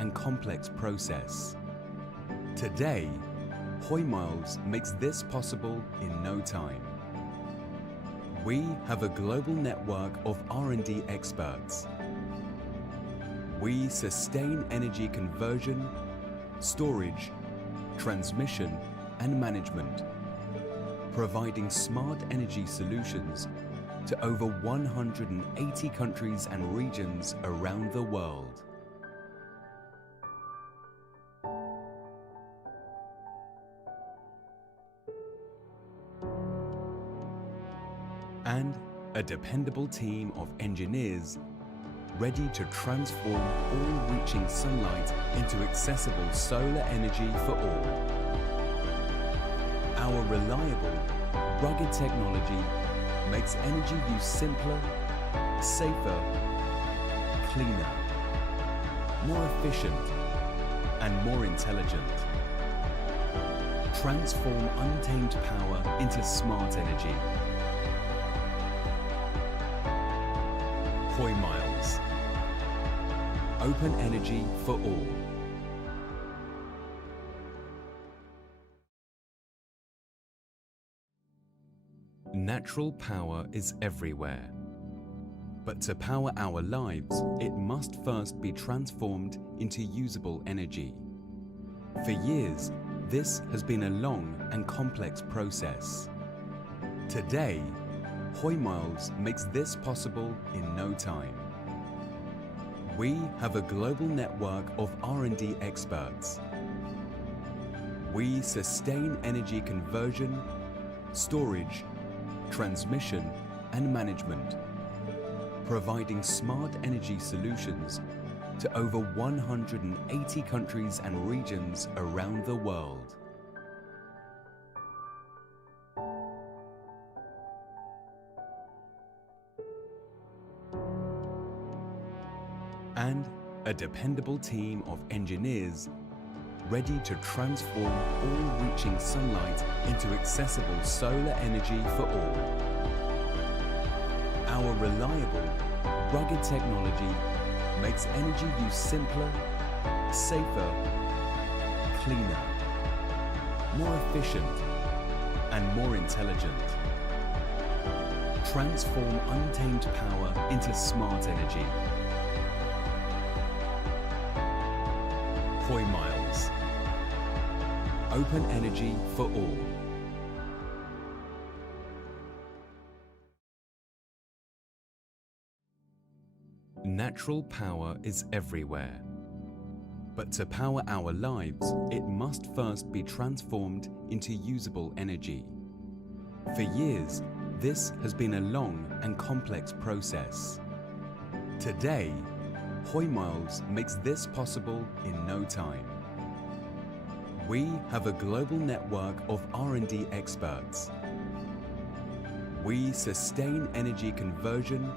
and complex process. Today, Hoymiles makes this possible in no time. We have a global network of R&D experts. We sustain energy conversion, storage, transmission, and management, providing smart energy solutions to over 180 countries and regions around the world. And a dependable team of engineers ready to transform all reaching sunlight into accessible solar energy for all. Our reliable, rugged technology makes energy use simpler, safer, cleaner, more efficient, and more intelligent. Transform untamed power into smart energy. Hoymiles. Open energy for all. Natural power is everywhere. But to power our lives, it must first be transformed into usable energy. For years, this has been a long and complex process. Today, Hoymiles makes this possible in no time. We have a global network of R&D experts. We sustain energy conversion, storage, transmission, and management, providing smart energy solutions to over 180 countries and regions around the world. And a dependable team of engineers ready to transform all reaching sunlight into accessible solar energy for all. Our reliable, rugged technology makes energy use simpler, safer, cleaner, more efficient, and more intelligent. Transform untamed power into smart energy. Hoymiles. Open energy for all. Natural power is everywhere. But to power our lives, it must first be transformed into usable energy. For years, this has been a long and complex process. Today, Hoymiles makes this possible in no time. We have a global network of R&D experts. We sustain energy conversion,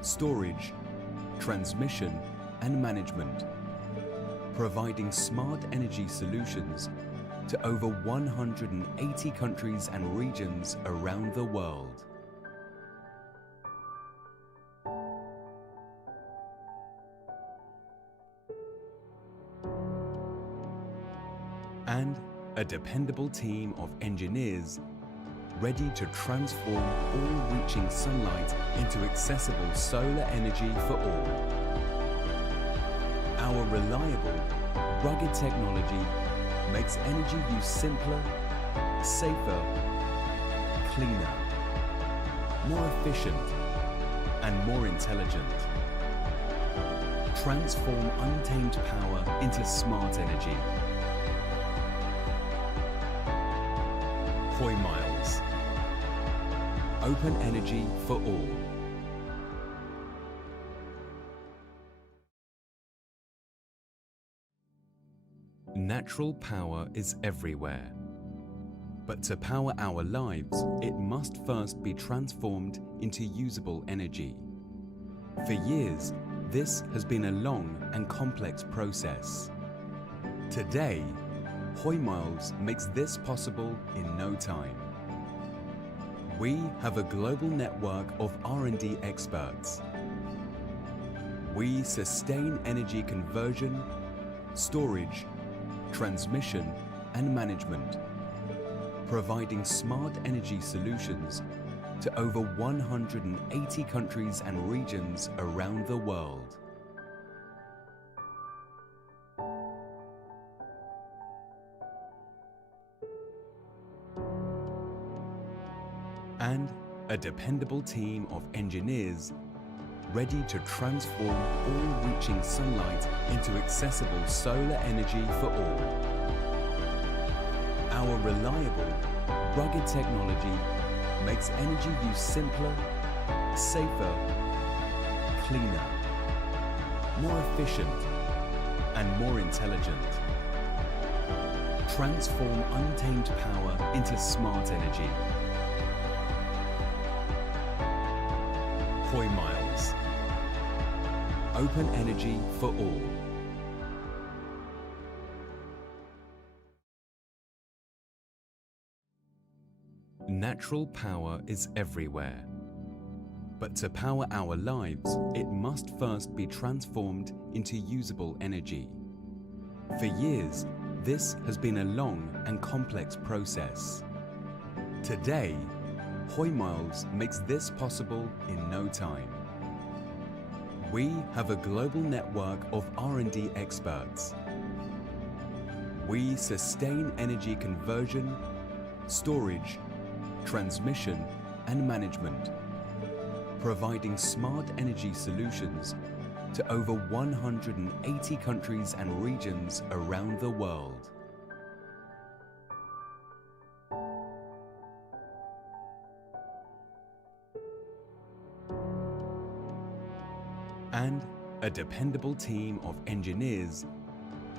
storage, transmission, and management, providing smart energy solutions to over 180 countries and regions around the world. And a dependable team of engineers ready to transform all reaching sunlight into accessible solar energy for all. Our reliable, rugged technology makes energy use simpler, safer, cleaner, more efficient, and more intelligent. Transform untamed power into smart energy. Hoymiles. Open energy for all. Natural power is everywhere. But to power our lives, it must first be transformed into usable energy. For years, this has been a long and complex process. Today, Hoymiles makes this possible in no time. We have a global network of R&D experts. We sustain energy conversion, storage, transmission, and management, providing smart energy solutions to over 180 countries and regions around the world. And a dependable team of engineers ready to transform all reaching sunlight into accessible solar energy for all. Our reliable, rugged technology makes energy use simpler, safer, cleaner, more efficient, and more intelligent. Transform untamed power into smart energy. Hoymiles. Open energy for all. Natural power is everywhere. But to power our lives, it must first be transformed into usable energy. For years, this has been a long and complex process. Today, Hoymiles makes this possible in no time. We have a global network of R&D experts. We sustain energy conversion, storage, transmission, and management, providing smart energy solutions to over 180 countries and regions around the world. And a dependable team of engineers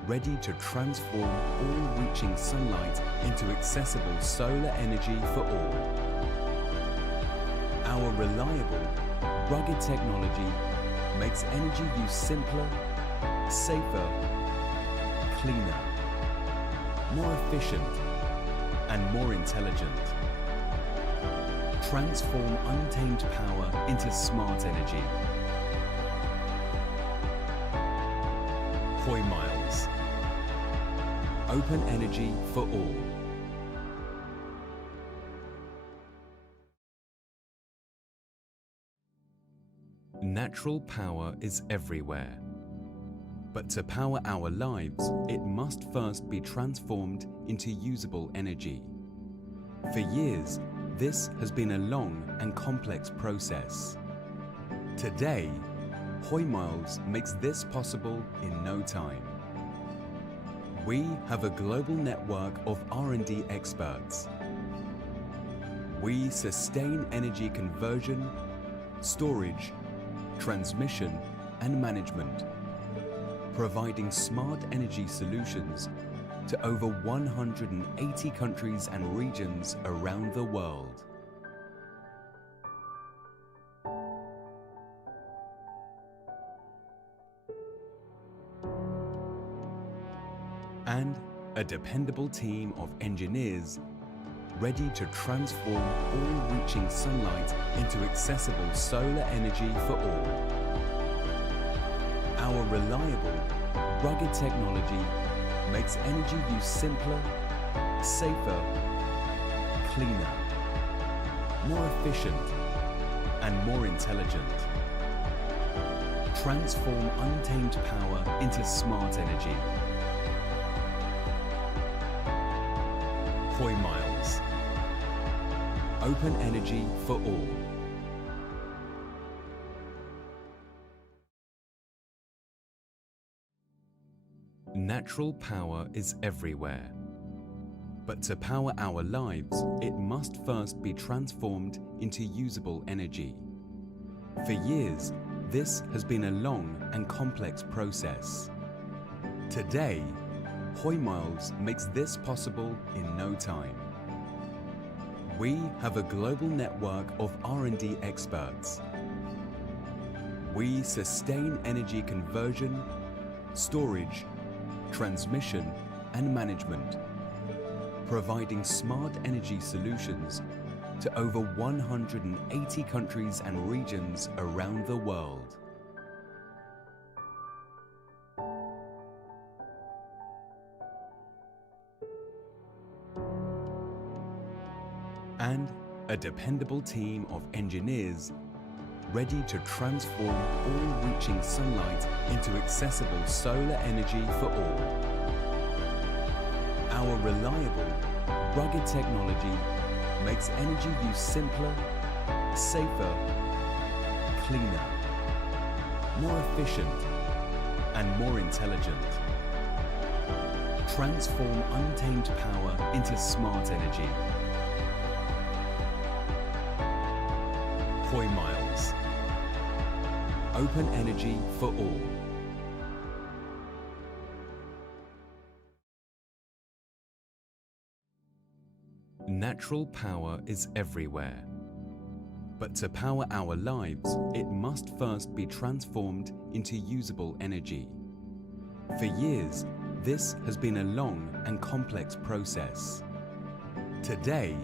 ready to transform all reaching sunlight into accessible solar energy for all. Our reliable, rugged technology makes energy use simpler, safer, cleaner, more efficient, and more intelligent. Transform untamed power into smart energy. Hoymiles. Open energy for all. Natural power is everywhere. But to power our lives, it must first be transformed into usable energy. For years, this has been a long and complex process. Today, Hoymiles makes this possible in no time. We have a global network of R&D experts. We sustain energy conversion, storage, transmission, and management, providing smart energy solutions to over 180 countries and regions around the world. And a dependable team of engineers ready to transform all reaching sunlight into accessible solar energy for all. Our reliable, rugged technology makes energy use simpler, safer, cleaner, more efficient, and more intelligent. Transform untamed power into smart energy. Hoymiles. Open energy for all. Natural power is everywhere. But to power our lives, it must first be transformed into usable energy. For years, this has been a long and complex process. Today, Hoymiles makes this possible in no time. We have a global network of R&D experts. We sustain energy conversion, storage, transmission, and management, providing smart energy solutions to over 180 countries and regions around the world. and a dependable team of engineers ready to transform all reaching sunlight into accessible solar energy for all. Our reliable, rugged technology makes energy use simpler, safer, cleaner, more efficient, and more intelligent. Transform untamed power into smart energy. Hoymiles. Open energy for all. Natural power is everywhere. But to power our lives, it must first be transformed into usable energy. For years, this has been a long and complex process. Today,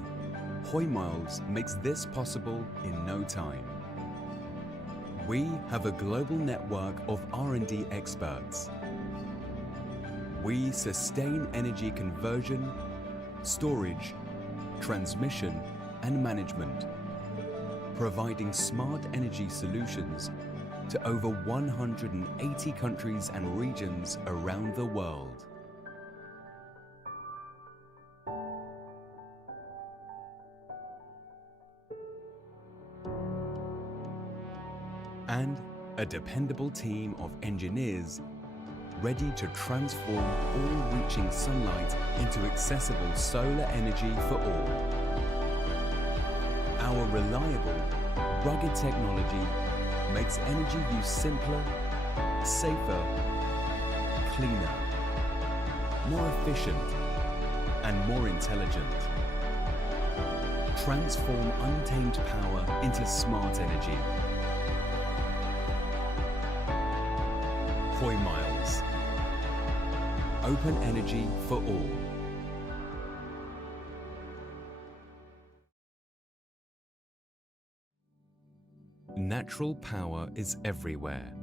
Hoymiles makes this possible in no time. We have a global network of R&D experts. We sustain energy conversion, storage, transmission, and management, providing smart energy solutions to over 180 countries and regions around the world. And a dependable team of engineers ready to transform all reaching sunlight into accessible solar energy for all. Our reliable, rugged technology makes energy use simpler, safer, cleaner, more efficient, and more intelligent. Transform untamed power into smart energy. Hoymiles. Open energy for all. Natural power is everywhere.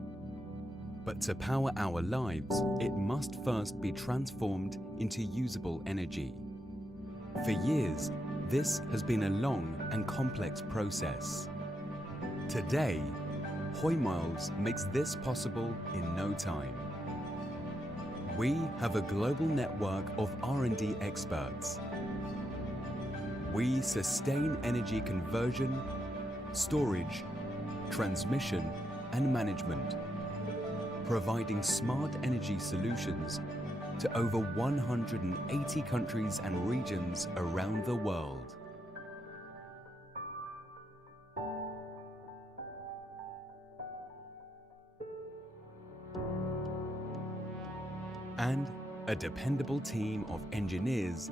But to power our lives, it must first be transformed into usable energy. For years, this has been a long and complex process. Today, Hoymiles makes this possible in no time. We have a global network of R&D experts. We sustain energy conversion, storage, transmission, and management, providing smart energy solutions to over 180 countries and regions around the world. And a dependable team of engineers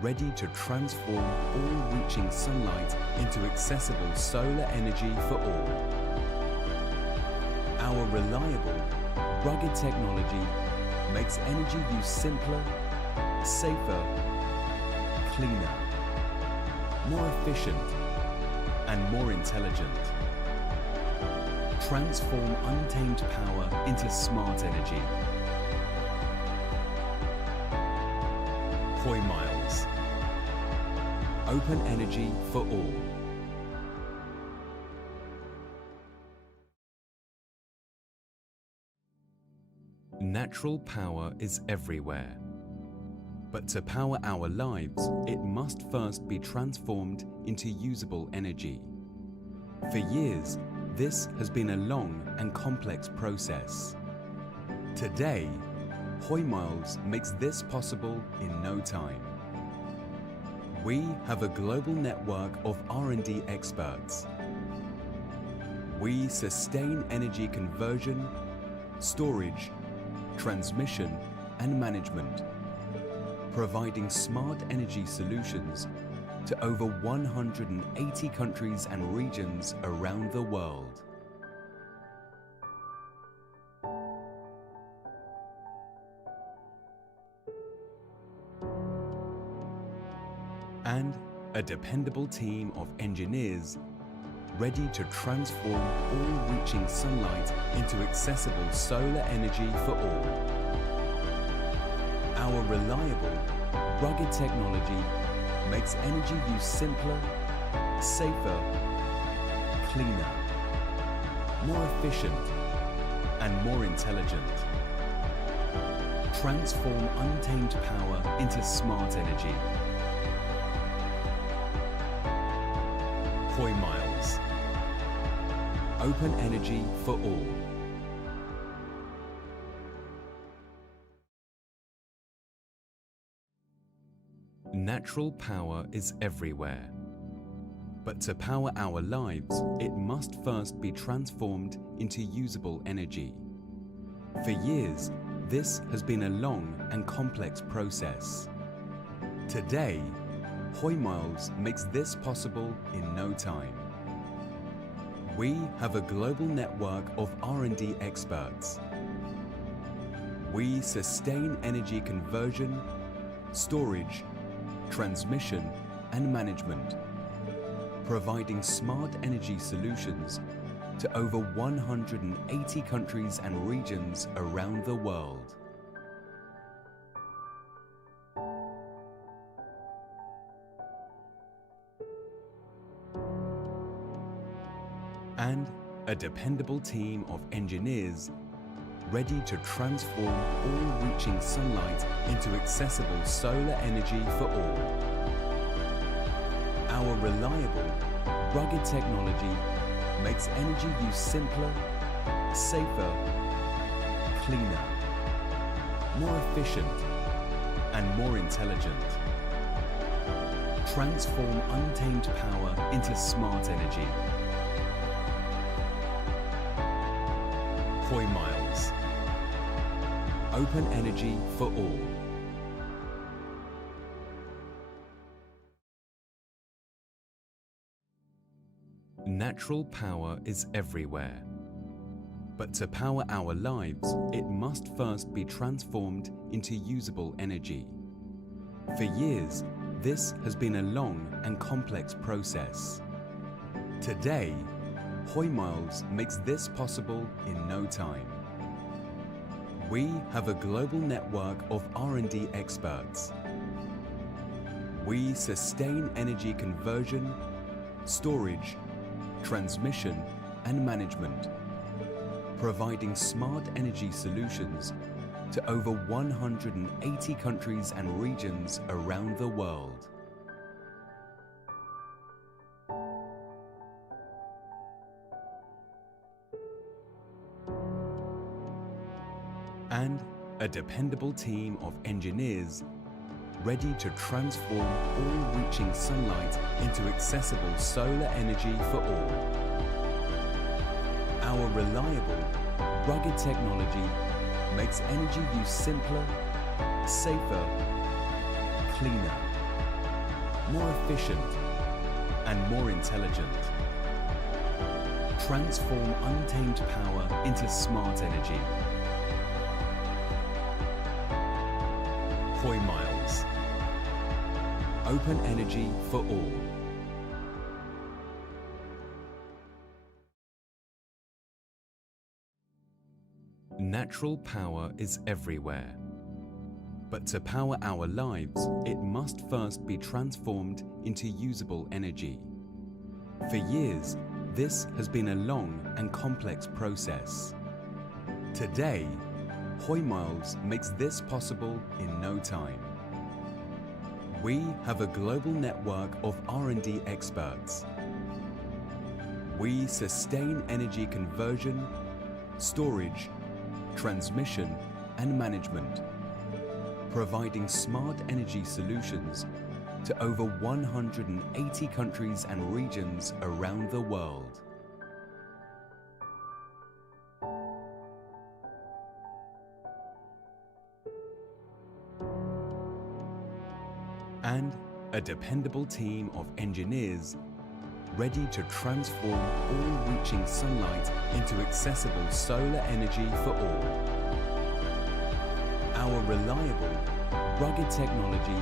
ready to transform all reaching sunlight into accessible solar energy for all. Our reliable, rugged technology makes energy use simpler, safer, cleaner, more efficient, and more intelligent. Transform untamed power into smart energy. Hoymiles. Open energy for all. Natural power is everywhere. But to power our lives, it must first be transformed into usable energy. For years, this has been a long and complex process. Today, Hoymiles makes this possible in no time. We have a global network of R&D experts. We sustain energy conversion, storage, transmission, and management, providing smart energy solutions to over 180 countries and regions around the world. And a dependable team of engineers ready to transform all reaching sunlight into accessible solar energy for all. Our reliable, rugged technology makes energy use simpler, safer, cleaner, more efficient, and more intelligent. Transform untamed power into smart energy. Hoymiles. Open energy for all. Natural power is everywhere. But to power our lives, it must first be transformed into usable energy. For years, this has been a long and complex process. Today, Hoymiles makes this possible in no time. We have a global network of R&D experts. We sustain energy conversion, storage, transmission, and management, providing smart energy solutions to over 180 countries and regions around the world. And a dependable team of engineers ready to transform all reaching sunlight into accessible solar energy for all. Our reliable, rugged technology makes energy use simpler, safer, cleaner, more efficient, and more intelligent. Transform untamed power into smart energy. Hoymiles. Open energy for all. Natural power is everywhere. But to power our lives, it must first be transformed into usable energy. For years, this has been a long and complex process. Today, Hoymiles makes this possible in no time. We have a global network of R&D experts. We sustain energy conversion, storage, transmission, and management, providing smart energy solutions to over 180 countries and regions around the world. And a dependable team of engineers ready to transform all reaching sunlight into accessible solar energy for all. Our reliable, rugged technology makes energy use simpler, safer, cleaner, more efficient, and more intelligent. Transform untamed power into smart energy. Hoymiles. Open energy for all. Natural power is everywhere. But to power our lives, it must first be transformed into usable energy. For years, this has been a long and complex process. Today, Hoymiles makes this possible in no time. We have a global network of R&D experts. We sustain energy conversion, storage, transmission, and management, providing smart energy solutions to over 180 countries and regions around the world. And a dependable team of engineers ready to transform all reaching sunlight into accessible solar energy for all. Our reliable, rugged technology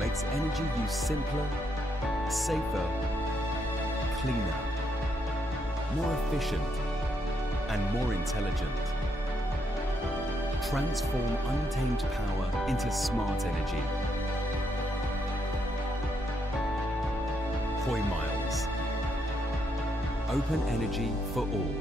makes energy use simpler, safer, cleaner, more efficient, and more intelligent. Transform untamed power into smart energy. Hoymiles. Open energy for all.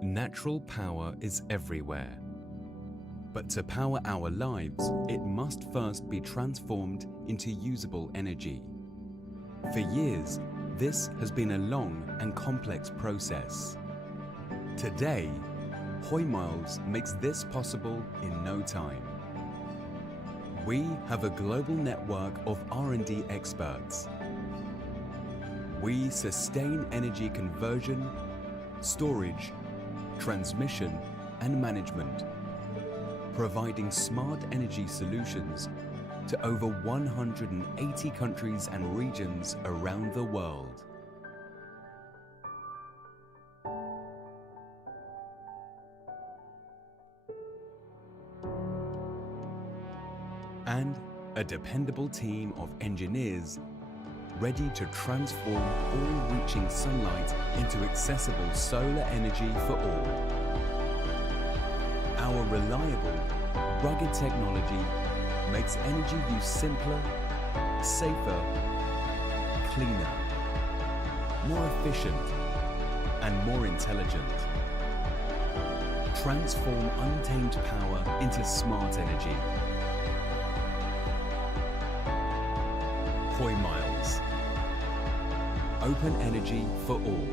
Natural power is everywhere. But to power our lives, it must first be transformed into usable energy. For years, this has been a long and complex process. Today, Hoymiles makes this possible in no time. We have a global network of R&D experts. We sustain energy conversion, storage, transmission, and management, providing smart energy solutions to over 180 countries and regions around the world. And a dependable team of engineers ready to transform all reaching sunlight into accessible solar energy for all. Our reliable, rugged technology makes energy use simpler, safer, cleaner, more efficient, and more intelligent. Transform untamed power into smart energy. Hoymiles. Open energy for all.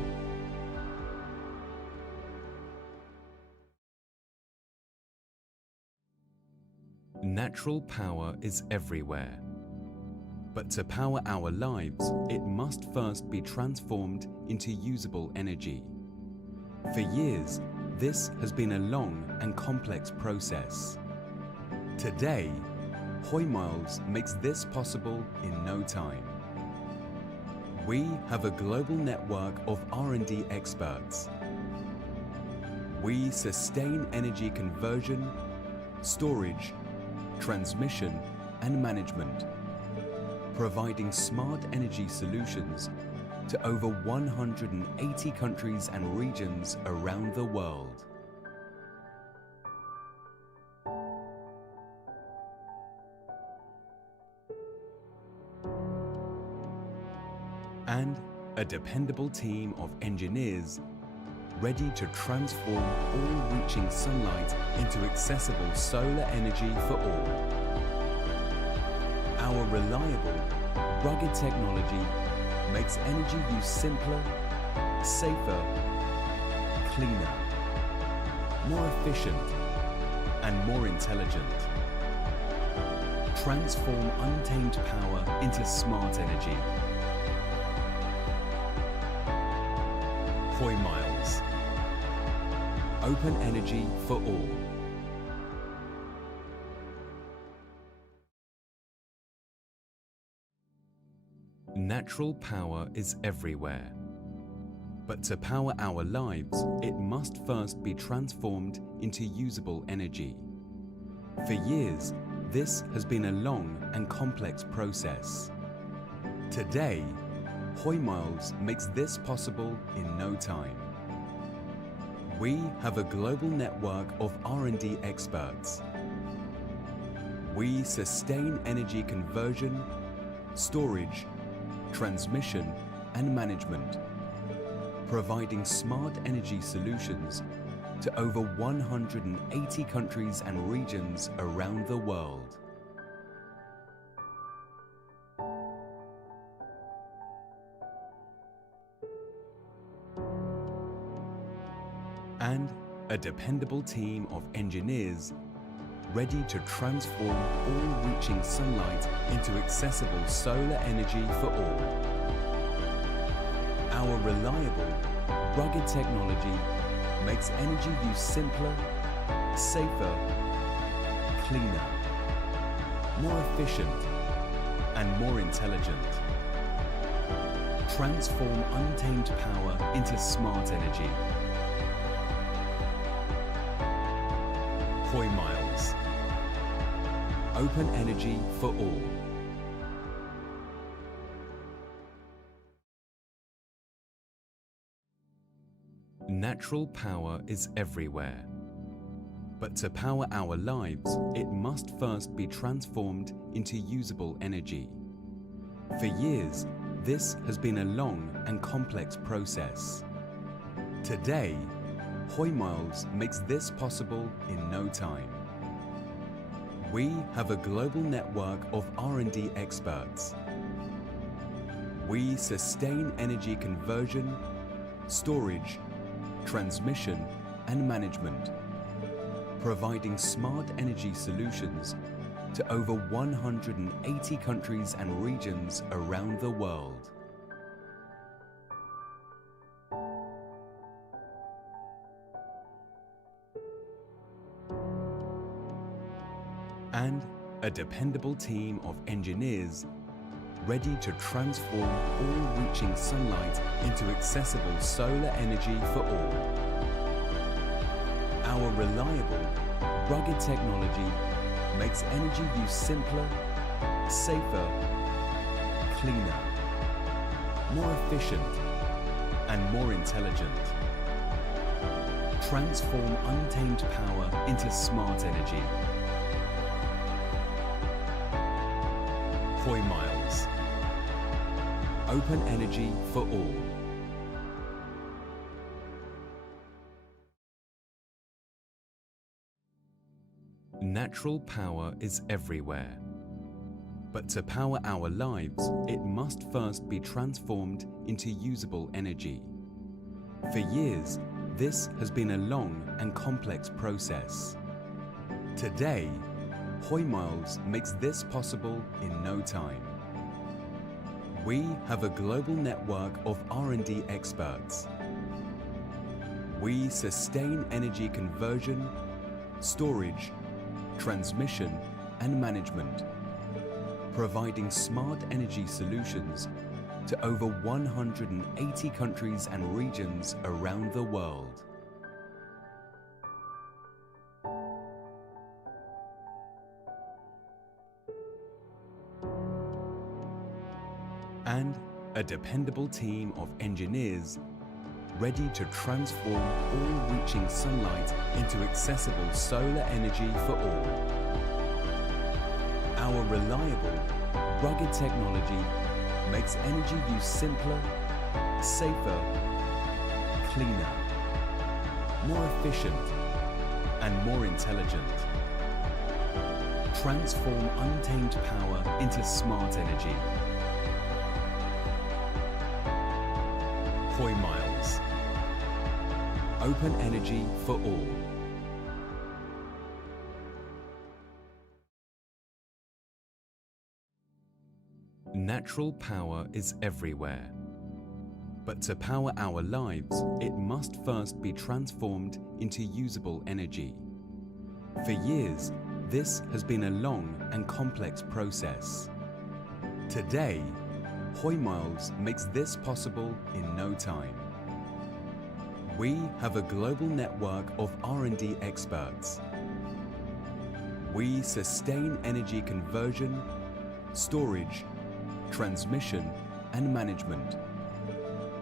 Natural power is everywhere. But to power our lives, it must first be transformed into usable energy. For years, this has been a long and complex process. Today, Hoymiles makes this possible in no time. We have a global network of R&D experts. We sustain energy conversion, storage, transmission, and management, providing smart energy solutions to over 180 countries and regions around the world. And a dependable team of engineers ready to transform all reaching sunlight into accessible solar energy for all. Our reliable, rugged technology makes energy use simpler, safer, cleaner, more efficient, and more intelligent. Transform untamed power into smart energy. Hoymiles. Open energy for all. Natural power is everywhere. But to power our lives, it must first be transformed into usable energy. For years, this has been a long and complex process. Today, Hoymiles makes this possible in no time. We have a global network of R&D experts. We sustain energy conversion, storage, transmission, and management, providing smart energy solutions to over 180 countries and regions around the world. And a dependable team of engineers ready to transform all reaching sunlight into accessible solar energy for all. Our reliable, rugged technology makes energy use simpler, safer, cleaner, more efficient, and more intelligent. Transform untamed power into smart energy. Hoymiles. Open energy for all. Natural power is everywhere. But to power our lives, it must first be transformed into usable energy. For years, this has been a long and complex process. Today, Hoymiles makes this possible in no time. We have a global network of R&D experts. We sustain energy conversion, storage, transmission, and management, providing smart energy solutions to over 180 countries and regions around the world. And a dependable team of engineers ready to transform all reaching sunlight into accessible solar energy for all. Our reliable, rugged technology makes energy use simpler, safer, cleaner, more efficient, and more intelligent. Transform untamed power into smart energy. Hoymiles. Open energy for all. Natural power is everywhere. But to power our lives, it must first be transformed into usable energy. For years, this has been a long and complex process. Today, Hoymiles makes this possible in no time. We have a global network of R&D experts. We sustain energy conversion, storage, transmission, and management, providing smart energy solutions to over 180 countries and regions around the world. And a dependable team of engineers ready to transform all reaching sunlight into accessible solar energy for all. Our reliable, rugged technology makes energy use simpler, safer, cleaner, more efficient, and more intelligent. Transform untamed power into smart energy. Hoymiles. Open energy for all. Natural power is everywhere. But to power our lives, it must first be transformed into usable energy. For years, this has been a long and complex process. Today, Hoymiles makes this possible in no time. We have a global network of R&D experts. We sustain energy conversion, storage, transmission, and management,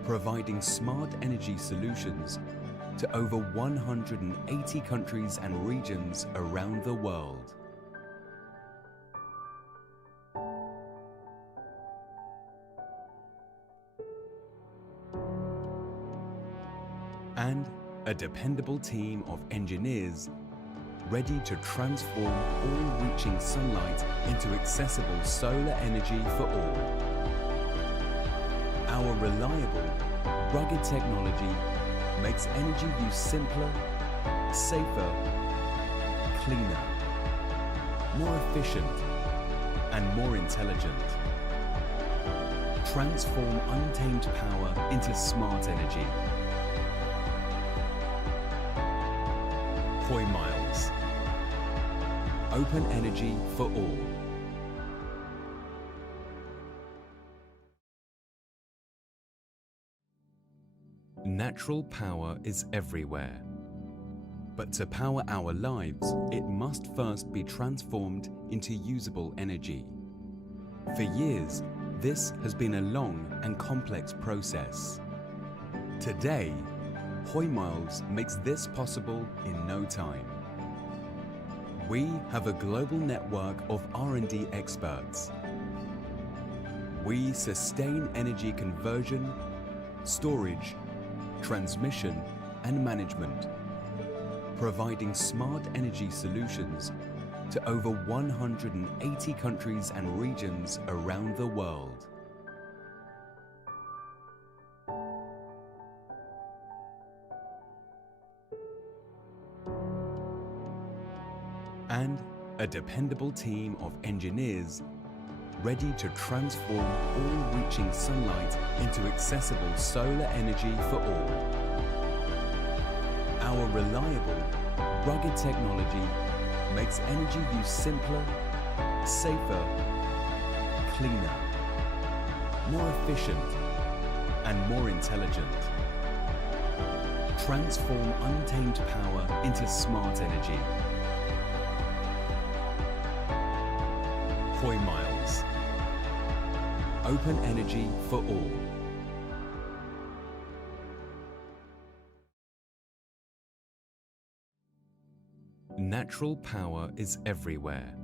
providing smart energy solutions to over 180 countries and regions around the world. And a dependable team of engineers ready to transform all reaching sunlight into accessible solar energy for all. Our reliable, rugged technology makes energy use simpler, safer, cleaner, more efficient, and more intelligent. Transform untamed power into smart energy. Hoymiles. Open energy for all. Natural power is everywhere. But to power our lives, it must first be transformed into usable energy. For years, this has been a long and complex process. Today, Hoymiles makes this possible in no time. We have a global network of R&D experts. We sustain energy conversion, storage, transmission, and management, providing smart energy solutions to over 180 countries and regions around the world. And a dependable team of engineers ready to transform all reaching sunlight into accessible solar energy for all. Our reliable, rugged technology makes energy use simpler, safer, cleaner, more efficient, and more intelligent. Transform untamed power into smart energy. Hoymiles. Open energy for all. Natural power is everywhere.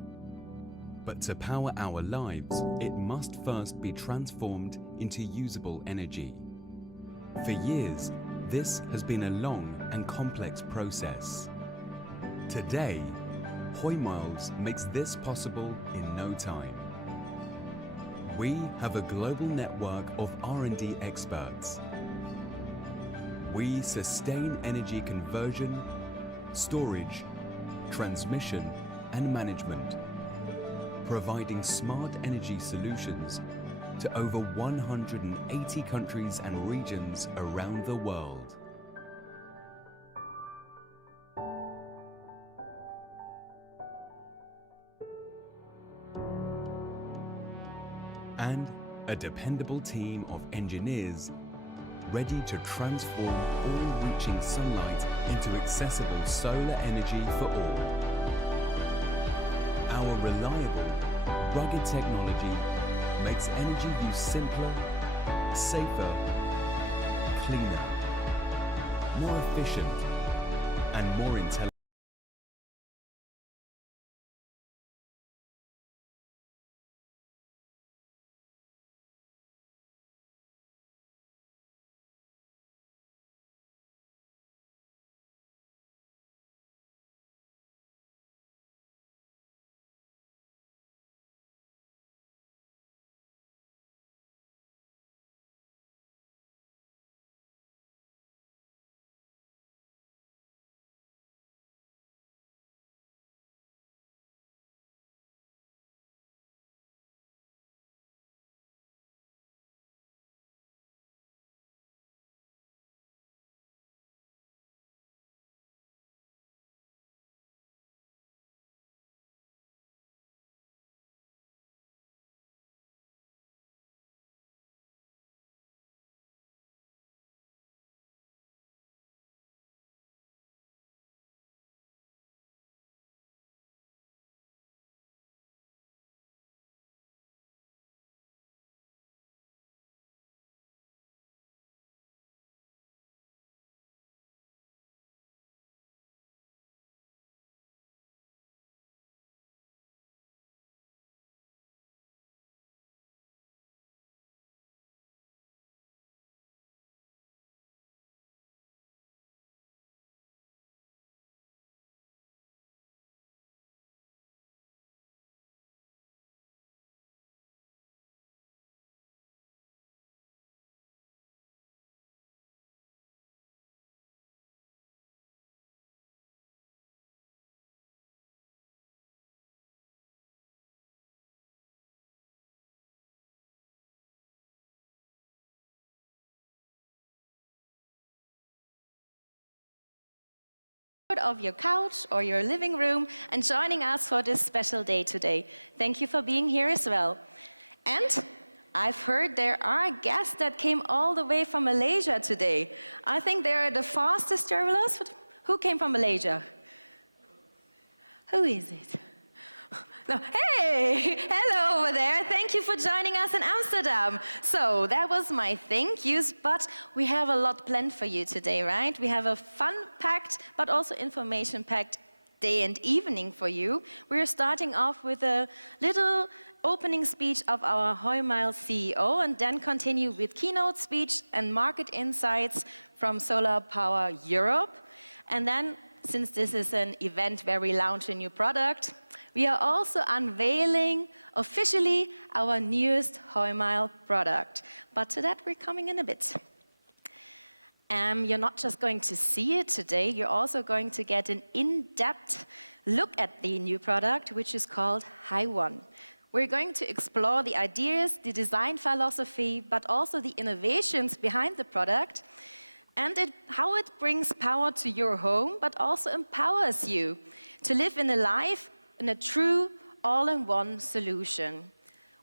But to power our lives, it must first be transformed into usable energy. For years, this has been a long and complex process. Today, Hoymiles makes this possible in no time. We have a global network of R&D experts. We sustain energy conversion, storage, transmission, and management, providing smart energy solutions to over 180 countries and regions around the world. And a dependable team of engineers ready to transform all reaching sunlight into accessible solar energy for all. Our reliable, rugged technology makes energy use simpler, safer, cleaner, more efficient, and more intelligent. Of your couch or your living room and joining us for this special day today. Thank you for being here as well. And I've heard there are guests that came all the way from Malaysia today. I think they're the fastest travelers. Who came from Malaysia? Who is it? No. Hey, hello over there. Thank you for joining us in Amsterdam. So that was my thank yous, but we have a lot planned for you today, right? We have a fun-packed, but also information-packed day and evening for you. We're starting off with a little opening speech of our Hoymiles CEO and then continue with keynote speech and market insights from Solar Power Europe. And then, since this is an event where we launch a new product, we are also unveiling officially our newest Hoymile product. But to that, we're coming in a bit. You're not just going to see it today, you're also going to get an in-depth look at the new product, which is called HiOne. We're going to explore the ideas, the design philosophy, but also the innovations behind the product, and how it brings power to your home, but also empowers you to live in a life in a true all-in-one solution.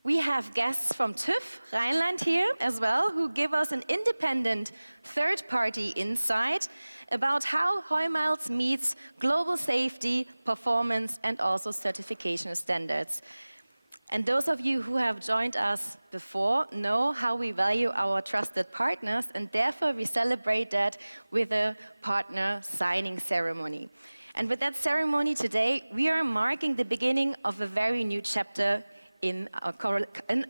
We have guests from TÜV Rheinland here as well, who give us an independent third-party insight about how Hoymiles meets global safety, performance, and also certification standards. And those of you who have joined us before know how we value our trusted partners, and therefore we celebrate that with a partner signing ceremony. And with that ceremony today, we are marking the beginning of a very new chapter in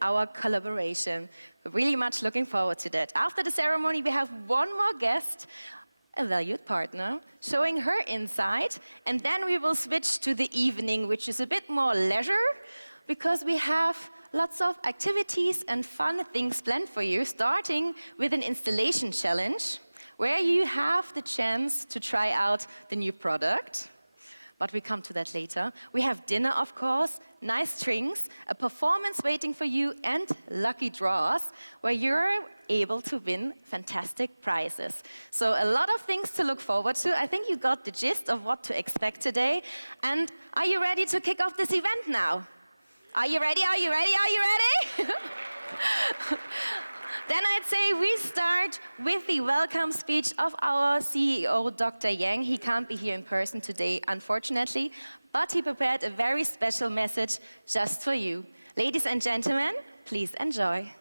our collaboration. We're really much looking forward to that. After the ceremony, we have one more guest, a valued partner, showing her insight, and then we will switch to the evening, which is a bit more leisure, because we have lots of activities and fun things planned for you, starting with an installation challenge, where you have the chance to try out the new product. But we come to that later. We have dinner, of course, nice drinks, a performance waiting for you, and lucky draws, where you're able to win fantastic prizes. So a lot of things to look forward to. I think you got the gist of what to expect today. And are you ready to kick off this event now? Are you ready? Are you ready? Are you ready? Then I'd say we start with the welcome speech of our CEO, Dr. Yang. He can't be here in person today, unfortunately, but he prepared a very special message just for you. Ladies and gentlemen, please enjoy.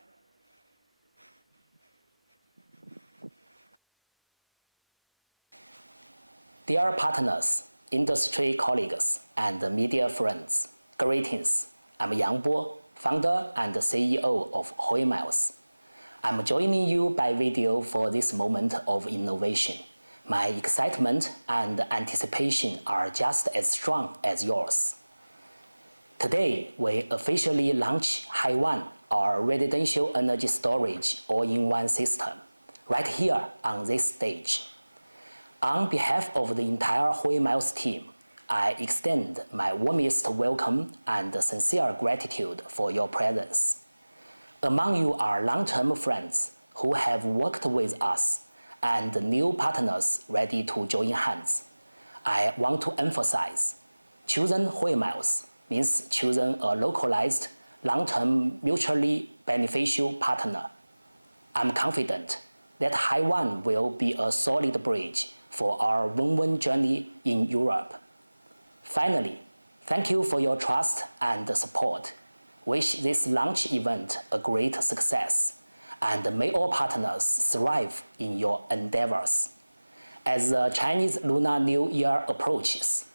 Dear partners, industry colleagues, and media friends, greetings. I'm Yang Bo, founder and CEO of Hoymiles. I'm joining you by video for this moment of innovation. My excitement and anticipation are just as strong as yours. Today, we officially launch HiOne, our residential energy storage all-in-one system, right here on this stage. On behalf of the entire Hoymiles team, I extend my warmest welcome and sincere gratitude for your presence. Among you are long-term friends who have worked with us and new partners ready to join hands. I want to emphasize, choosing Hoymiles means choosing a localized, long-term, mutually beneficial partner. I'm confident that HiOne will be a solid bridge for our win-win journey in Europe. Finally, thank you for your trust and support. Wish this launch event a great success, and may all partners thrive in your endeavors. As the Chinese Lunar New Year approaches,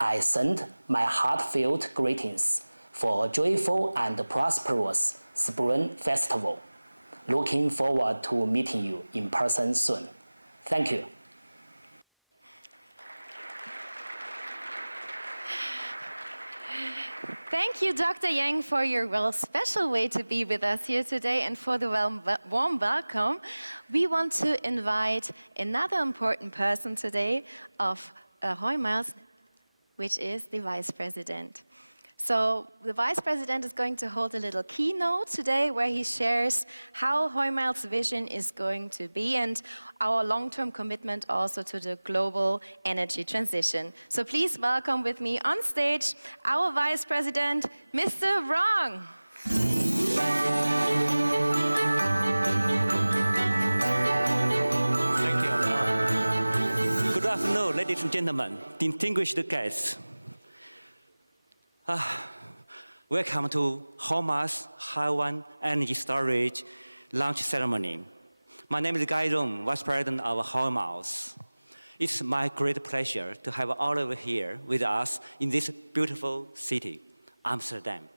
I send my heartfelt greetings for a joyful and prosperous Spring Festival. Looking forward to meeting you in person soon. Thank you. Thank you, Dr. Yang, for your special way to be with us here today and for the warm welcome. We want to invite another important person today of Hoymiles, which is the Vice President. So the Vice President is going to hold a little keynote today where he shares how Hoymiles' vision is going to be and our long-term commitment also to the global energy transition. So please welcome with me on stage our Vice President, Mr. Rong. Thank you. Good afternoon, ladies and gentlemen, distinguished guests. Welcome to Hoymiles HiOne Energy Storage launch ceremony. My name is Rong, Vice President of Hoymiles. It's my great pleasure to have all of you here with us in this beautiful city, Amsterdam.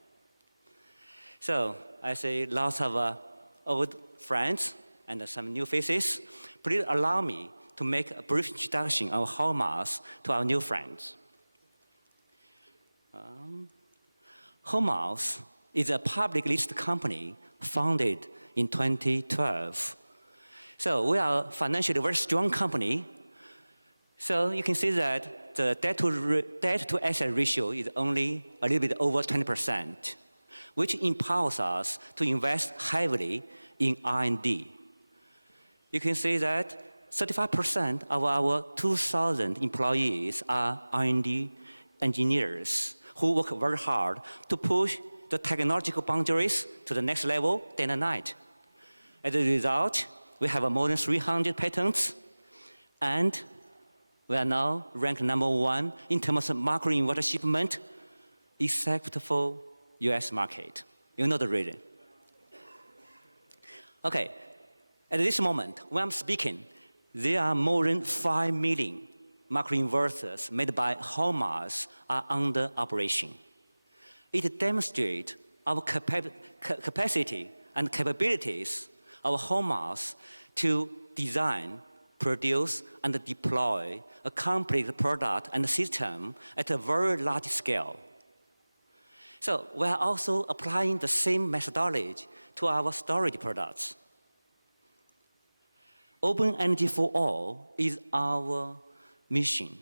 So I see lots of old friends and some new faces. Please allow me to make a brief introduction of Hoymiles to our new friends. Hoymiles is a public listed company founded in 2012. So we are a financially very strong company. So you can see that the debt to asset ratio is only a little bit over 20%, which empowers us to invest heavily in R&D. You can see that 35% of our 2,000 employees are R&D engineers who work very hard to push the technological boundaries to the next level day and night. As a result, we have more than 300 patents, and we are now ranked #1 in terms of microinverter shipment, except for US market. You know the reason. Okay, at this moment, when I'm speaking, there are more than 5 million microinverters made by Hoymiles are under operation. It demonstrates our capacity and capabilities of Hoymiles to design, produce, and deploy a complete product and system at a very large scale. So we are also applying the same methodology to our storage products. Open energy for all is our mission.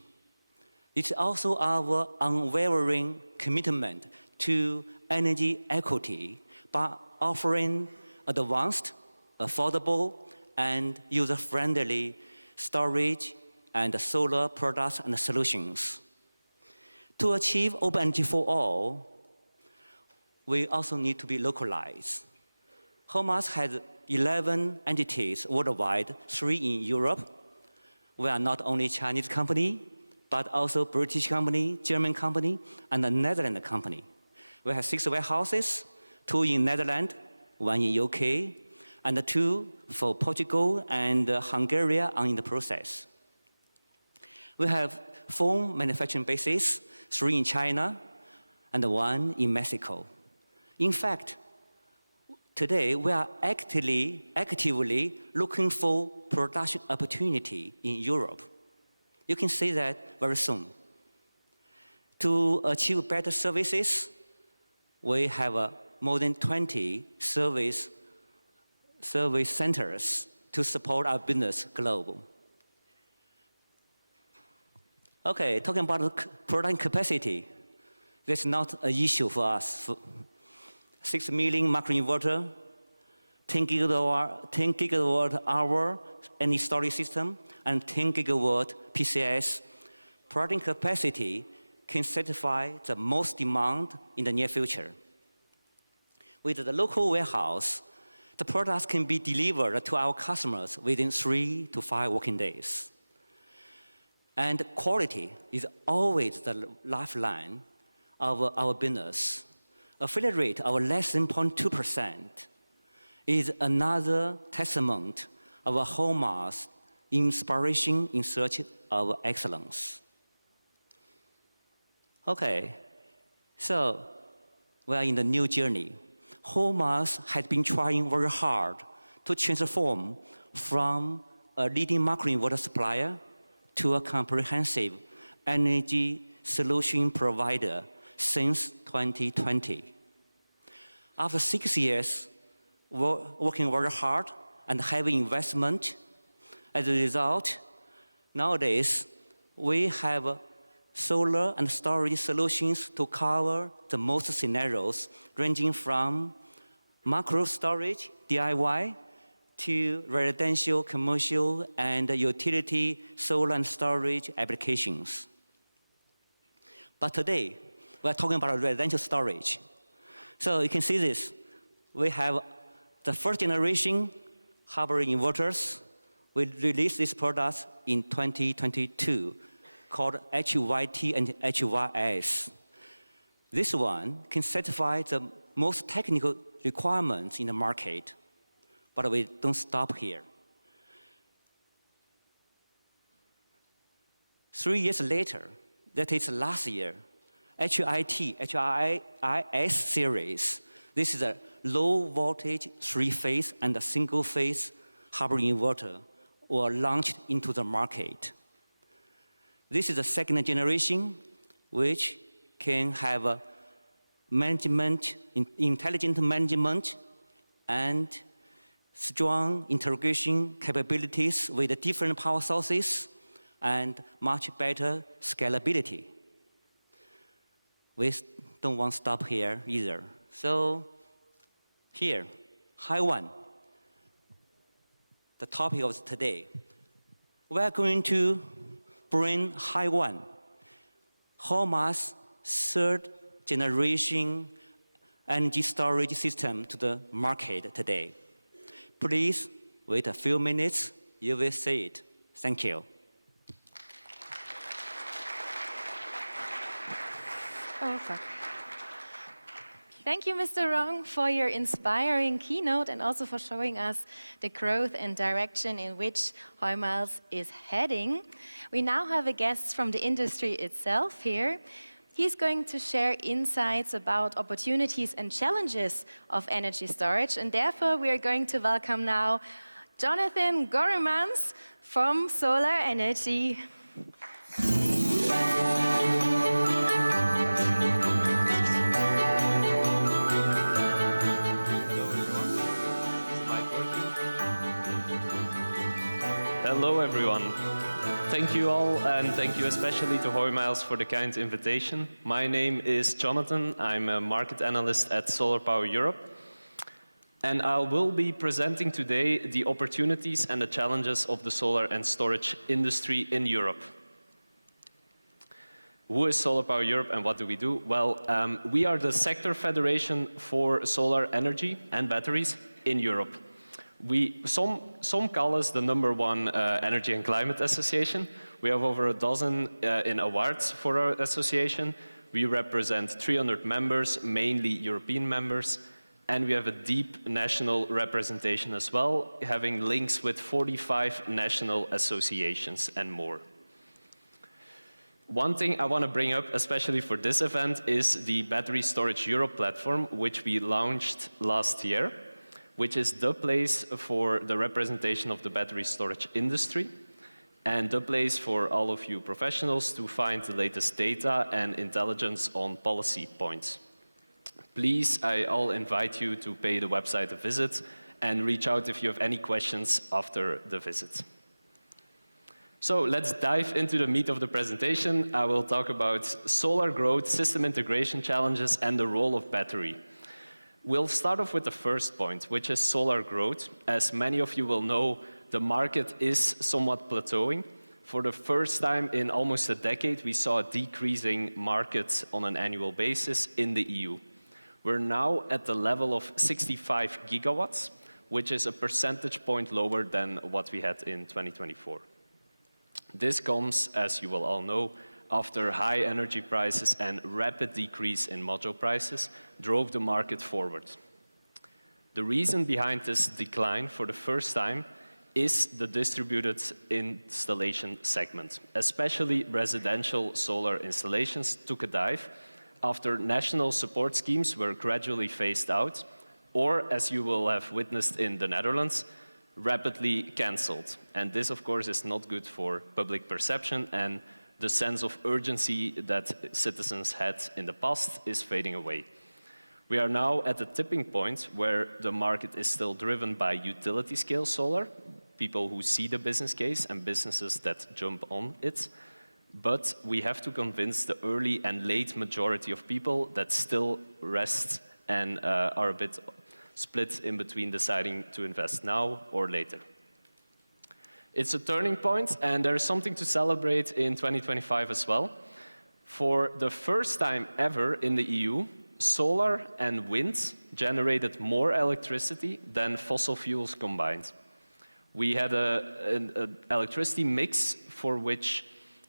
It's also our unwavering commitment to energy equity by offering advanced, affordable, and user-friendly storage and solar products and solutions. To achieve open energy for all, we also need to be localized. Hoymiles has 11 entities worldwide, 3 in Europe. We are not only a Chinese company, but also British company, German company, and a Netherlands company. We have 6 warehouses, 2 in Netherlands, 1 in UK, and 2 for Portugal and Hungary are in the process. We have 4 manufacturing bases, 3 in China and 1 in Mexico. In fact, today we are actively looking for production opportunity in Europe. You can see that very soon. To achieve better services, we have more than 20 service centers to support our business global. Okay, talking about production capacity, that's not an issue for us. 6 million microinverter, 10 gigawatt hour energy storage system, and 10 gigawatt PCS. Production capacity can satisfy the most demand in the near future. With the local warehouse, the products can be delivered to our customers within 3 to 5 working days. And quality is always the lifeline of our business. A failure rate of less than 0.2% is another testament of Hoymiles' inspiration in search of excellence. Okay, so we are in the new journey. Hoymiles has been trying very hard to transform from a leading microinverter supplier to a comprehensive energy solution provider since 2020. After 6 years working very hard and heavy investment, as a result, nowadays we have solar and storage solutions to cover the most scenarios, ranging from macro storage, DIY, to residential, commercial, and utility solar and storage applications. But today, we're talking about residential storage. So you can see this. We have the first generation hybrid inverters. We released these products in 2022, called HYT and HYS. This one can satisfy the most technical requirements in the market, but we don't stop here. 3 years later, that is last year, HIS series. This is a low voltage 3-phase and a single-phase hybrid inverter were launched into the market. This is the second generation, which can have a intelligent management and strong integration capabilities with the different power sources and much better scalability. We don't want to stop here either. So here, HiOne, the topic of today. We are going to bring HiOne, Hoymiles' third generation energy storage system to the market today. Please wait a few minutes, you will see it. Thank you. Over. Thank you, Mr. Rong, for your inspiring keynote and also for showing us the growth and direction in which Hoymiles is heading. We now have a guest from the industry itself here. He's going to share insights about opportunities and challenges of energy storage, and therefore we are going to welcome now Jonathan Goremans from Solar Energy. Hello everyone. Thank you all, and thank you especially to Hoymiles for the kind invitation. My name is Jonathan. I'm a market analyst at Solar Power Europe. And I will be presenting today the opportunities and the challenges of the solar and storage industry in Europe. Who is Solar Power Europe and what do we do? Well, we are the sector federation for solar energy and batteries in Europe. Some call us the #1 energy and climate association. We have over a dozen in awards for our association. We represent 300 members, mainly European members, and we have a deep national representation as well, having links with 45 national associations and more. One thing I want to bring up, especially for this event, is the Battery Storage Europe platform, which we launched last year, which is the place for the representation of the battery storage industry and the place for all of you professionals to find the latest data and intelligence on policy points. Please, I all invite you to pay the website a visit and reach out if you have any questions after the visit. So let's dive into the meat of the presentation. I will talk about solar growth, system integration challenges, and the role of battery. We'll start off with the first point, which is solar growth. As many of you will know, the market is somewhat plateauing. For the first time in almost a decade, we saw a decreasing market on an annual basis in the EU. We're now at the level of 65 gigawatts, which is a percentage point lower than what we had in 2024. This comes, as you will all know, after high energy prices and rapid decrease in module prices drove the market forward. The reason behind this decline for the first time is the distributed installation segment. Especially residential solar installations took a dive after national support schemes were gradually phased out, or, as you will have witnessed in the Netherlands, rapidly cancelled. And this, of course, is not good for public perception, and the sense of urgency that citizens had in the past is fading away. We are now at the tipping point where the market is still driven by utility-scale solar, people who see the business case and businesses that jump on it. But we have to convince the early and late majority of people that still rest and are a bit split in between deciding to invest now or later. It's a turning point, and there is something to celebrate in 2025 as well. For the first time ever in the EU, solar and wind generated more electricity than fossil fuels combined. We had an electricity mix for which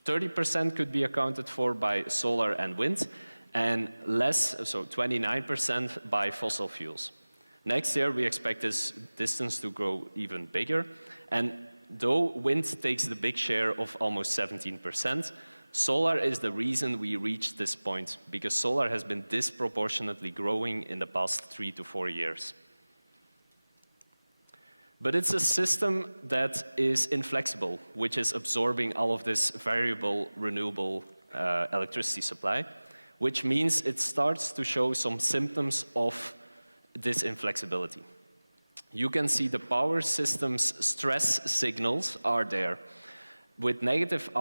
30% could be accounted for by solar and wind, and less, so 29% by fossil fuels. Next year, we expect this distance to grow even bigger, and though wind takes the big share of almost 17%, solar is the reason we reached this point, because solar has been disproportionately growing in the past 3 to 4 years. But it's a system that is inflexible, which is absorbing all of this variable renewable electricity supply, which means it starts to show some symptoms of this inflexibility. You can see the power system's stress signals are there, with negative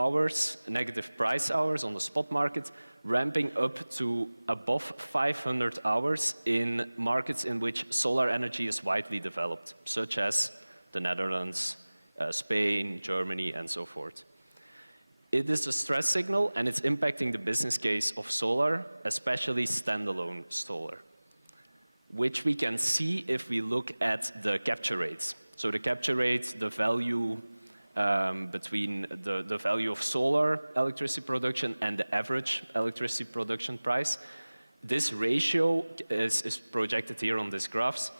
price hours on the spot market, ramping up to above 500 hours in markets in which solar energy is widely developed, such as the Netherlands, Spain, Germany, and so forth. It is a stress signal, and it's impacting the business case of solar, especially standalone solar, which we can see if we look at the capture rates. So the capture rate, the value between the value of solar electricity production and the average electricity production price. This ratio is projected here on these graphs.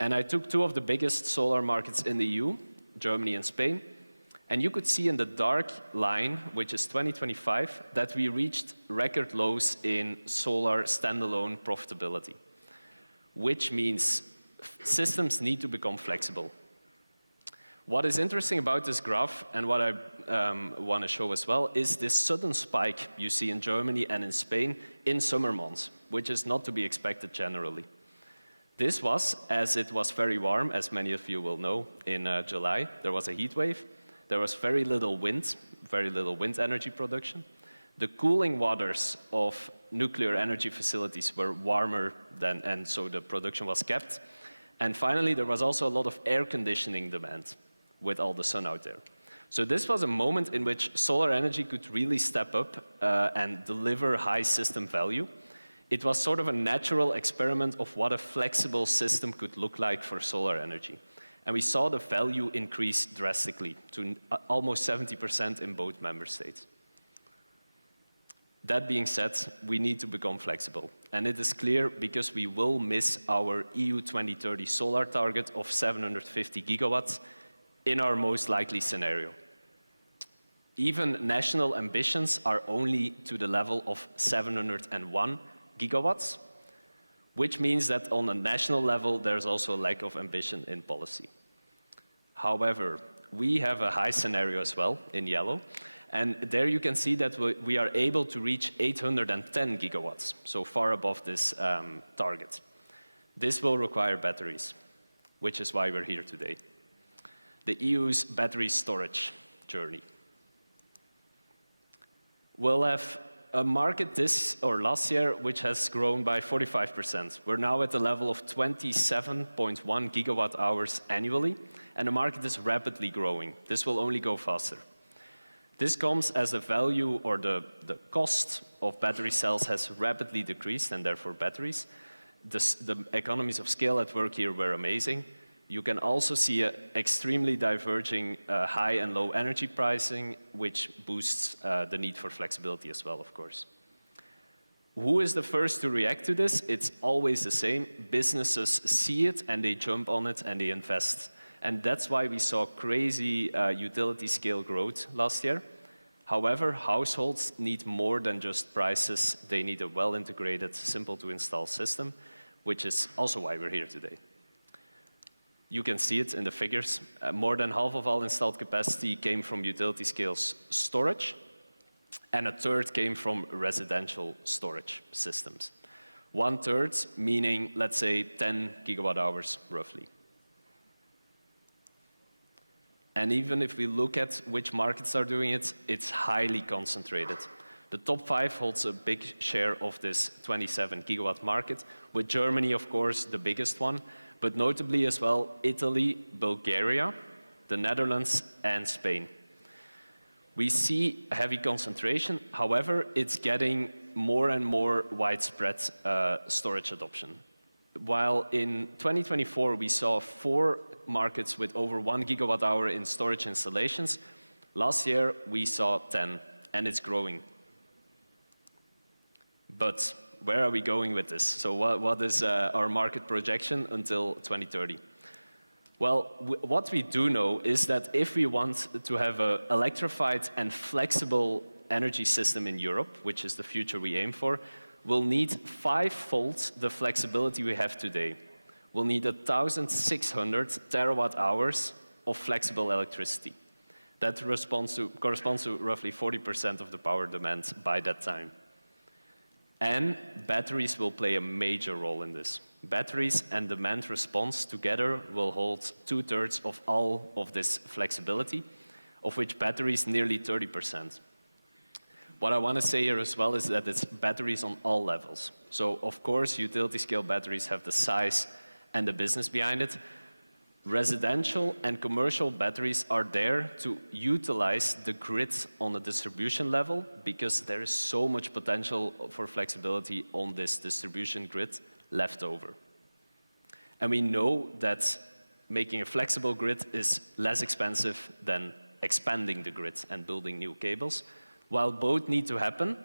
And I took two of the biggest solar markets in the EU, Germany and Spain. And you could see in the dark line, which is 2025, that we reached record lows in solar standalone profitability, which means systems need to become flexible. What is interesting about this graph, and what I want to show as well, is this sudden spike you see in Germany and in Spain in summer months, which is not to be expected generally. This was, as it was very warm, as many of you will know, in July. There was a heat wave. There was very little wind energy production. The cooling waters of nuclear energy facilities were warmer than, and so the production was kept. And finally, there was also a lot of air conditioning demand with all the sun out there. So this was a moment in which solar energy could really step up and deliver high system value. It was sort of a natural experiment of what a flexible system could look like for solar energy. And we saw the value increase drastically to almost 70% in both member states. That being said, we need to become flexible. And it is clear because we will miss our EU 2030 solar target of 750 gigawatts in our most likely scenario. Even national ambitions are only to the level of 701 gigawatts, which means that on a national level, there's also a lack of ambition in policy. However, we have a high scenario as well in yellow, and there you can see that we are able to reach 810 gigawatts, so far above this target. This will require batteries, which is why we're here today. The EU's battery storage journey. We'll have a market last year which has grown by 45%. We're now at the level of 27.1 gigawatt hours annually, and the market is rapidly growing. This will only go faster. This comes as the value or the cost of battery cells has rapidly decreased, and therefore batteries. The economies of scale at work here were amazing. You can also see an extremely diverging high and low energy pricing, which boosts the need for flexibility as well, of course. Who is the first to react to this? It's always the same. Businesses see it and they jump on it and they invest. And that's why we saw crazy utility scale growth last year. However, households need more than just prices. They need a well-integrated, simple-to-install system, which is also why we're here today. You can see it in the figures. More than half of all installed capacity came from utility scale storage, and a third came from residential storage systems. 1/3, meaning, let's say, 10 gigawatt hours, roughly. And even if we look at which markets are doing it, it's highly concentrated. The top 5 holds a big share of this 27 gigawatt market, with Germany, of course, the biggest one, but notably as well Italy, Bulgaria, the Netherlands, and Spain. We see heavy concentration. However, it's getting more and more widespread storage adoption. While in 2024 we saw 4 markets with over 1 gigawatt hour in storage installations, last year we saw 10, and it's growing. But where are we going with this? So what is our market projection until 2030? Well, what we do know is that if we want to have an electrified and flexible energy system in Europe, which is the future we aim for, we'll need 5-fold the flexibility we have today. We'll need 1,600 terawatt-hours of flexible electricity. That corresponds to roughly 40% of the power demand by that time. And batteries will play a major role in this. Batteries and demand response together will hold 2/3 of all of this flexibility, of which batteries nearly 30%. What I want to say here as well is that it's batteries on all levels. So, of course, utility-scale batteries have the size and the business behind it. Residential and commercial batteries are there to utilize the grid on a distribution level because there is so much potential for flexibility on this distribution grid left over. And we know that making a flexible grid is less expensive than expanding the grid and building new cables. While both need to happen,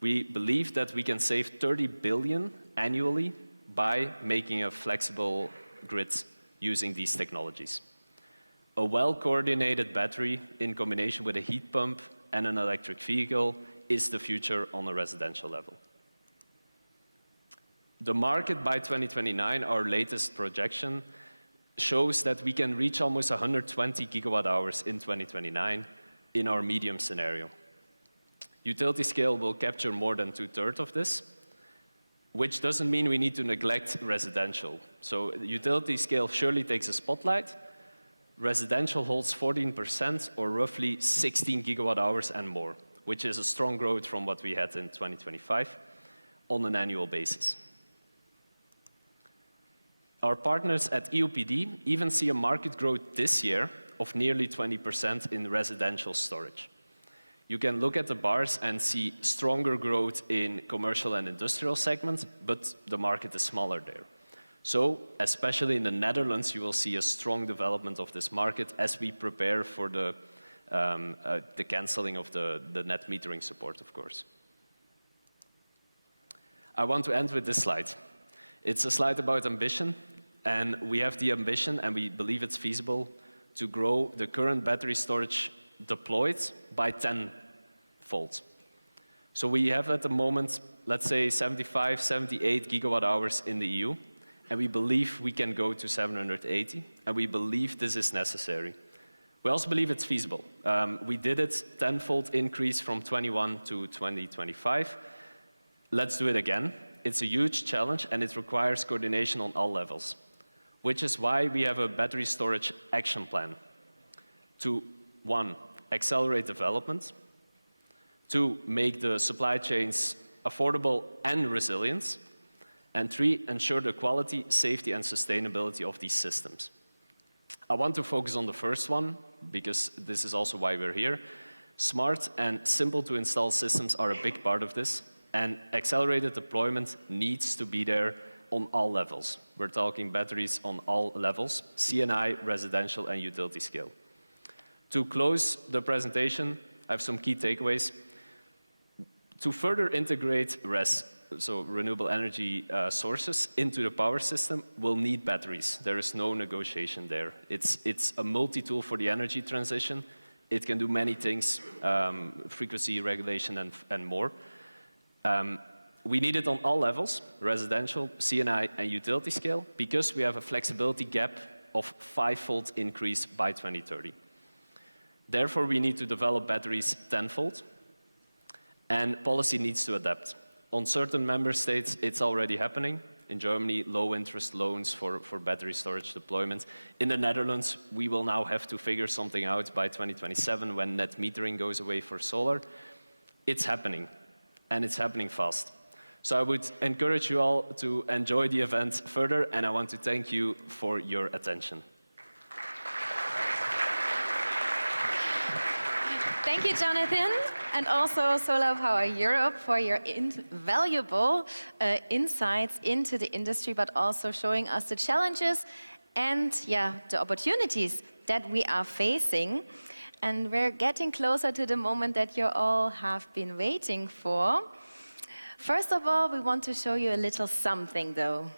we believe that we can save 30 billion annually by making a flexible grid using these technologies. A well-coordinated battery in combination with a heat pump and an electric vehicle is the future on a residential level. The market by 2029, our latest projection, shows that we can reach almost 120 gigawatt hours in 2029 in our medium scenario. Utility scale will capture more than 2/3 of this, which doesn't mean we need to neglect residential. So utility scale surely takes a spotlight. Residential holds 14% or roughly 16 gigawatt hours and more, which is a strong growth from what we had in 2025 on an annual basis. Our partners at EUPD even see a market growth this year of nearly 20% in residential storage. You can look at the bars and see stronger growth in commercial and industrial segments, but the market is smaller there. So, especially in the Netherlands, you will see a strong development of this market as we prepare for the canceling of the net metering support, of course. I want to end with this slide. It's a slide about ambition, and we have the ambition, and we believe it's feasible, to grow the current battery storage deployed by 10-fold. So we have at the moment, let's say 75, 78 gigawatt hours in the EU, and we believe we can go to 780, and we believe this is necessary. We also believe it's feasible. We did it 10-fold increase from 21 to 2025. Let's do it again. It's a huge challenge, and it requires coordination on all levels, which is why we have a battery storage action plan to, 1, accelerate development, 2, make the supply chains affordable and resilient, and 3, ensure the quality, safety, and sustainability of these systems. I want to focus on the first one, because this is also why we're here. Smart and simple to install systems are a big part of this, and accelerated deployment needs to be there on all levels. We're talking batteries on all levels, C&I, residential, and utility scale. To close the presentation, I have some key takeaways. To further integrate RES, so renewable energy sources, into the power system, we'll need batteries. There is no negotiation there. It's a multi-tool for the energy transition. It can do many things, frequency regulation and more. We need it on all levels, residential, C&I, and utility scale, because we have a flexibility gap of 5-fold increase by 2030. Therefore, we need to develop batteries 10-fold, and policy needs to adapt. On certain member states, it's already happening. In Germany, low-interest loans for battery storage deployment. In the Netherlands, we will now have to figure something out by 2027 when net metering goes away for solar. It's happening, and it's happening fast. So I would encourage you all to enjoy the event further, and I want to thank you for your attention. Thank you, Jonathan, and also Solar Power Europe for your invaluable insights into the industry, but also showing us the challenges and the opportunities that we are facing. And we're getting closer to the moment that you all have been waiting for. First of all, we want to show you a little something, though.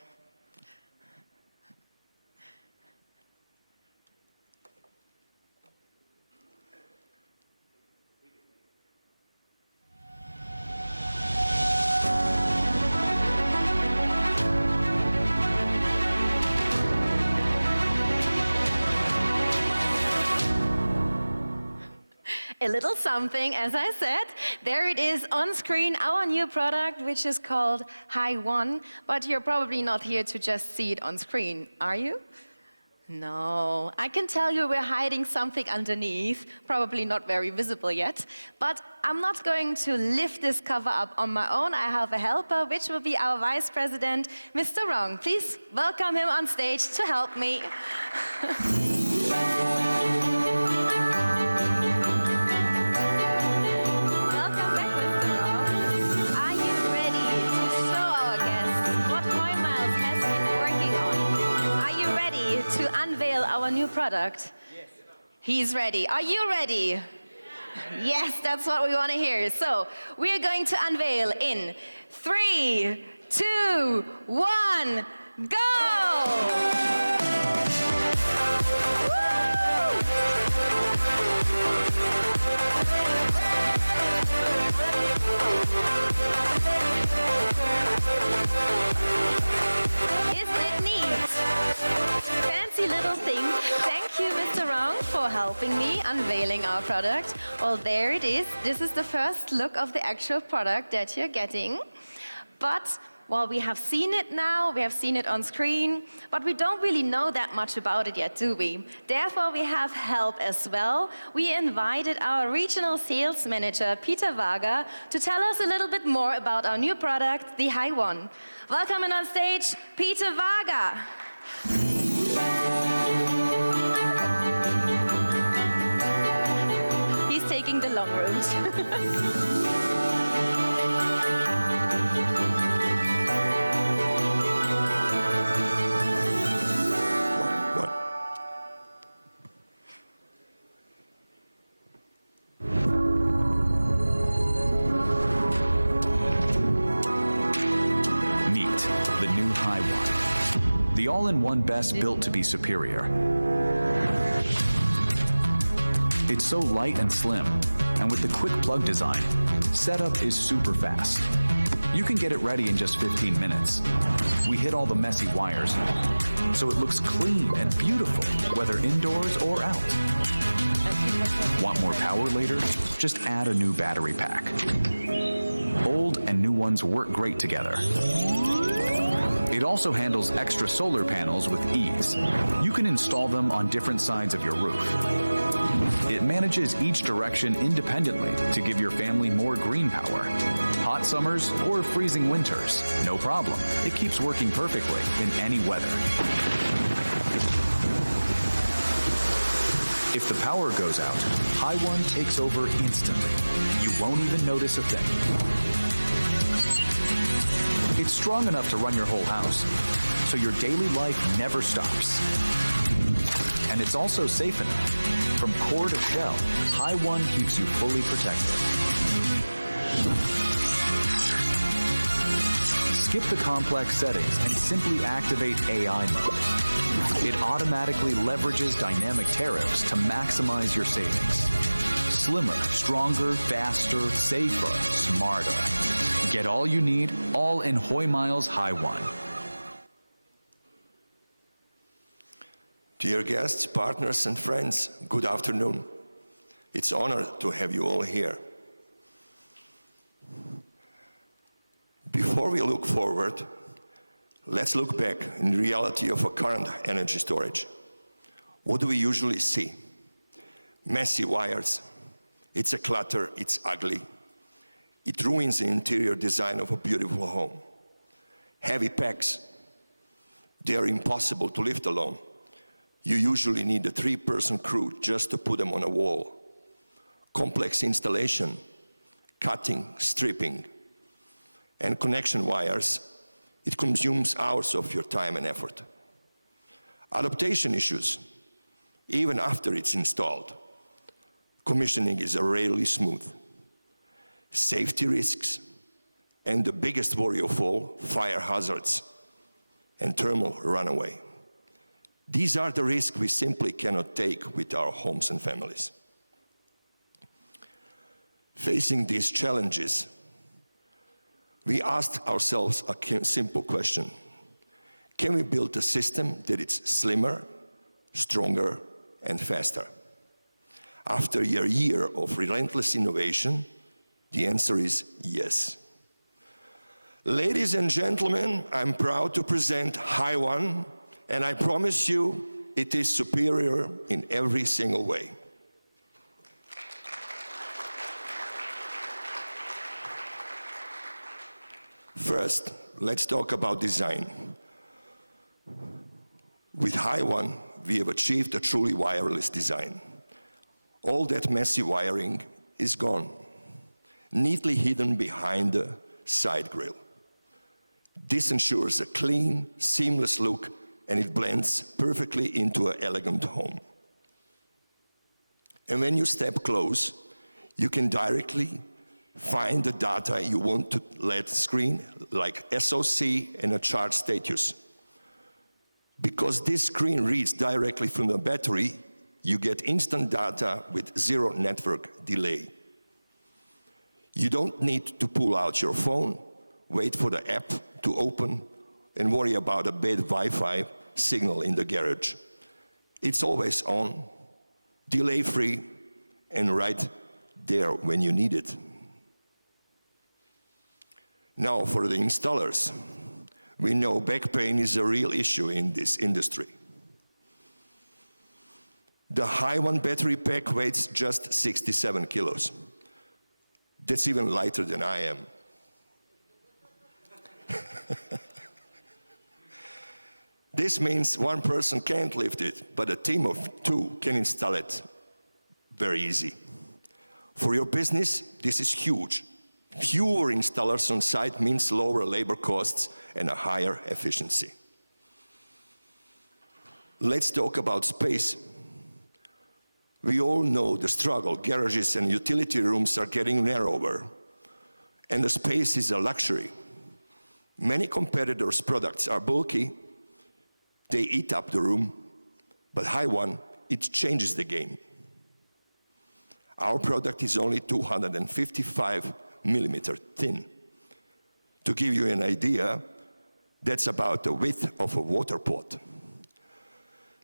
a little something, as I said. There it is on screen, our new product, which is called HiOne. But you're probably not here to just see it on screen, are you? No, I can tell you we're hiding something underneath, probably not very visible yet, but I'm not going to lift this cover up on my own. I have a helper, which will be our Vice President, Mr. Rong. Please welcome him on stage to help me. Welcome back, Mr. Rong. Are you ready to show our guests what Hoymiles has been working on? Are you ready to unveil our new product? Yes. He's ready. Are you ready? Yes, that's what we want to hear. So we are going to unveil in 3, 2, 1, go! Isn't it neat? Fancy little thing. Thank you, Mr. Rong, for helping me unveiling our product. Well, there it is. This is the first look of the actual product that you're getting. But well, we have seen it now, we have seen it on screen, but we don't really know that much about it yet, do we? Therefore, we have help as well. We invited our regional sales manager, Peter Wager, to tell us a little bit more about our new product, the HiOne. Welcome on stage, Peter Wager. He's taking the long route. The all-in-one BESS built to be superior. It's so light and slim, and with the quick plug design, setup is super fast. You can get it ready in just 15 minutes. We hid all the messy wires, so it looks clean and beautiful, whether indoors or out. Want more power later? Just add a new battery pack. Old and new ones work great together. It also handles extra solar panels with ease. You can install them on different sides of your roof. It manages each direction independently to give your family more green power. Hot summers or freezing winters, no problem. It keeps working perfectly in any weather. If the power goes out, HiOne takes over instantly. You won't even notice a thing. It's strong enough to run your whole house, so your daily life never stops. And it's also safe enough. From core to shell, HiOne keeps you fully protected. Skip the complex settings and simply activate AI mode. It automatically leverages dynamic tariffs to maximize your savings. Slimmer, stronger, faster, safer, smarter. Get all you need, all in Hoymiles HiOne. Dear guests, partners, and friends, good afternoon. It's an honor to have you all here. Before we look forward, let's look back in the reality of a current energy storage. What do we usually see? Messy wires. It's a clutter, it's ugly. It ruins the interior design of a beautiful home. Heavy packs. They are impossible to lift alone. You usually need a 3-person crew just to put them on a wall. Complex installation, cutting, stripping, and connection wires. It consumes hours of your time and effort. Adaptation issues, even after it's installed. Commissioning is rarely smooth. Safety risks, and the biggest worry of all, fire hazards and thermal runaway. These are the risks we simply cannot take with our homes and families. Facing these challenges, we asked ourselves a simple question. Can we build a system that is slimmer, stronger, and faster? After a year of relentless innovation, the answer is yes. Ladies and gentlemen, I'm proud to present HiOne, and I promise you it is superior in every single way. First, let's talk about design. With HiOne, we have achieved a truly wireless design. All that messy wiring is gone, neatly hidden behind the side grille. This ensures a clean, seamless look, and it blends perfectly into an elegant home. And when you step close, you can directly find the data you want to let screen, like SOC and a charge status. Because this screen reads directly from the battery, you get instant data with zero network delay. You don't need to pull out your phone, wait for the app to open, and worry about a bad Wi-Fi signal in the garage. It's always on, delay-free, and right there when you need it. Now for the installers. We know back pain is a real issue in this industry. The HiOne battery pack weighs just 67 kilos. That's even lighter than I am. This means one person can't lift it, but a team of two can install it very easy. For your business, this is huge. Fewer installers on site means lower labor costs and a higher efficiency. Let's talk about space. We all know the struggle. Garages and utility rooms are getting narrower, and the space is a luxury. Many competitors' products are bulky, they eat up the room, but HiOne, it changes the game. Our product is only 255 millimeter thin. To give you an idea, that's about the width of a water pot.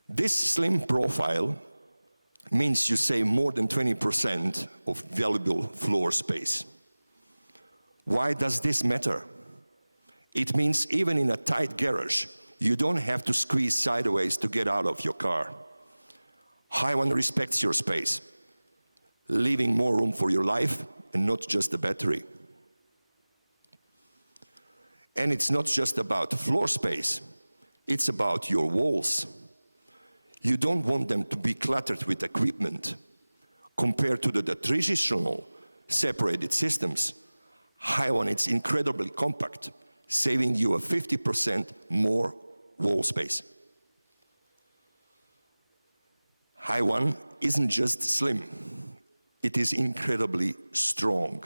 This slim profile means you save more than 20% of valuable floor space. Why does this matter? It means even in a tight garage, you don't have to squeeze sideways to get out of your car. HiOne respects your space, leaving more room for your life and not just the battery. And it's not just about floor space, it's about your walls. You don't want them to be cluttered with equipment. Compared to the traditional separated systems, HiOne is incredibly compact, saving you a 50% more wall space. HiOne isn't just slim, it is incredibly strong.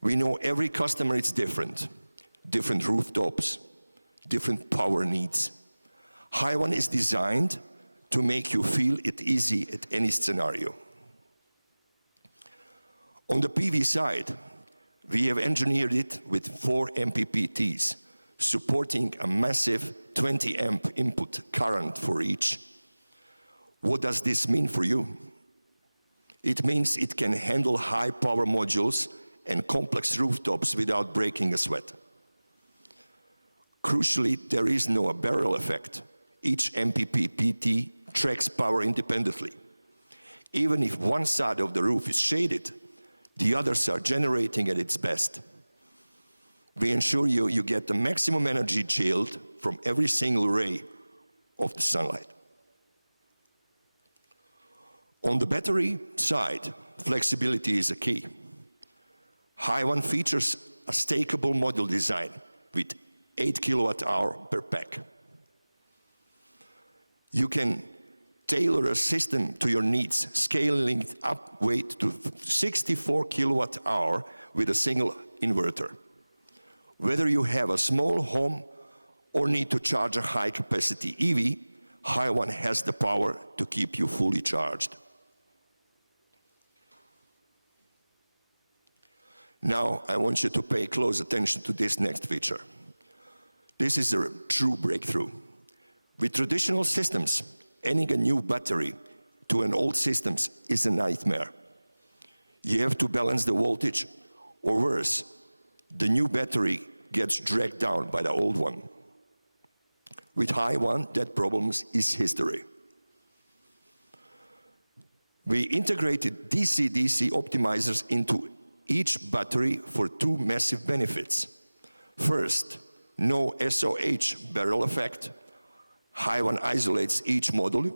We know every customer is different rooftops, different power needs. HiOne is designed to make you feel it easy at any scenario. On the PV side, we have engineered it with 4 MPPTs, supporting a massive 20 amp input current for each. What does this mean for you? It means it can handle high power modules and complex rooftops without breaking a sweat. Crucially, there is no barrel effect. Each MPPT tracks power independently. Even if one side of the roof is shaded, the others are generating at its best. We ensure you get the maximum energy yield from every single ray of the sunlight. On the battery side, flexibility is a key. HiOne features a stackable module design with 8 kWh per pack. You can tailor a system to your needs, scaling it up weight to 64 kWh with a single inverter. Whether you have a small home or need to charge a high-capacity EV, HiOne has the power to keep you fully charged. Now, I want you to pay close attention to this next feature. This is a true breakthrough. With traditional systems, adding a new battery to an old system is a nightmare. You have to balance the voltage, or worse, the new battery gets dragged down by the old one. With HiOne, that problem is history. We integrated DC-DC optimizers into each battery for two massive benefits. First, no SOH barrel effect. HiOne isolates each module,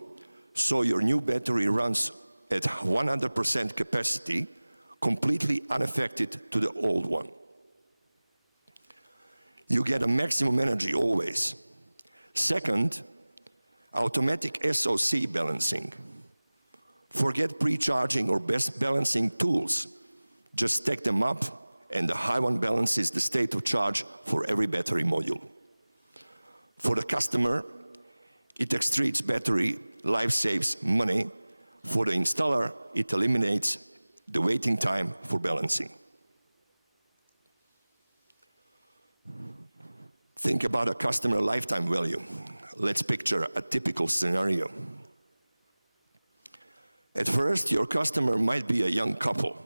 so your new battery runs at 100% capacity, completely unaffected to the old one. You get a maximum energy always. Second, automatic SOC balancing. Forget pre-charging or best balancing tools. Just stack them up, and the HiOne balances the state of charge for every battery module. For the customer, it extracts battery, life saves money. For the installer, it eliminates the waiting time for balancing. Think about a customer lifetime value. Let's picture a typical scenario. At first, your customer might be a young couple.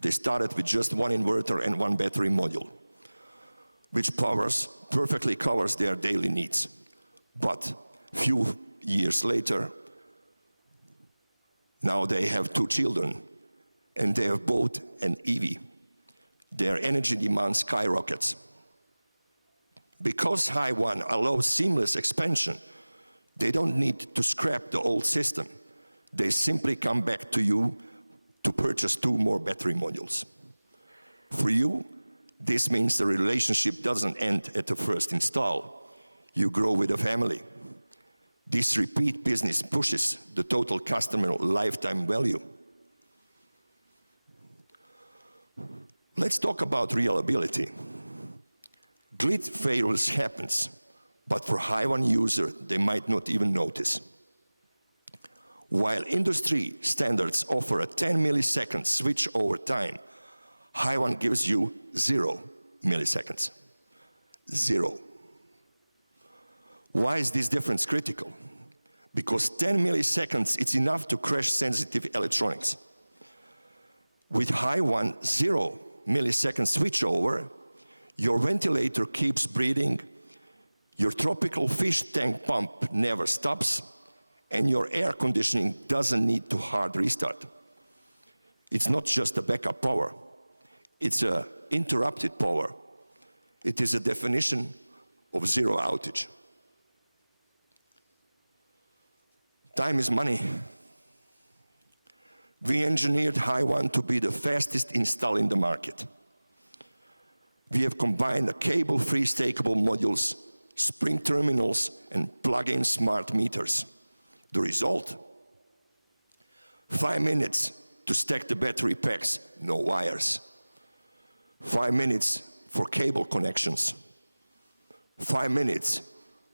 They started with just one inverter and one battery module, which perfectly covers their daily needs. But few years later, now they have 2 children, and they have both an EV. Their energy demand skyrockets. Because HiOne allows seamless expansion, they don't need to scrap the old system. They simply come back to you to purchase 2 more battery modules. For you, this means the relationship doesn't end at the first install. You grow with a family. This repeat business pushes the total customer lifetime value. Let's talk about reliability. Grid failures happens, but for HiOne user, they might not even notice. While industry standards offer a 10 millisecond switch over time, HiOne gives you 0 milliseconds. 0. Why is this difference critical? Because 10 milliseconds, it's enough to crash sensitive electronics. With HiOne 0 millisecond switchover, your ventilator keeps breathing, your tropical fish tank pump never stops, and your air conditioning doesn't need to hard restart. It's not just a backup power, it's an interrupted power. It is a definition of zero outage. Time is money. We engineered HiOne to be the fastest install in the market. We have combined the cable-free stackable modules, spring terminals, and plug-in smart meters. The result? 5 minutes to stack the battery packs, no wires. 5 minutes for cable connections. 5 minutes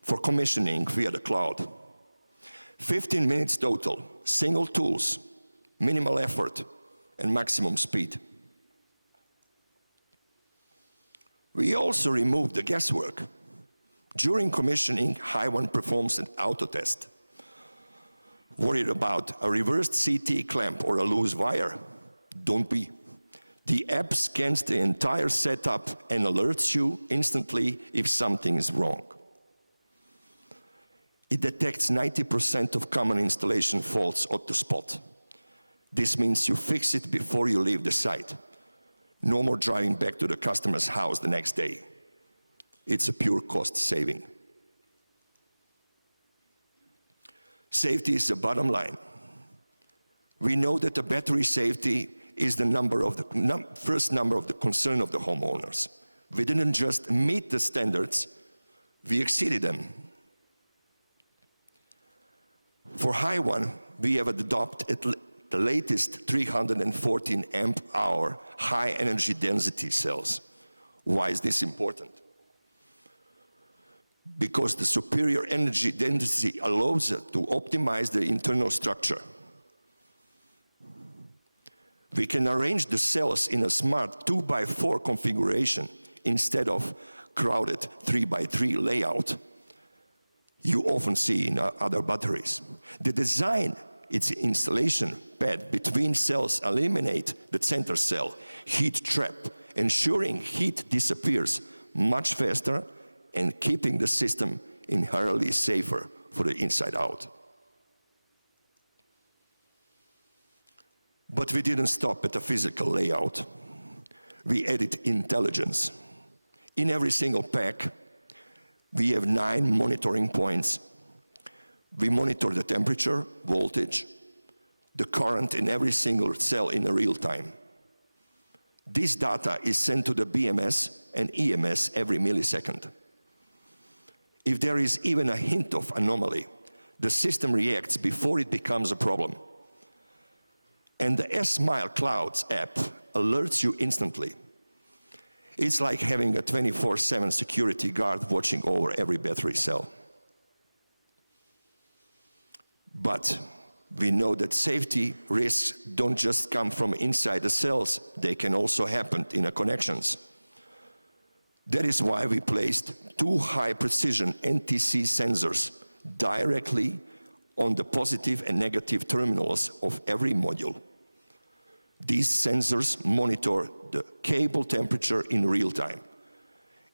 for commissioning via the cloud. 15 minutes total, single tools, minimal effort, and maximum speed. We also removed the guesswork. During commissioning, HiOne performs an auto test. Worried about a reversed CT clamp or a loose wire? Don't be. The app scans the entire setup and alerts you instantly if something is wrong. It detects 90% of common installation faults on the spot. This means you fix it before you leave the site. No more driving back to the customer's house the next day. It's a pure cost saving. Safety is the bottom line. We know that the battery safety is the first number of the concern of the homeowners. We didn't just meet the standards, we exceeded them. For HiOne, we have adopted the latest 314 amp hour high energy density cells. Why is this important? Because the superior energy density allows us to optimize the internal structure. We can arrange the cells in a smart 2x4 configuration instead of crowded 3x3 layout you often see in other batteries. The design its installation pad between cells eliminate the center cell heat trap, ensuring heat disappears much faster and keeping the system inherently safer for the inside out. But we didn't stop at the physical layout. We added intelligence. In every single pack, we have 9 monitoring points. We monitor the temperature, voltage, the current in every single cell in real time. This data is sent to the BMS and EMS every millisecond. If there is even a hint of anomaly, the system reacts before it becomes a problem. And the S-Mile Clouds app alerts you instantly. It's like having a 24/7 security guard watching over every battery cell. But we know that safety risks don't just come from inside the cells, they can also happen in the connections. That is why we placed 2 high-precision NTC sensors directly on the positive and negative terminals of every module. These sensors monitor the cable temperature in real time.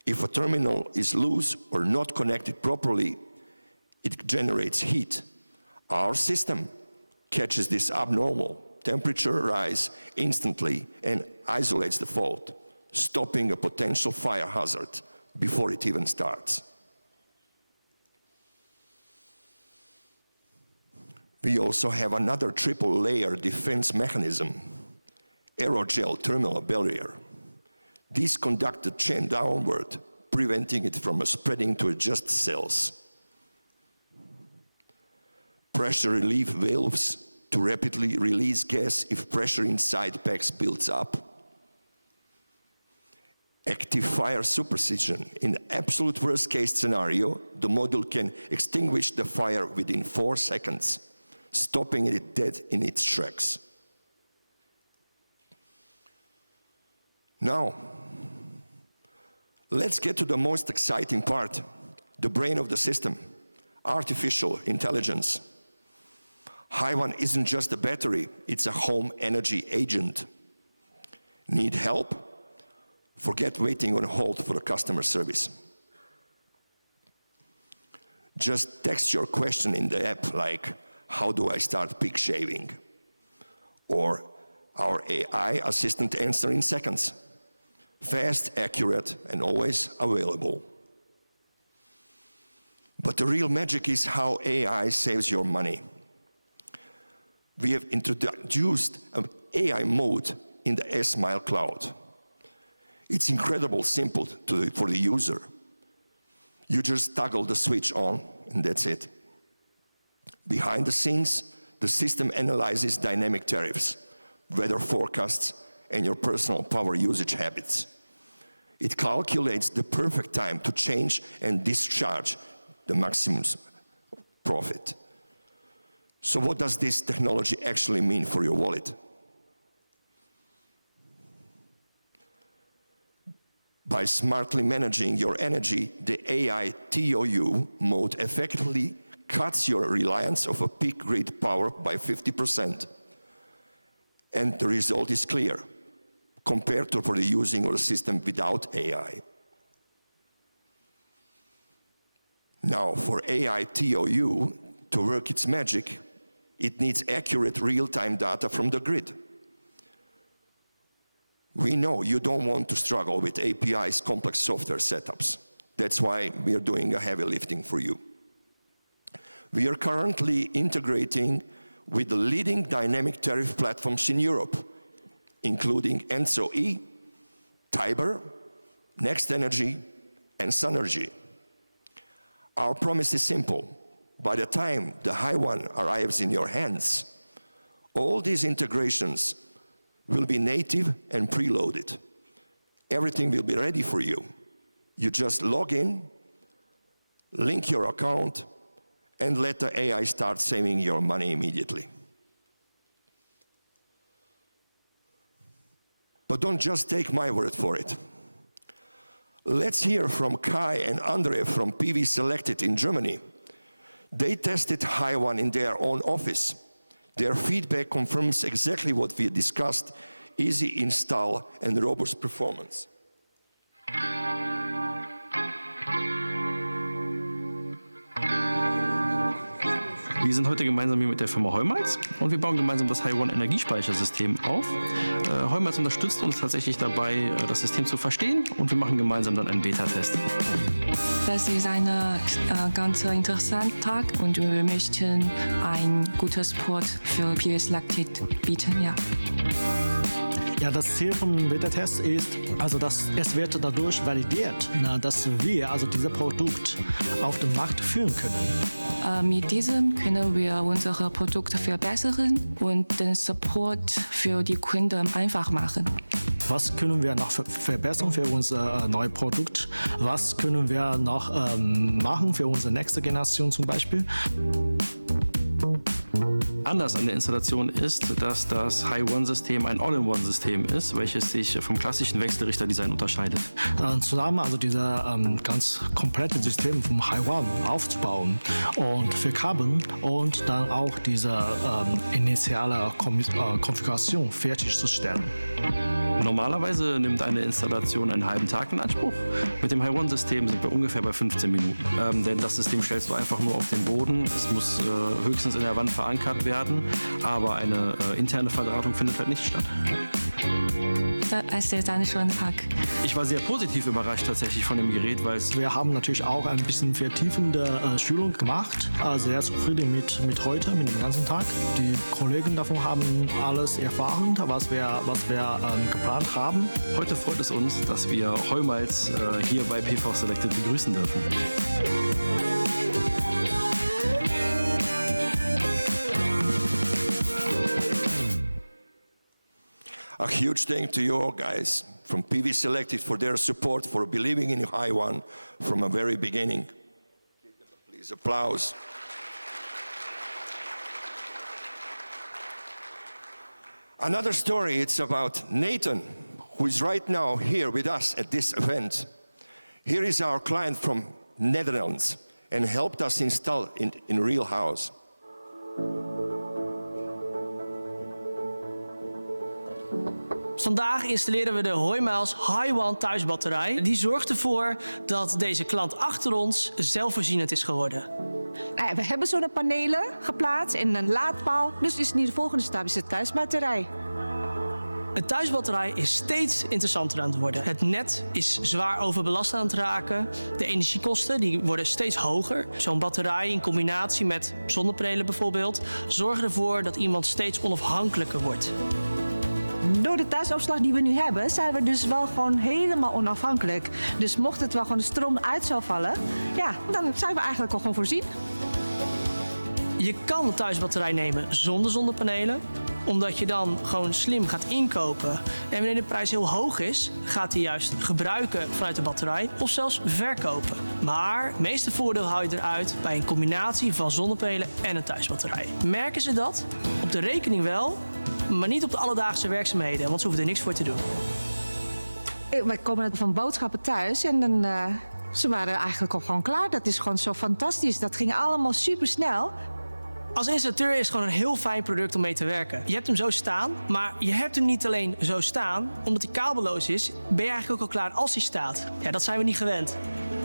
If a terminal is loose or not connected properly, it generates heat. Our system catches this abnormal temperature rise instantly and isolates the fault, stopping a potential fire hazard before it even starts. We also have another triple-layer defense mechanism, aerogel terminal barrier. These conduct the chain downward, preventing it from spreading to just cells. Pressure relief valves to rapidly release gas if pressure inside packs builds up. Active fire suppression. In absolute worst case scenario, the module can extinguish the fire within 4 seconds, stopping it dead in its tracks. Now, let's get to the most exciting part, the brain of the system, artificial intelligence. HiOne isn't just a battery, it's a home energy agent. Need help? Forget waiting on hold for the customer service. Just text your question in the app like, how do I start peak shaving? Or our AI assistant answer in seconds. Fast, accurate, and always available. But the real magic is how AI saves your money. We have introduced an AI mode in the S-Mile Cloud. It's incredibly simple for the user. You just toggle the switch on, and that's it. Behind the scenes, the system analyzes dynamic tariffs, weather forecasts, and your personal power usage habits. It calculates the perfect time to change and discharge the maximum profit. So what does this technology actually mean for your wallet? By smartly managing your energy, the AI TOU mode effectively cuts your reliance of a peak grid power by 50%. And the result is clear, compared to for the using of a system without AI. Now, for AI TOU to work its magic, it needs accurate real-time data from the grid. We know you don't want to struggle with APIs, complex software setups. That's why we are doing a heavy lifting for you. We are currently integrating with the leading dynamic tariff platforms in Europe, including ENSO-E, Tiber, Next Energy, and Sunergy. Our promise is simple. By the time the HiOne arrives in your hands, all these integrations will be native and preloaded. Everything will be ready for you. You just log in, link your account, and let the AI start saving your money immediately. But don't just take my word for it. Let's hear from Kai and Andre from PV Selected in Germany. They tested HiOne in their own office. Their feedback confirms exactly what we discussed: easy install and robust performance. Wir sind heute gemeinsam hier mit der Firma Hoymiles und wir bauen gemeinsam das HiOne Energiespeichersystem auf. Hoymiles unterstützt uns tatsächlich dabei, das System zu verstehen, und wir machen gemeinsam dann einen Beta-Test. Das ist ein ganz interessanter Tag und wir möchten ein gutes Support für BESS Lactate bieten. Ja. Ja, das Ziel vom Beta-Test ist, also dass es wird dadurch validiert, dass wir also dieses Produkt auf dem Markt führen können. Mit diesem können wir unsere Produkte verbessern und den Support für die Kunden einfach machen. Was können wir noch verbessern für unser neues Produkt? Was können wir noch machen für unsere nächste Generation zum Beispiel? Anders an der Installation ist, dass das HiOne-System ein All-in-One-System ist, welches sich vom klassischen Wechselrichterdesign unterscheidet. Zusammen also dieses ganz komplette System vom HiOne aufzubauen und für Kabel und dann auch diese initiale Konfiguration fertigzustellen. Normalerweise nimmt eine Installation einen halben Tag in Anspruch. Mit dem HiOne-System sind wir ungefähr bei 15 Minuten. Denn das System stellst du einfach nur auf den Boden. Es muss höchstens in der Wand verankert werden, aber eine interne Verdrahtung findet halt nicht statt. Es ist ein schöner Tag. Ich war sehr positiv überrascht tatsächlich von dem Gerät, weil wir haben natürlich auch ein bisschen vertiefende Schulung gemacht. Sehr zufrieden mit heute, mit dem ganzen Tag. Die Kollegen davon haben alles erfahren, was wir geplant haben. Heute freut es uns, dass wir Hoymiles hier bei PV Selected begrüßen dürfen. A huge thank to you all guys from PV Selected for their support, for believing in HiOne from a very beginning. Please applause. Another story, it's about Nathan, who is right now here with us at this event. Here is our client from Netherlands and helped us install in a real house. Vandaag installeren we de Hoymiles HiOne thuisbatterij. Die zorgt ervoor dat deze klant achter ons zelfvoorzienend is geworden. We hebben zonnepanelen geplaatst en een laadpaal. Dus is nu de volgende stap is de thuisbatterij. De thuisbatterij is steeds interessanter aan het worden. Het net is zwaar overbelast aan het raken. De energiekosten die worden steeds hoger. Zo'n batterij in combinatie met zonnepanelen bijvoorbeeld zorgen ervoor dat iemand steeds onafhankelijker wordt. Door de thuisopslag die we nu hebben, zijn we dus wel gewoon helemaal onafhankelijk. Dus mocht het wel gewoon de stroom uit zou vallen, ja, dan zijn we eigenlijk al gewoon voorzien. Je kan een thuisbatterij nemen zonder zonnepanelen, omdat je dan gewoon slim gaat inkopen. En wanneer de prijs heel hoog is, gaat hij juist gebruiken vanuit de batterij of zelfs verkopen. Maar het meeste voordeel haal je eruit bij een combinatie van zonnepanelen en een thuisbatterij. Merken ze dat? Op de rekening wel, maar niet op de alledaagse werkzaamheden, want ze hoeven er niks voor te doen. Wij komen van boodschappen thuis en dan, ze waren eigenlijk al gewoon klaar. Dat is gewoon zo fantastisch. Dat ging allemaal super snel. Als installateur is het gewoon een heel fijn product om mee te werken. Je hebt hem zo staan, maar je hebt hem niet alleen zo staan. Omdat hij kabelloos is, ben je eigenlijk ook al klaar als hij staat. Ja, dat zijn we niet gewend.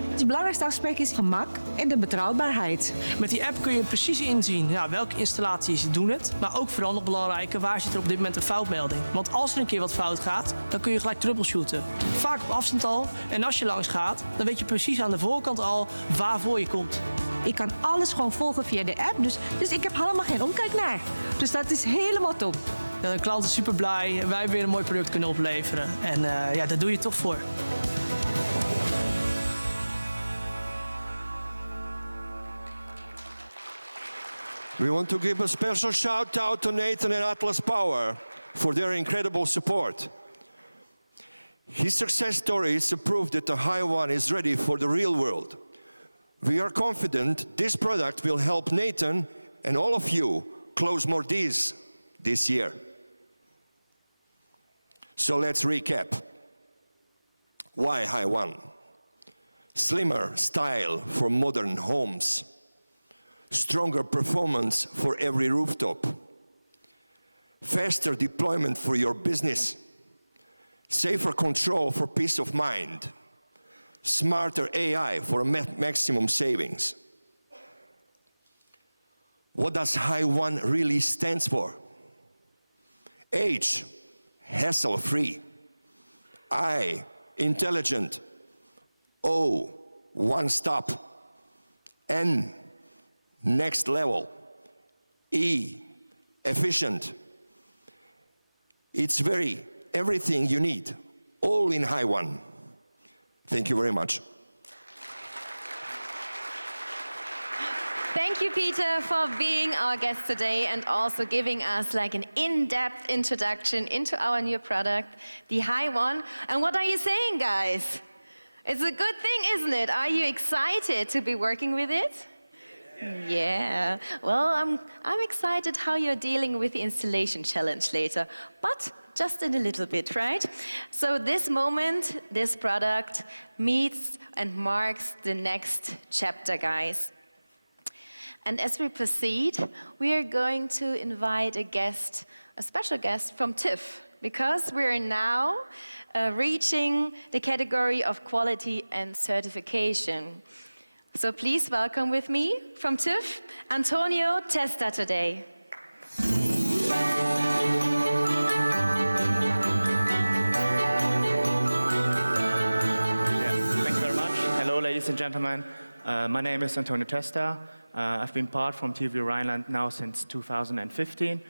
Het belangrijkste aspect is gemak en de betrouwbaarheid. Met die app kun je precies inzien welke installaties doen het. Maar ook vooral nog belangrijker, waar zit er op dit moment een foutmelding. Want als er een keer wat fout gaat, dan kun je gelijk troubleshooten. Vaak op afstand al. En als je langs gaat, dan weet je precies aan de voorkant al waarvoor je komt. Ik kan alles gewoon volgen via de app, dus ik heb helemaal geen omkijk naar. Dus dat is helemaal top. De klant is super blij, wij hebben weer een mooi product kunnen opleveren. En daar doe je het toch voor. We want to give a special shout out to Nathan and Atlas Power for their incredible support. His success story is a proof that the HiOne is ready for the real world. We are confident this product will help Nathan and all of you close more deals this year. So let's recap. Why HiOne? Slimmer style for modern homes. Stronger performance for every rooftop. faster deployment for your business, safer control for peace of mind, smarter AI for maximum savings. What does HiOne really stands for? H, hassle-free. I, intelligent. O, one-stop. N, next level. E, efficient. It's everything you need, all in HiOne. Thank you very much. Thank you, Peter, for being our guest today and also giving us like an in-depth introduction into our new product, the HiOne. And what are you saying, guys? It's a good thing, isn't it? Are you excited to be working with it? Yeah. Well, I'm excited how you're dealing with the installation challenge later, but just in a little bit, right? So this moment, this product meets and marks the next chapter, guys. And as we proceed, we are going to invite a special guest from TÜV, because we are now reaching the category of quality and certification. So please welcome with me from TÜV, Antonio Testa today. Thank you very much. Hello, ladies and gentlemen. My name is Antonio Testa. I've been part from TÜV Rhineland now since 2015.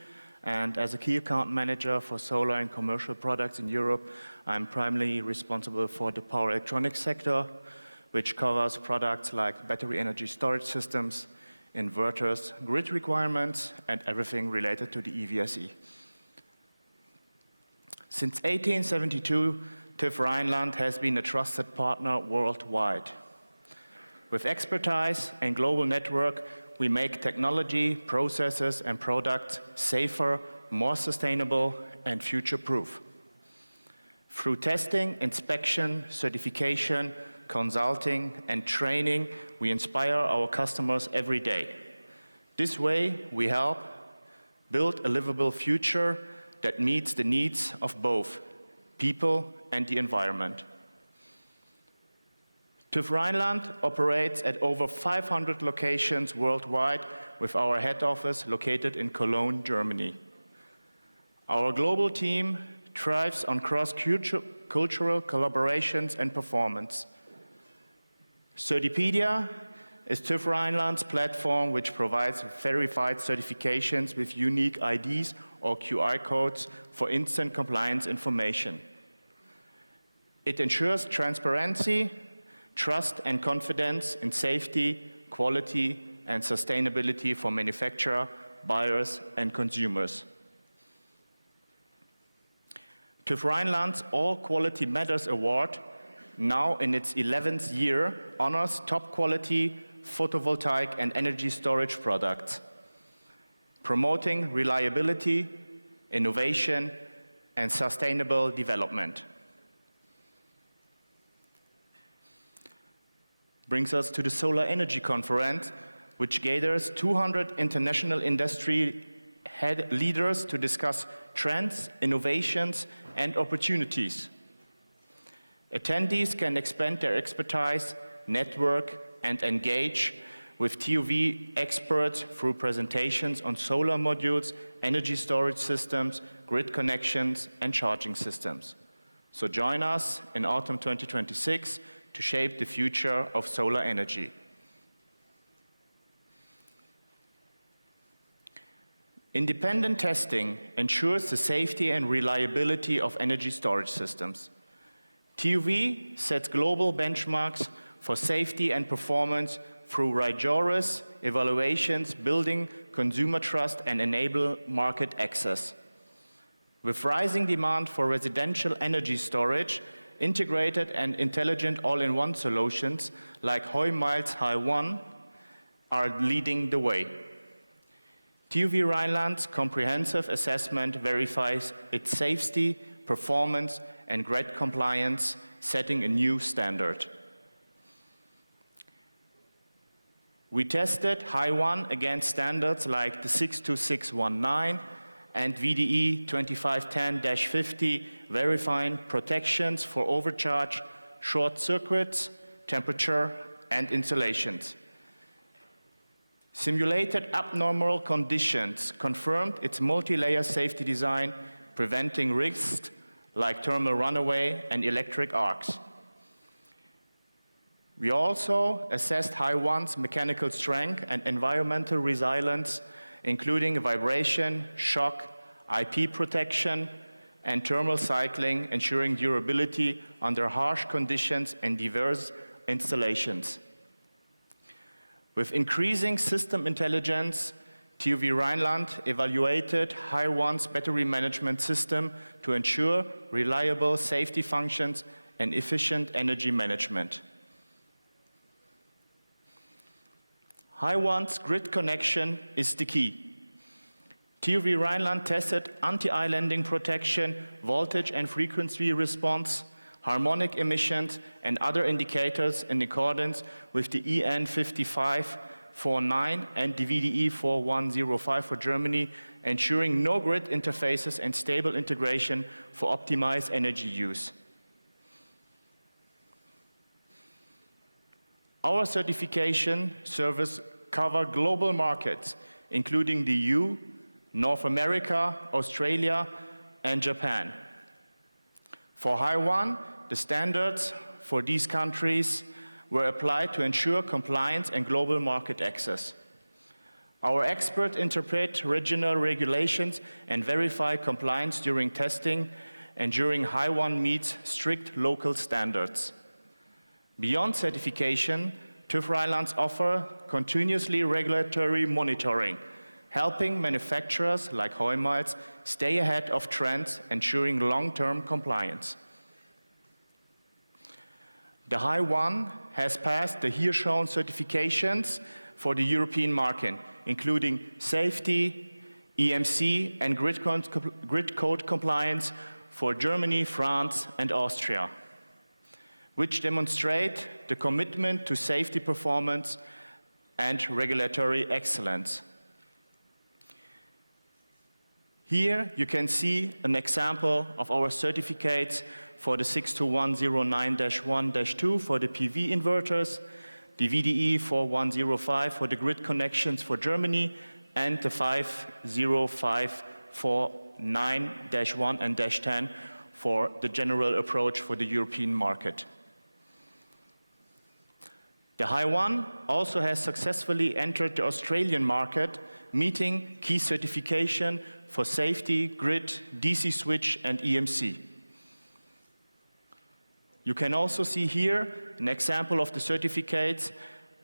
And as a key account manager for solar and commercial products in Europe, I'm primarily responsible for the power electronics sector, which covers products like battery energy storage systems, inverters, grid requirements, and everything related to the EVSE. Since 1872, TÜV Rhineland has been a trusted partner worldwide. With expertise and global network, we make technology, processes, and products safer, more sustainable, and future-proof. Through testing, inspection, certification, consulting, and training, we inspire our customers every day. This way, we help build a livable future that meets the needs of both people and the environment. TÜV Rhineland operates at over 500 locations worldwide, with our head office located in Cologne, Germany. Our global team thrives on cross-cultural collaborations and performance. Certipedia is TÜV Rhineland's platform, which provides verified certifications with unique IDs or QR codes for instant compliance information. It ensures transparency, trust and confidence in safety, quality, and sustainability for manufacturer, buyers, and consumers. TÜV Rhineland's All Quality Matters Award, now in its 11th year, honors top quality photovoltaic and energy storage products, promoting reliability, innovation, and sustainable development. Brings us to the Solar Energy Conference, which gathers 200 international industry head leaders to discuss trends, innovations, and opportunities. Attendees can expand their expertise, network, and engage with TÜV experts through presentations on solar modules, energy storage systems, grid connections, and charging systems. So join us in autumn 2026 to shape the future of solar energy. Independent testing ensures the safety and reliability of energy storage systems. TÜV sets global benchmarks for safety and performance through rigorous evaluations, building consumer trust and enable market access. With rising demand for residential energy storage, integrated and intelligent all-in-one solutions like Hoymiles HiOne are leading the way. TÜV Rhineland's comprehensive assessment verifies its safety, performance, and grid compliance, setting a new standard. We tested HiOne against standards like the 62619 and VDE 2510-50 verifying protections for overcharge, short circuits, temperature, and installations. Simulated abnormal conditions confirmed its multi-layer safety design, preventing risks like thermal runaway and electric arcs. We also assessed HiOne's mechanical strength and environmental resilience, including vibration, shock, IP protection, and thermal cycling, ensuring durability under harsh conditions and diverse installations. With increasing system intelligence, TÜV Rheinland evaluated HiOne's battery management system to ensure reliable safety functions and efficient energy management. HiOne's grid connection is the key. TÜV Rheinland tested anti-islanding protection, voltage and frequency response, harmonic emissions, and other indicators in accordance with the EN 5549 and the VDE 4105 for Germany, ensuring no grid interfaces and stable integration for optimized energy use. Our certification service cover global markets, including the EU, North America, Australia, and Japan. For HiOne, the standards for these countries were applied to ensure compliance and global market access. Our experts interpret regional regulations and verify compliance during testing, ensuring HiOne meets strict local standards. Beyond certification, TÜV Rheinland offers continuously regulatory monitoring, helping manufacturers like Hoymiles stay ahead of trends, ensuring long-term compliance. The HiOne has passed the here shown certifications for the European market, including safety, EMC, and grid code compliance for Germany, France, and Austria, which demonstrate the commitment to safety performance and regulatory excellence. Here you can see an example of our certificates for the 62109-1-2 for the PV inverters, the VDE 4105 for the grid connections for Germany, and the 50549-1 and -10 for the general approach for the European market. The HiOne also has successfully entered the Australian market, meeting key certification for safety, grid, DC switch, and EMC. You can also see here an example of the certificates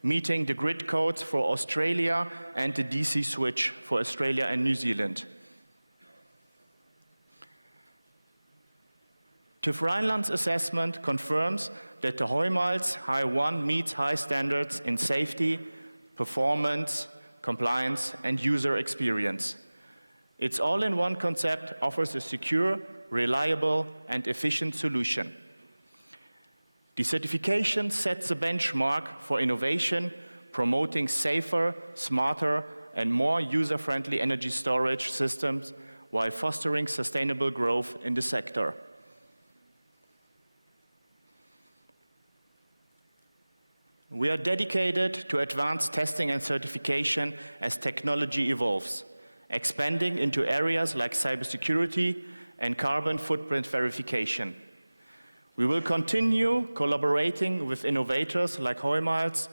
meeting the grid codes for Australia and the DC switch for Australia and New Zealand. TÜV Rheinland's assessment confirms that the Hoymiles HiOne meets high standards in safety, performance, compliance, and user experience. Its all-in-one concept offers a secure, reliable, and efficient solution. The certification sets a benchmark for innovation, promoting safer, smarter, and more user-friendly energy storage systems while fostering sustainable growth in the sector. We are dedicated to advanced testing and certification as technology evolves, expanding into areas like cybersecurity and carbon footprint verification. We will continue collaborating with innovators like Hoymiles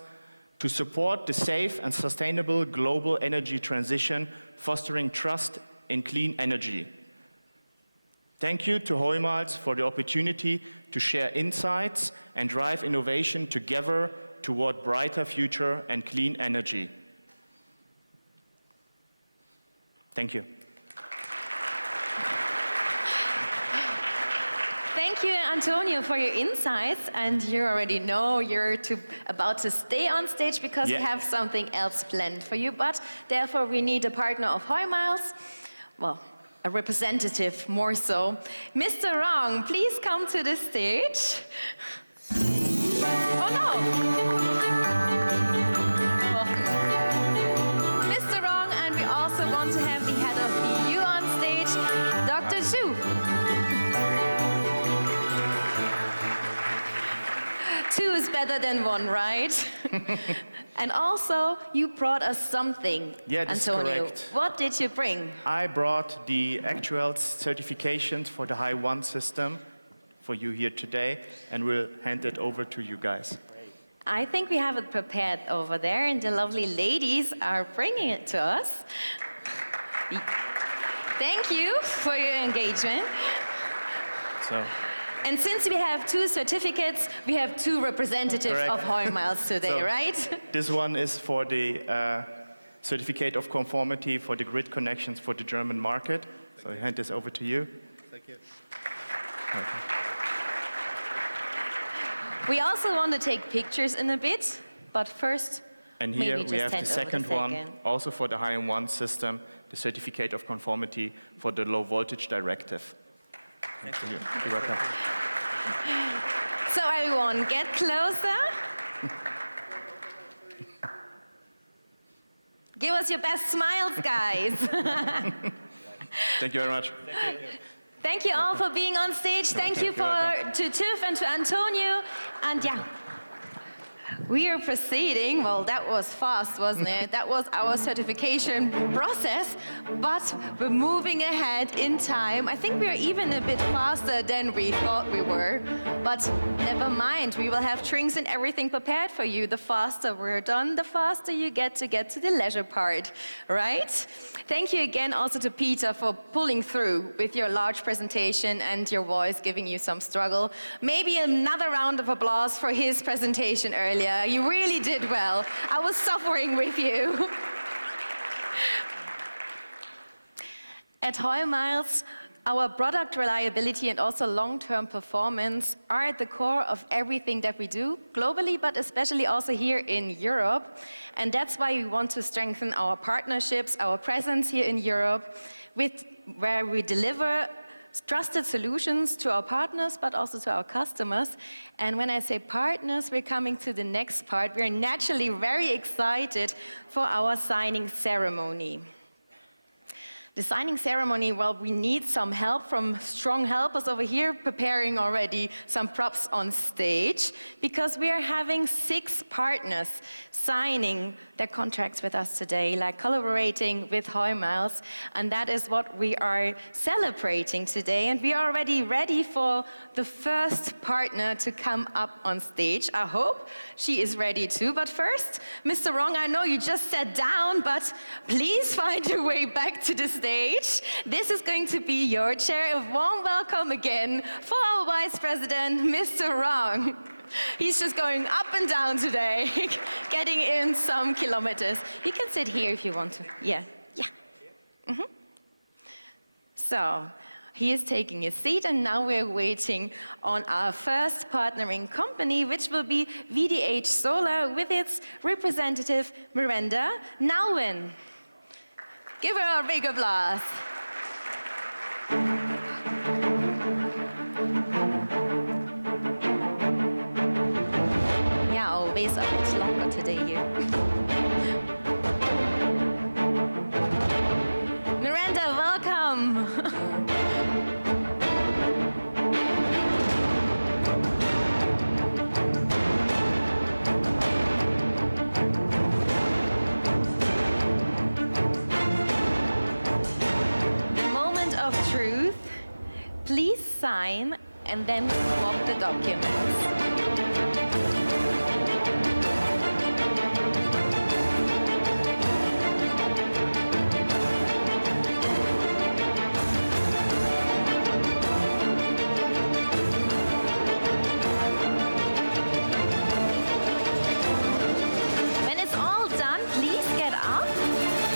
to support the safe and sustainable global energy transition, fostering trust in clean energy. Thank you to Hoymiles for the opportunity to share insights and drive innovation together toward brighter future and clean energy. Thank you. Thank you, Antonio, for your insights. And you already know you're about to stay on stage because we have something else planned for you. But therefore, we need a partner of Hoymiles. Well, a representative more so. Mr. Rong, please come to the stage. Oh no! Mr. Rong, and we also want to have the head of the EU on stage. 2 is better than 1, right? And also, you brought us something, Yeah, that's Antonio. correct. What did you bring? I brought the actual certifications for the HiOne system for you here today, and we'll hand it over to you guys. I think we have it prepared over there, and the lovely ladies are bringing it to us. Thank you for your engagement. So, And since we have 2 certificates, we have 2 representatives Correct. of Hoymiles today, So, right? this one is for the certificate of conformity for the grid connections for the German market. So I hand this over to you. Thank you. Okay. We also want to take pictures in a bit, but first, And maybe here we just have the hand over second one, also for the HiOne system, the certificate of conformity for the low voltage directive. Thank you. You're welcome. So everyone, get closer. Give us your best smiles, guys. Thank you very much. Thank you all for being on stage. Thank you to Tiff and to Antonio. And yeah, we are proceeding. Well, that was fast, wasn't it? That was our certification process, but we're moving ahead in time. I think we're even a bit faster than we thought we were, but never mind. We will have drinks and everything prepared for you. The faster we're done, the faster you get to the leisure part, right? Thank you again also to Peter for pulling through with your large presentation and your voice giving you some struggle. Maybe another round of applause for his presentation earlier. You really did well. I was suffering with you. At Hoymiles, our product reliability and also long-term performance are at the core of everything that we do globally, but especially also here in Europe. And that's why we want to strengthen our partnerships, our presence here in Europe, where we deliver trusted solutions to our partners, but also to our customers. And when I say partners, we're coming to the next part. We're naturally very excited for our signing ceremony. The signing ceremony, well, we need some help from strong helpers over here, preparing already some props on stage, because we are having 6 partners signing their contracts with us today, like collaborating with Hoymiles, and that is what we are celebrating today. And we are already ready for the first partner to come up on stage. I hope she is ready too. But first, Mr. Wrong, I know you just sat down, but please find your way back to the stage. This is going to be your chair. A warm welcome again for our Vice President, Mr. Wrong. He's just going up and down today, getting in some kilometers. You can sit here if you want to. Yeah. Mm-hmm. So, he is taking his seat, and now we're waiting on our first partnering company, which will be VDH Solar with its representative, Miranda Nouwen. Give her a big applause. Yeah, always a bit longer today here. Miranda, welcome. Truth, please sign and then swap the documents. When it's all done, please get up,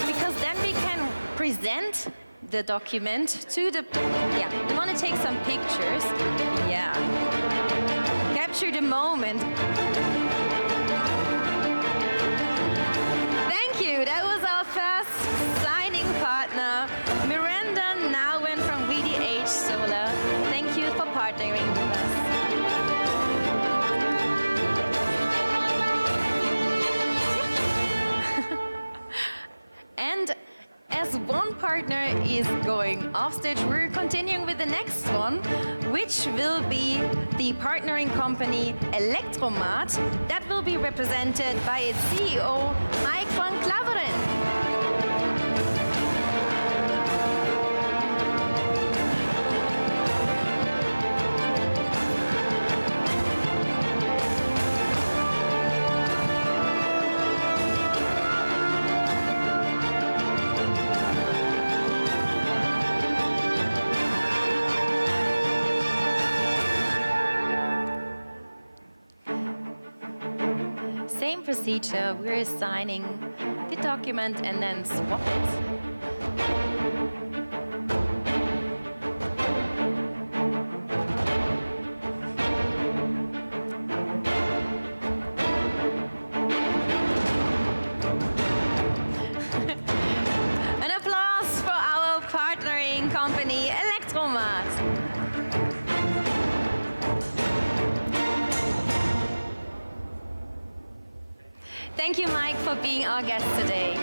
because then we can present the document to the, we want to take some pictures. Yeah. Capture the moment. Thank you. That was our first signing partner, Miranda Nouwen from VDH Solar. Thank you for partnering with us. And as one part partner is going off stage, we're continuing with the next one, which will be the partnering company Electromat. That will be represented by its CEO, Mike van Klaveren. Same procedure, we're signing the document and then swap it. An applause for our partnering company, Electromat. Thank you, Mike, for being our guest today.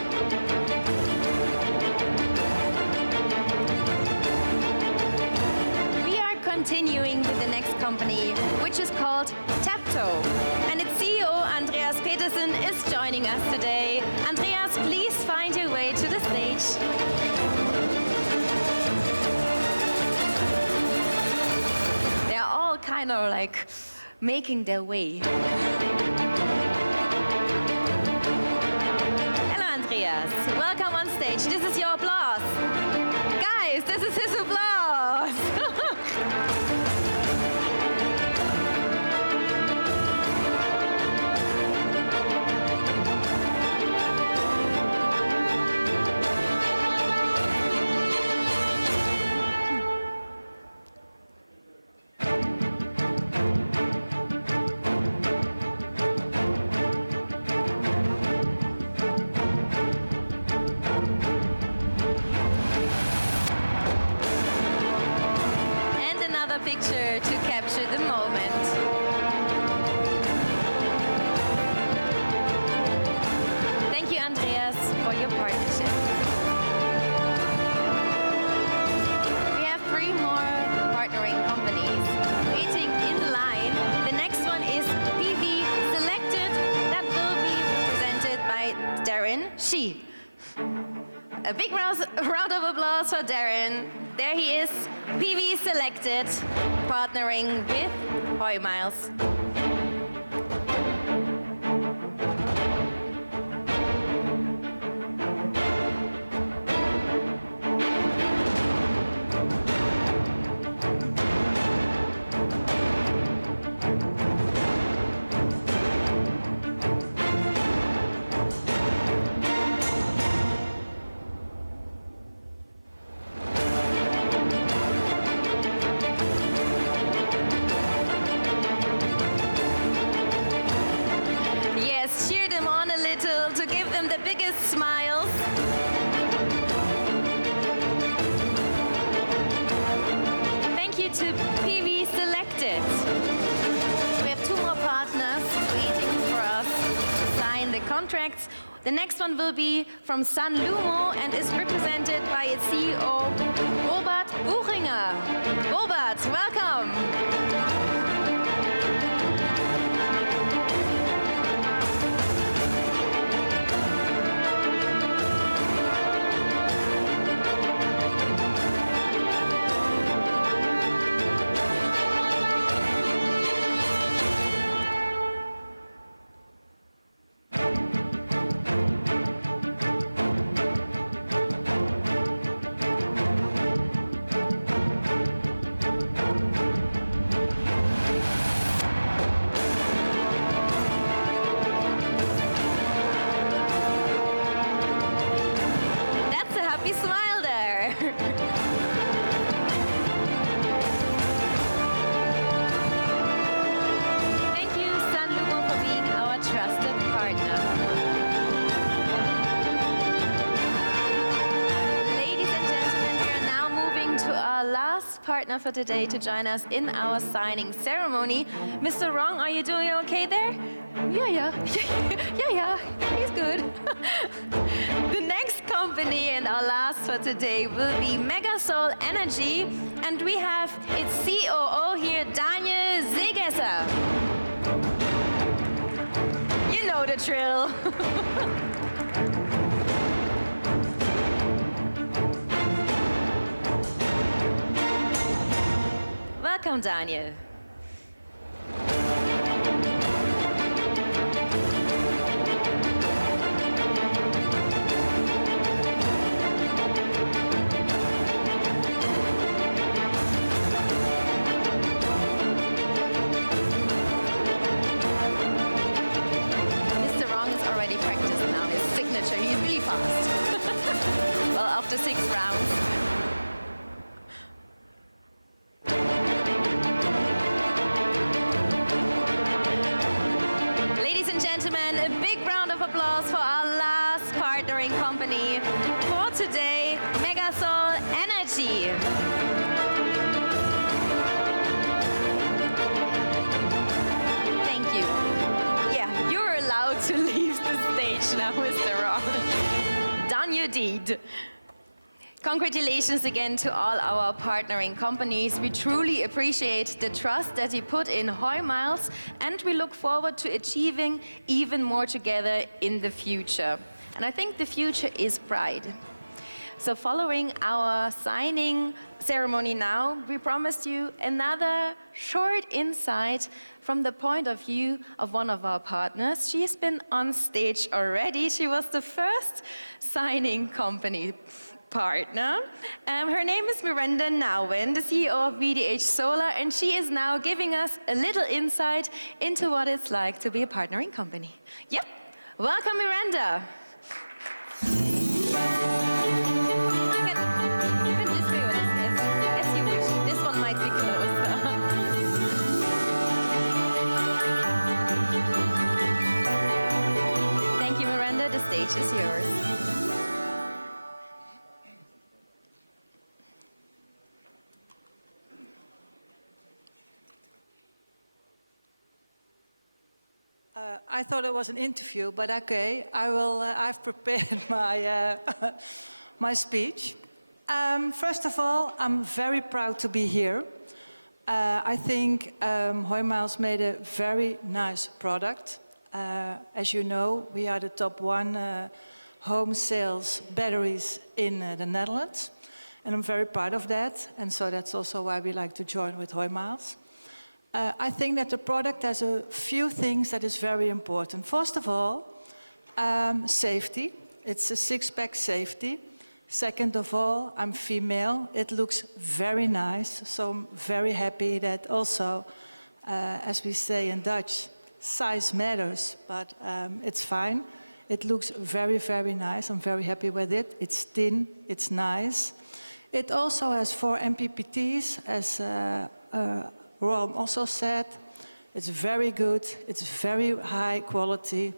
We are continuing with the next company, which is called Tapto. And its CEO, Andreas Petersen, is joining us today. Andreas, please find your way to the stage. They're all kind of like making their way. Welcome on stage. This is your applause. Guys, this is his applause. Picture to capture the moment. Thank you, Andreas, for your partnership. We have 3 more partnering companies waiting in line. The next one is PV Selected. That will be presented by Darren Shi. A big round of applause for Darren. There he is, PV Selected, partnering with Hoymiles. To give them the biggest smiles. Thank you to PV Selected. We have 2 more partners waiting for us to sign the contracts. The next one will be from San Lumo and is represented by its CEO, Robert Buchinger. Robert, welcome. last partner for today to join us in our signing ceremony. Mr. Rong, are you doing okay there? Yeah. He's good. The next company and our last for today will be Megasol Energy, and we have its COO here, Daniel Segesser. You know the drill. Welcome, Daniel. He's really fast. Well, after 6 rounds. Ladies and gentlemen, a big round of applause for our last partnering company for today, Megasol Energy. Thank you. Yeah, you're allowed to leave the stage now, Mr. Ron. Done your deed. Congratulations again to all our partnering companies. We truly appreciate the trust that you put in Hoymiles, and we look forward to achieving even more together in the future. And I think the future is bright. So following our signing ceremony now, we promised you another short insight from the point of view of one of our partners. She has been on stage already. She was the first signing company partner. Her name is Miranda Nouwen, the CEO of VDH Solar, and she is now giving us a little insight into what it's like to be a partnering company. Yep, welcome, Miranda. The stage is yours. I thought it was an interview, but okay, I've prepared my my speech. First of all, I'm very proud to be here. I think Hoymiles made a very nice product. As you know, we are the top 1 home sales batteries in the Netherlands, and I'm very proud of that, and so that's also why we like to join with Hoymiles. I think that the product has a few things that is very important. First of all, safety. It's a 6-pack safety. Second of all, I'm female. It looks very nice, so I'm very happy that also, as we say in Dutch, size matters, but it's fine. It looks very, very nice. I'm very happy with it. It's thin, it's nice. It also has 4 MPPTs, as Ron also said. It's very good, it's very high quality,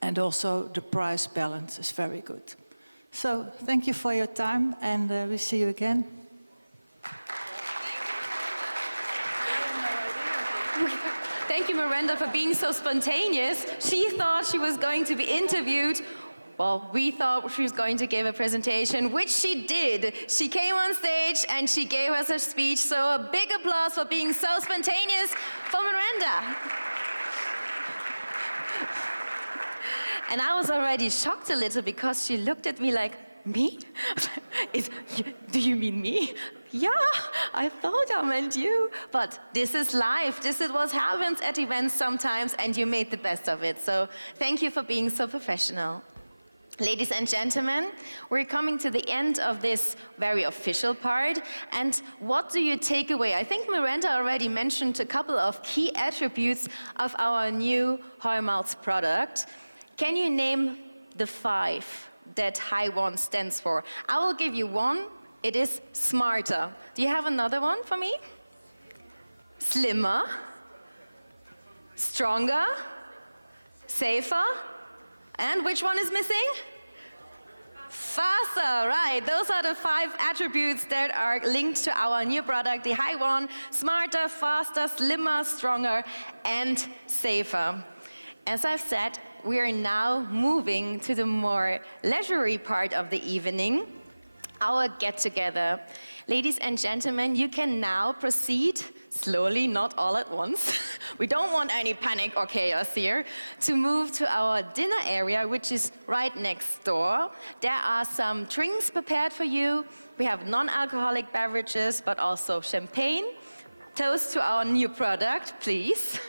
and also the price balance is very good. So thank you for your time, and we see you again. Thank you, Miranda, for being so spontaneous. She thought she was going to be interviewed. Well, we thought she was going to give a presentation, which she did. She came on stage and she gave us her speech. So a big applause for being so spontaneous for Miranda. And I was already shocked a little because she looked at me like, me? Do you mean me? Yeah, I thought I meant you. But this is life. This is what happens at events sometimes, and you made the best of it. So thank you for being so professional. Ladies and gentlemen, we're coming to the end of this very official part. And what do you take away? I think Miranda already mentioned a couple of key attributes of our new Hoymiles product. Can you name the 5 that HiOne stands for? I will give you one. It is smarter. Do you have another one for me? Slimmer, stronger, safer, and which one is missing? faster, right. Those are the 5 attributes that are linked to our new product, the HiOne: smarter, faster, slimmer, stronger, and safer. As I've said, we are now moving to the more leisurely part of the evening, our get-together. Ladies and gentlemen, you can now proceed slowly, not all at once. We don't want any panic or chaos here. To move to our dinner area, which is right next door. There are some drinks prepared for you. We have non-alcoholic beverages, but also champagne. Toast to our new product, please.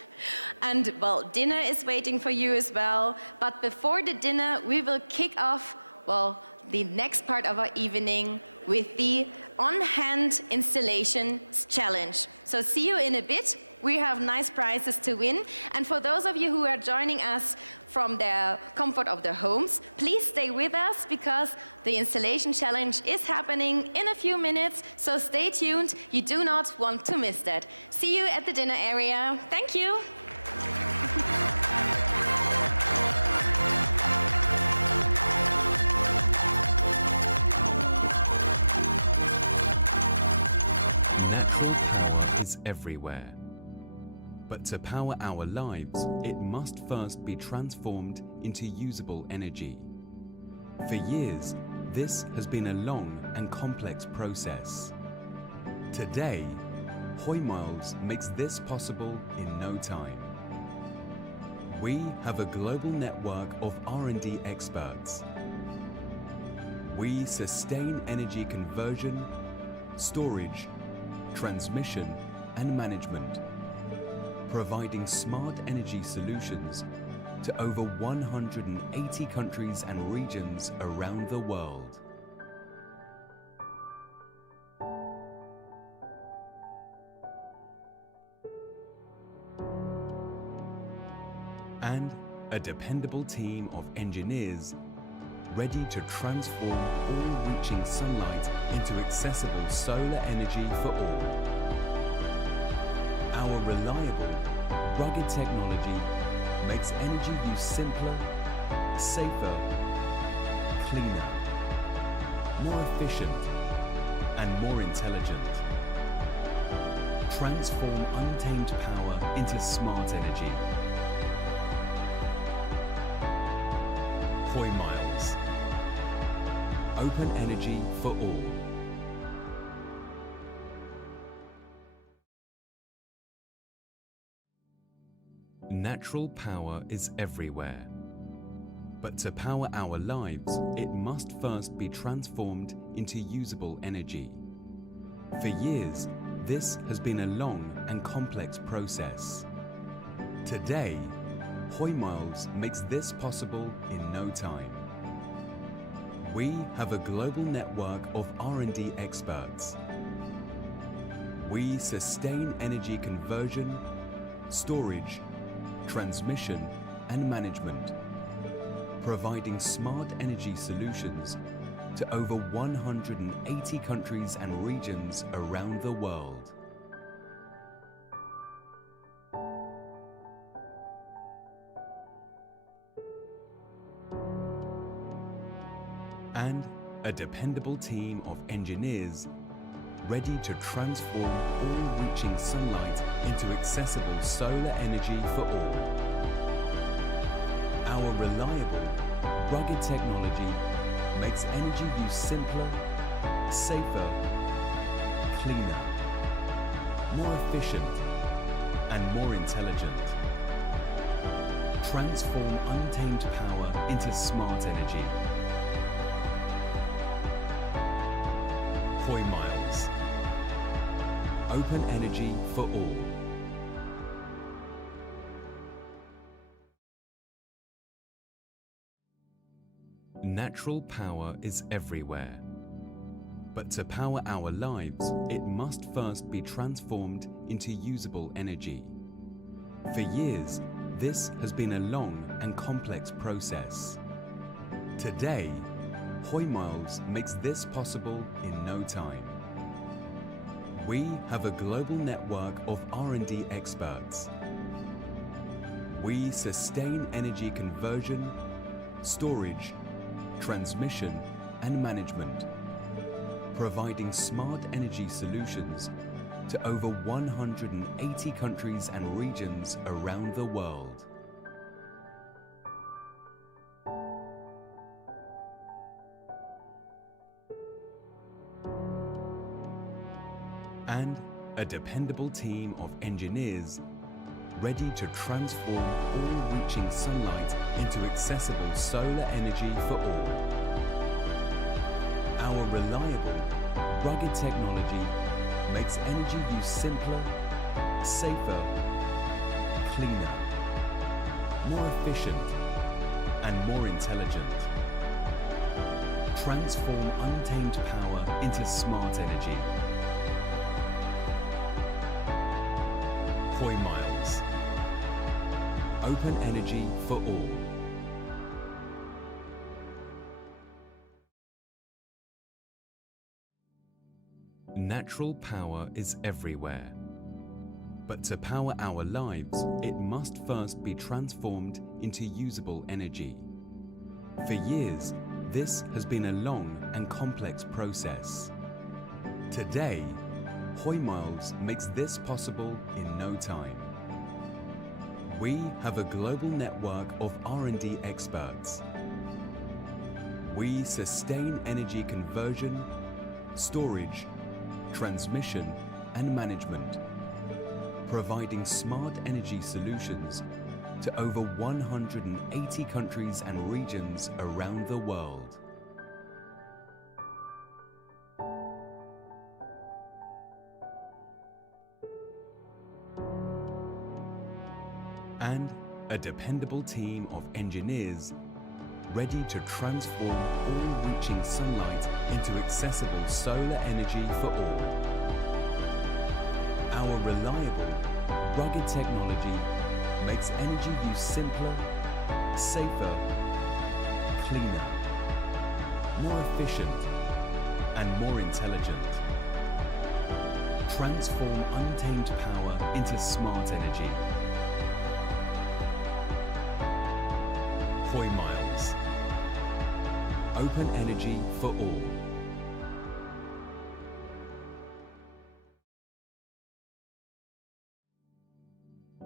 And, well, dinner is waiting for you as well. But before the dinner, we will kick off, well, the next part of our evening with the on-hand installations challenge. So see you in a bit. We have nice prizes to win. And for those of you who are joining us from the comfort of their homes, please stay with us because the installation challenge is happening in a few minutes. So stay tuned. You do not want to miss that. See you at the dinner area. Thank you. Is everywhere. But to power our lives, it must first be transformed into usable energy. For years, this has been a long and complex process. Today, Hoymiles makes this possible in no time. We have a global network of R&D experts. We sustain energy conversion, storage, transmission, and management, providing smart energy solutions to over 180 countries and regions around the world. And a dependable team of engineers ready to transform all reaching sunlight into accessible solar energy for all. Our reliable, rugged technology makes energy use simpler, safer, cleaner, more efficient, and more intelligent. Transform untamed power into smart energy. Hoymiles. Open energy for all. Natural power is everywhere. But to power our lives, it must first be transformed into usable energy. For years, this has been a long and complex process. Today, Hoymiles makes this possible in no time. We have a global network of R&D experts. We sustain energy conversion, storage, transmission, and management, providing smart energy solutions to over 180 countries and regions around the world. And a dependable team of engineers ready to transform all reaching sunlight into accessible solar energy for all. Our reliable, rugged technology makes energy use simpler, safer, cleaner, more efficient, and more intelligent. Transform untamed power into smart energy. Hoymiles. Open energy for all. Natural power is everywhere. But to power our lives, it must first be transformed into usable energy. For years, this has been a long and complex process. Today, Hoymiles makes this possible in no time. We have a global network of R&D experts. We sustain energy conversion, storage, transmission, and management, providing smart energy solutions to over 180 countries and regions around the world. And a dependable team of engineers ready to transform all reaching sunlight into accessible solar energy for all. Our reliable, rugged technology makes energy use simpler, safer, cleaner, more efficient, and more intelligent. Transform untamed power into smart energy. Hoymiles. Open energy for all. Natural power is everywhere. But to power our lives, it must first be transformed into usable energy. For years, this has been a long and complex process. Today, Hoymiles makes this possible in no time. We have a global network of R&D experts. We sustain energy conversion, storage, transmission, and management, providing smart energy solutions to over 180 countries and regions around the world. And a dependable team of engineers ready to transform all reaching sunlight into accessible solar energy for all. Our reliable, rugged technology makes energy use simpler, safer, cleaner, more efficient, and more intelligent. Transform untamed power into smart energy. Hoymiles. Open energy for all.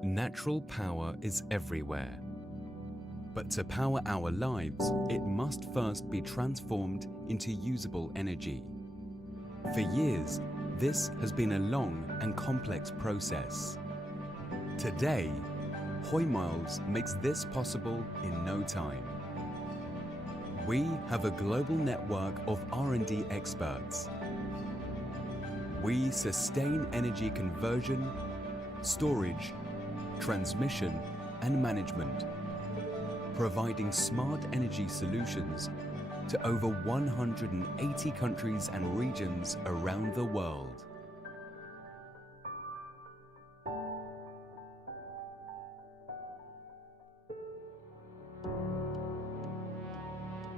Natural power is everywhere. But to power our lives, it must first be transformed into usable energy. For years, this has been a long and complex process. Today, Hoymiles makes this possible in no time. We have a global network of R&D experts. We sustain energy conversion, storage, transmission, and management, providing smart energy solutions to over 180 countries and regions around the world.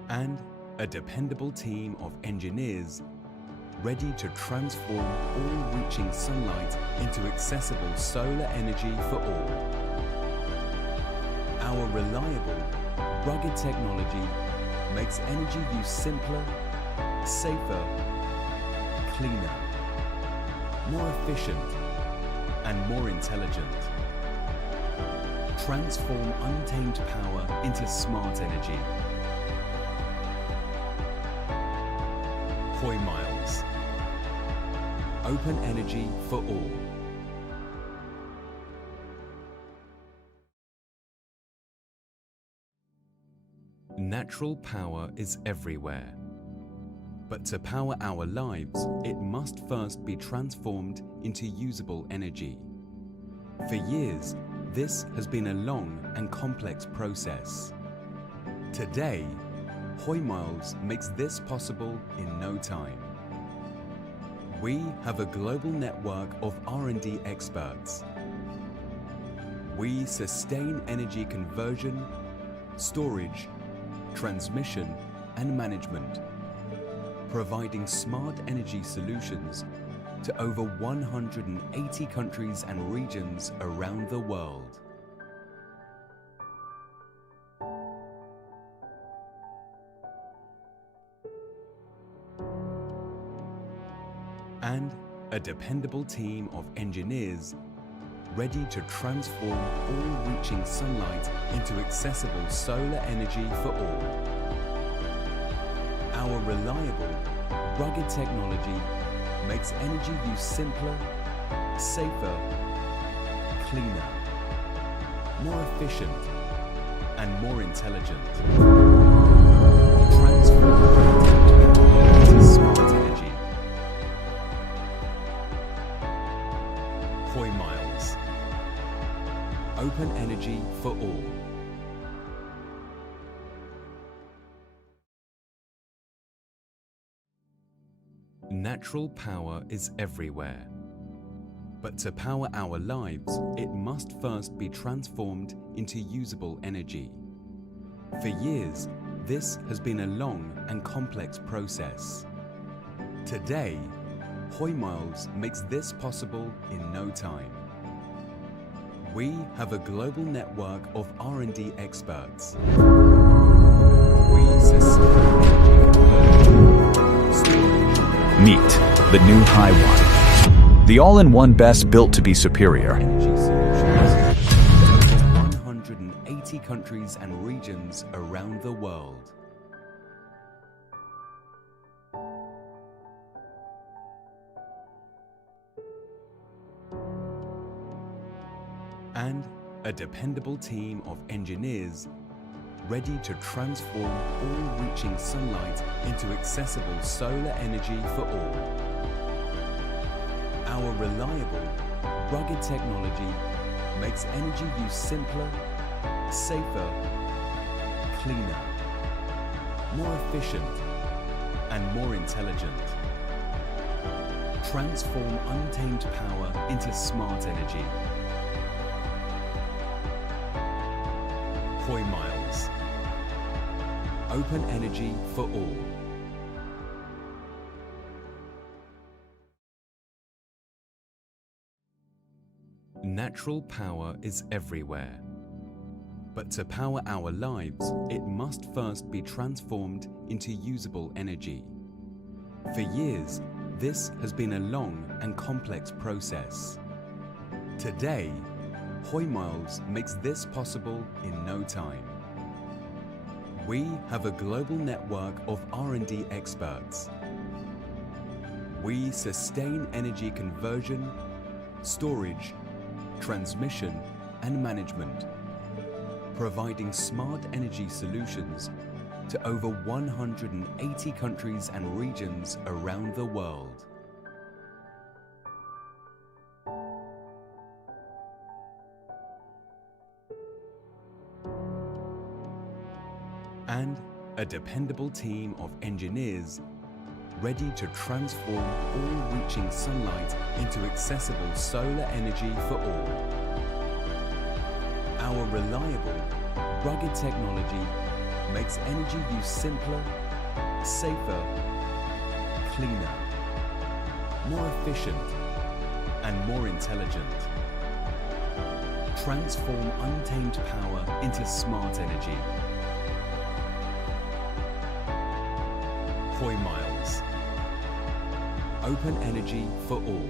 And a dependable team of engineers ready to transform all reaching sunlight into accessible solar energy for all. Our reliable, rugged technology makes energy use simpler, safer, cleaner, more efficient, and more intelligent. Transform untamed power into smart energy. Hoymiles. Open energy for all. Natural power is everywhere. But to power our lives, it must first be transformed into usable energy. For years, this has been a long and complex process. Today, Hoymiles makes this possible in no time. We have a global network of R&D experts. We sustain energy conversion, storage, transmission, and management, providing smart energy solutions to over 180 countries and regions around the world. and a dependable team of engineers ready to transform all reaching sunlight into accessible solar energy for all. Our reliable, rugged technology makes energy use simpler, safer, cleaner, more efficient, and more intelligent. Hoymiles. Open energy for all. Natural power is everywhere. But to power our lives, it must first be transformed into usable energy. For years, this has been a long and complex process. Today, Hoymiles makes this possible in no time. We have a global network of R&D experts. Meet the new HiOne, the all-in-one BESS built to be superior. 180 countries and regions around the world. And a dependable team of engineers ready to transform all reaching sunlight into accessible solar energy for all. Our reliable, rugged technology makes energy use simpler, safer, cleaner, more efficient, and more intelligent. Transform untamed power into smart energy. Hoymiles. Open energy for all. Natural power is everywhere. But to power our lives, it must first be transformed into usable energy. For years, this has been a long and complex process. Today, Hoymiles makes this possible in no time. We have a global network of R&D experts. We sustain energy conversion, storage, transmission, and management, providing smart energy solutions to over 180 countries and regions around the world. And a dependable team of engineers ready to transform all reaching sunlight into accessible solar energy for all. Our reliable, rugged technology makes energy use simpler, safer, cleaner, more efficient, and more intelligent. Transform untamed power into smart energy. Hoymiles. Open energy for all.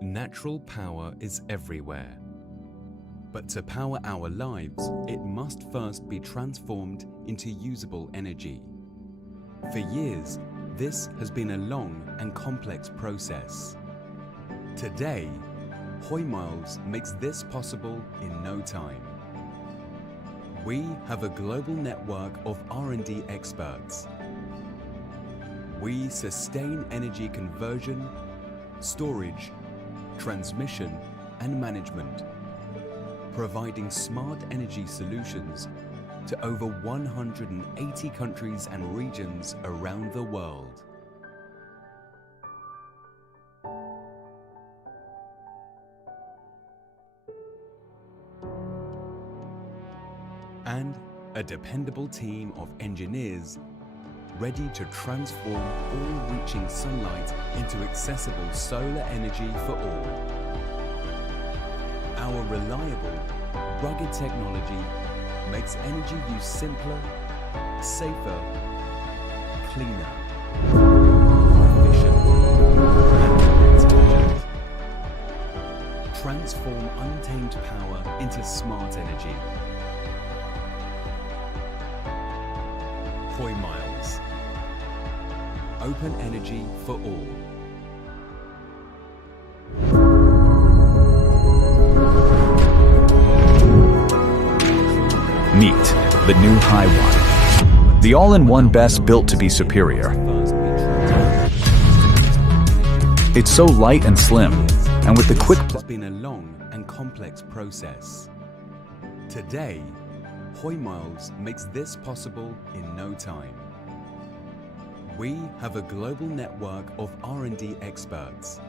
Natural power is everywhere. But to power our lives, it must first be transformed into usable energy. For years, this has been a long and complex process. Today, Hoymiles makes this possible in no time. We have a global network of R&D experts. We sustain energy conversion, storage, transmission, and management, providing smart energy solutions to over 180 countries and regions around the world. And a dependable team of engineers ready to transform all reaching sunlight into accessible solar energy for all. Our reliable, rugged technology makes energy use simpler, safer, cleaner, efficient. Transform untamed power into smart energy. Hoymiles. Open energy for all. Meet the new HiOne, the all-in-one BESS built to be superior. It's so light and slim, and with the quick... It's been a long and complex process. Today, Hoymiles makes this possible in no time. We have a global network of R&D experts.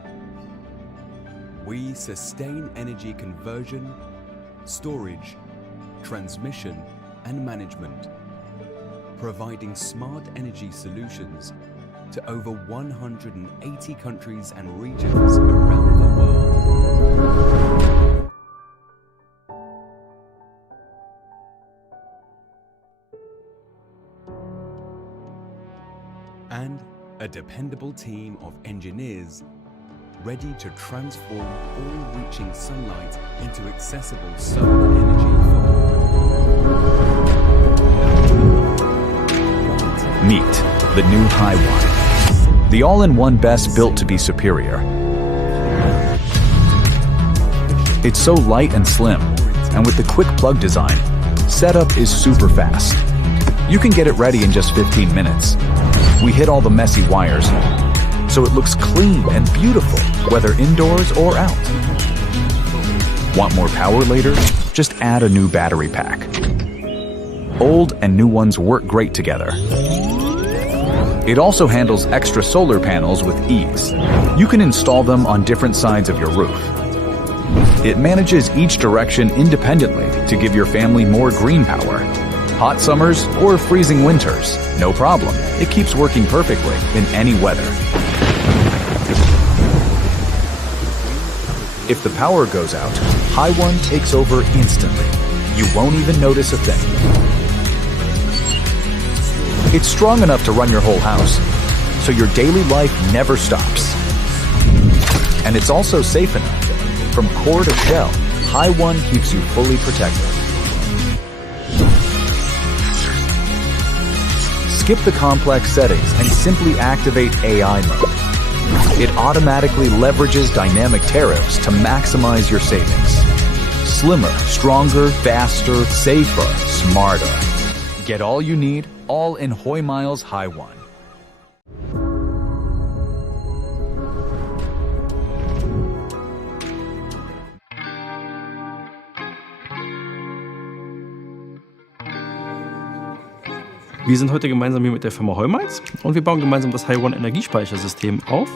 We sustain energy conversion, storage, transmission and management, providing smart energy solutions to over 180 countries and regions around the world. And a dependable team of engineers ready to transform all reaching sunlight into accessible solar energy. Meet the new HiOne, the all-in-one BESS built to be superior. It's so light and slim, and with the quick plug design, setup is super fast. You can get it ready in just 15 minutes. We hid all the messy wires, so it looks clean and beautiful, whether indoors or out. Want more power later? Just add a new battery pack. Old and new ones work great together. It also handles extra solar panels with ease. You can install them on different sides of your roof. It manages each direction independently to give your family more green power. Hot summers or freezing winters, no problem. It keeps working perfectly in any weather. If the power goes out, HiOne takes over instantly. You won't even notice a thing. It's strong enough to run your whole house, so your daily life never stops. And it's also safe enough. From core to shell, HiOne keeps you fully protected. Skip the complex settings and simply activate AI mode. It automatically leverages dynamic tariffs to maximize your savings. Slimmer, stronger, faster, safer, smarter. Get all you need, all in Hoymiles HiOne. Wir sind heute gemeinsam hier mit der Firma Hoymiles und wir bauen gemeinsam das HiOne Energiespeichersystem auf.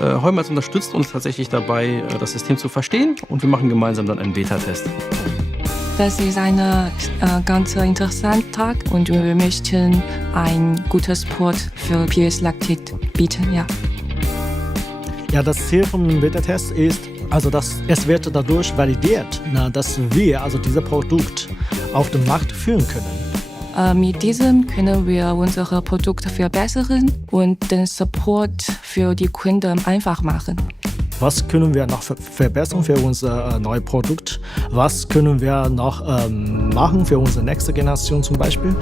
Hoymiles unterstützt uns tatsächlich dabei, das System zu verstehen und wir machen gemeinsam dann einen Beta-Test. Das ist ein ganz interessanter Tag und wir möchten ein gutes Support für BESS Lactate bieten. Ja. Ja, das Ziel vom Beta-Test ist, also dass es wird dadurch validiert, dass wir also dieses Produkt auf den Markt führen können. Mit diesem können wir unsere Produkte verbessern und den Support für die Kunden einfach machen. Was können wir noch verbessern für unser neues Produkt? Was können wir noch machen für unsere nächste Generation zum Beispiel?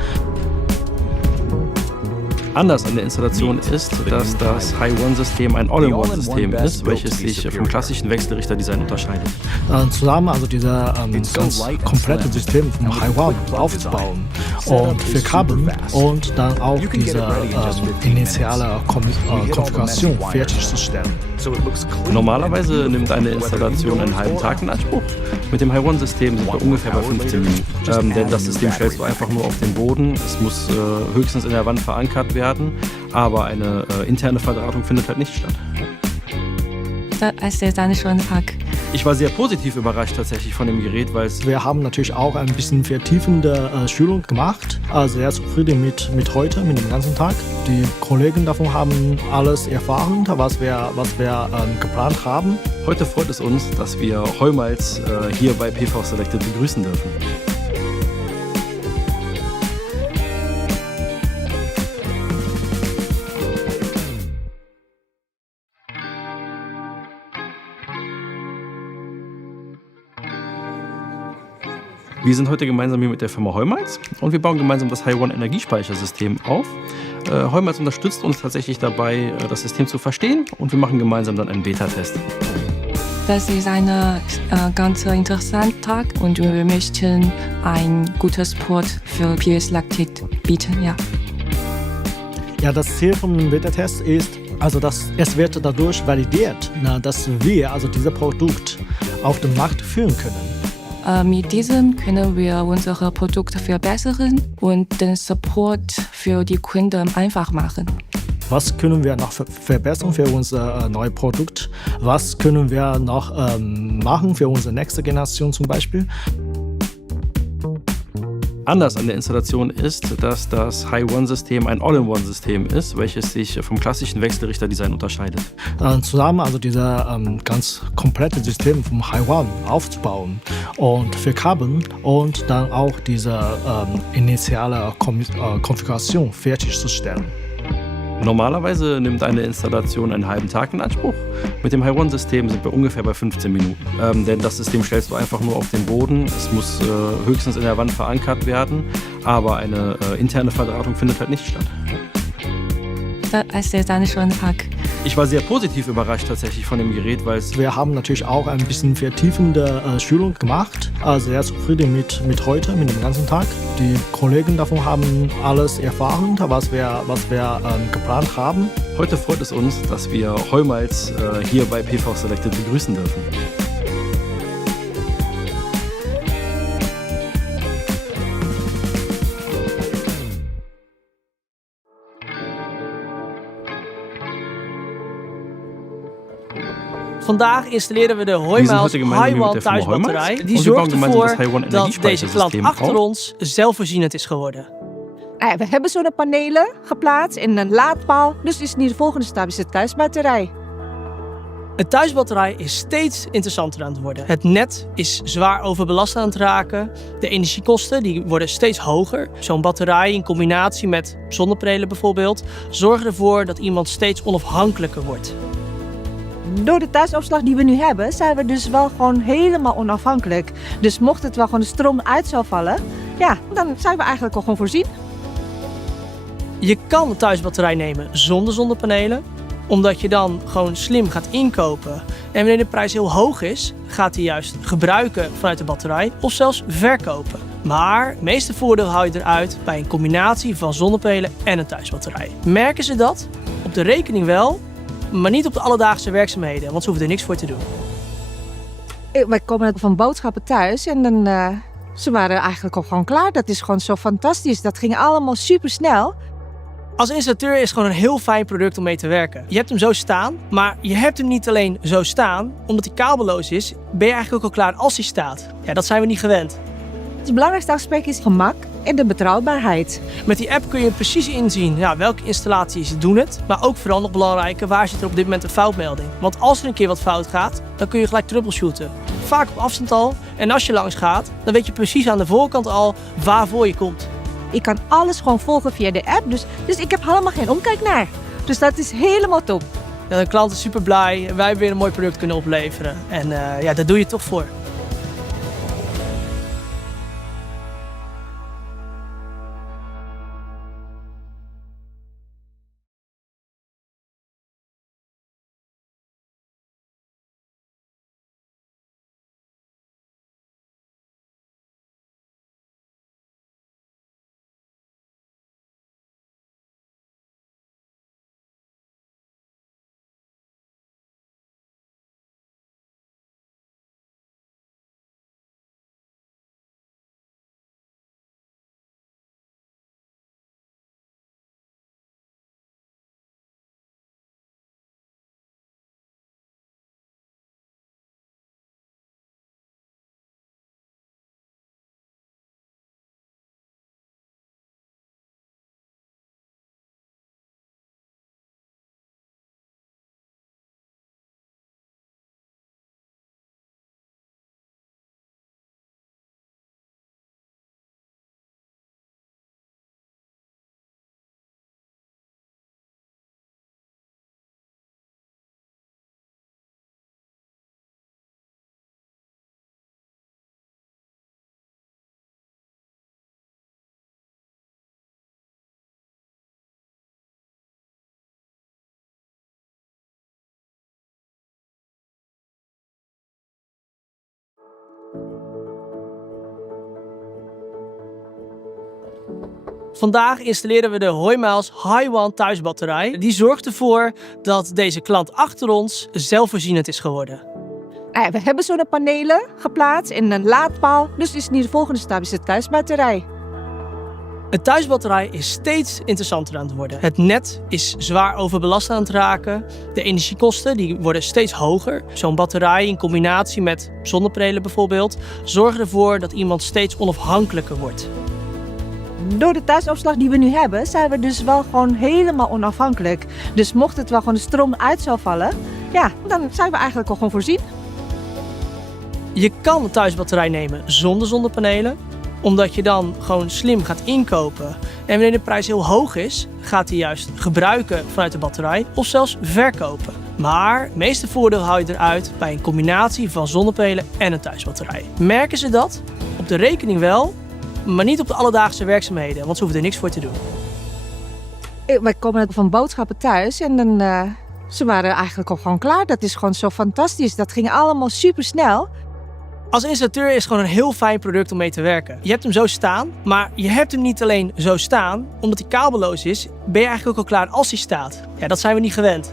Anders an der Installation ist, dass das HiOne-System ein All-in-One-System ist, welches sich vom klassischen Wechselrichter-Design unterscheidet. Zusammen also dieses ganz komplette System vom HiOne aufzubauen und verkabeln und dann auch diese initiale Konfiguration fertigzustellen. Normalerweise nimmt eine Installation einen halben Tag in Anspruch. Mit dem HiOne-System sind wir ungefähr bei 15 Minuten. Denn das System stellst du einfach nur auf den Boden. Es muss höchstens in der Wand verankert werden, aber eine interne Verdrahtung findet halt nicht statt. Es ist ein schöner Tag. Ich war sehr positiv überrascht tatsächlich von dem Gerät, weil wir haben natürlich auch ein bisschen vertiefende Schulung gemacht. Also sehr zufrieden mit heute, mit dem ganzen Tag. Die Kollegen davon haben alles erfahren, was wir geplant haben. Heute freut es uns, dass wir Hoymiles hier bei PV Selected begrüßen dürfen. Wir sind heute gemeinsam hier mit der Firma Hoymiles und wir bauen gemeinsam das HiOne Energiespeichersystem auf. Hoymiles unterstützt uns tatsächlich dabei, das System zu verstehen und wir machen gemeinsam dann einen Beta-Test. Das ist ein ganz interessanter Tag und wir möchten ein gutes Support für BESS Lactate bieten. Ja. Ja, das Ziel vom Beta-Test ist, also es wird dadurch validiert, dass wir also dieses Produkt auf dem Markt führen können. Mit diesem können wir unsere Produkte verbessern und den Support für die Kunden einfach machen. Was können wir noch verbessern für unser neues Produkt? Was können wir noch machen für unsere nächste Generation zum Beispiel? Anders an der Installation ist, dass das HiOne-System ein All-in-One-System ist, welches sich vom klassischen Wechselrichterdesign unterscheidet. Zusammen also dieses ganz komplette System vom HiOne aufzubauen und verkabeln und dann auch diese initiale Konfiguration fertigzustellen. Normalerweise nimmt eine Installation einen halben Tag in Anspruch. Mit dem HiOne-System sind wir ungefähr bei 15 Minuten. Denn das System stellst du einfach nur auf den Boden. Es muss höchstens in der Wand verankert werden, aber eine interne Verdrahtung findet halt nicht statt. Das ist ein schöner Tag. Ich war sehr positiv überrascht tatsächlich von dem Gerät, weil wir haben natürlich auch ein bisschen vertiefende Schulung gemacht. Sehr zufrieden mit heute, mit dem ganzen Tag. Die Kollegen davon haben alles erfahren, was wir geplant haben. Heute freut es uns, dass wir Hoymiles hier bei PV Selected begrüßen dürfen. Vandaag installeren we de Hoymiles HiOne thuisbatterij. Die zorgt ervoor dat deze klant achter ons zelfvoorzienend is geworden. We hebben zonnepanelen geplaatst en een laadpaal. Dus is nu de volgende stap is de thuisbatterij. Een thuisbatterij is steeds interessanter aan het worden. Het net is zwaar overbelast aan het raken. De energiekosten die worden steeds hoger. Zo'n batterij in combinatie met zonnepanelen bijvoorbeeld zorgen ervoor dat iemand steeds onafhankelijker wordt. Door de thuisopslag die we nu hebben, zijn we dus wel gewoon helemaal onafhankelijk. Dus mocht het wel gewoon de stroom uit zou vallen, ja, dan zijn we eigenlijk al gewoon voorzien. Je kan een thuisbatterij nemen zonder zonnepanelen, omdat je dan gewoon slim gaat inkopen. En wanneer de prijs heel hoog is, gaat die juist gebruiken vanuit de batterij of zelfs verkopen. Maar het meeste voordeel haal je eruit bij een combinatie van zonnepanelen en een thuisbatterij. Merken ze dat? Op de rekening wel, maar niet op de alledaagse werkzaamheden, want ze hoeven er niks voor te doen. Wij komen van boodschappen thuis en dan, ze waren eigenlijk al gewoon klaar. Dat is gewoon zo fantastisch. Dat ging allemaal super snel. Als installateur is het gewoon een heel fijn product om mee te werken. Je hebt hem zo staan, maar je hebt hem niet alleen zo staan. Omdat hij kabelloos is, ben je eigenlijk ook al klaar als hij staat. Ja, dat zijn we niet gewend. Het belangrijkste aspect is gemak en de betrouwbaarheid. Met die app kun je precies inzien welke installaties doen het. Maar ook vooral nog belangrijker, waar zit er op dit moment een foutmelding. Want als er een keer wat fout gaat, dan kun je gelijk troubleshooten. Vaak op afstand al. En als je langs gaat, dan weet je precies aan de voorkant al waarvoor je komt. Ik kan alles gewoon volgen via de app, dus ik heb helemaal geen omkijk naar. Dus dat is helemaal top. Ja, de klant is super blij. Wij hebben weer een mooi product kunnen opleveren. En daar doe je het toch voor. Vandaag installeren we de Hoymiles HiOne thuisbatterij. Die zorgt ervoor dat deze klant achter ons zelfvoorzienend is geworden. We hebben zonnepanelen geplaatst en een laadpaal. Dus is nu de volgende stap is de thuisbatterij. Een thuisbatterij is steeds interessanter aan het worden. Het net is zwaar overbelast aan het raken. De energiekosten die worden steeds hoger. Zo'n batterij in combinatie met zonnepanelen bijvoorbeeld zorgen ervoor dat iemand steeds onafhankelijker wordt. Door de thuisopslag die we nu hebben, zijn we dus wel gewoon helemaal onafhankelijk. Dus mocht het wel gewoon de stroom uit zou vallen, ja, dan zijn we eigenlijk al gewoon voorzien. Je kan een thuisbatterij nemen zonder zonnepanelen, omdat je dan gewoon slim gaat inkopen. En wanneer de prijs heel hoog is, gaat hij juist gebruiken vanuit de batterij of zelfs verkopen. Maar het meeste voordeel haal je eruit bij een combinatie van zonnepanelen en een thuisbatterij. Merken ze dat? Op de rekening wel, maar niet op de alledaagse werkzaamheden, want ze hoeven er niks voor te doen. Wij komen net van boodschappen thuis en dan, ze waren eigenlijk al gewoon klaar. Dat is gewoon zo fantastisch. Dat ging allemaal super snel. Als installateur is het gewoon een heel fijn product om mee te werken. Je hebt hem zo staan, maar je hebt hem niet alleen zo staan. Omdat hij kabelloos is, ben je eigenlijk ook al klaar als hij staat. Ja, dat zijn we niet gewend.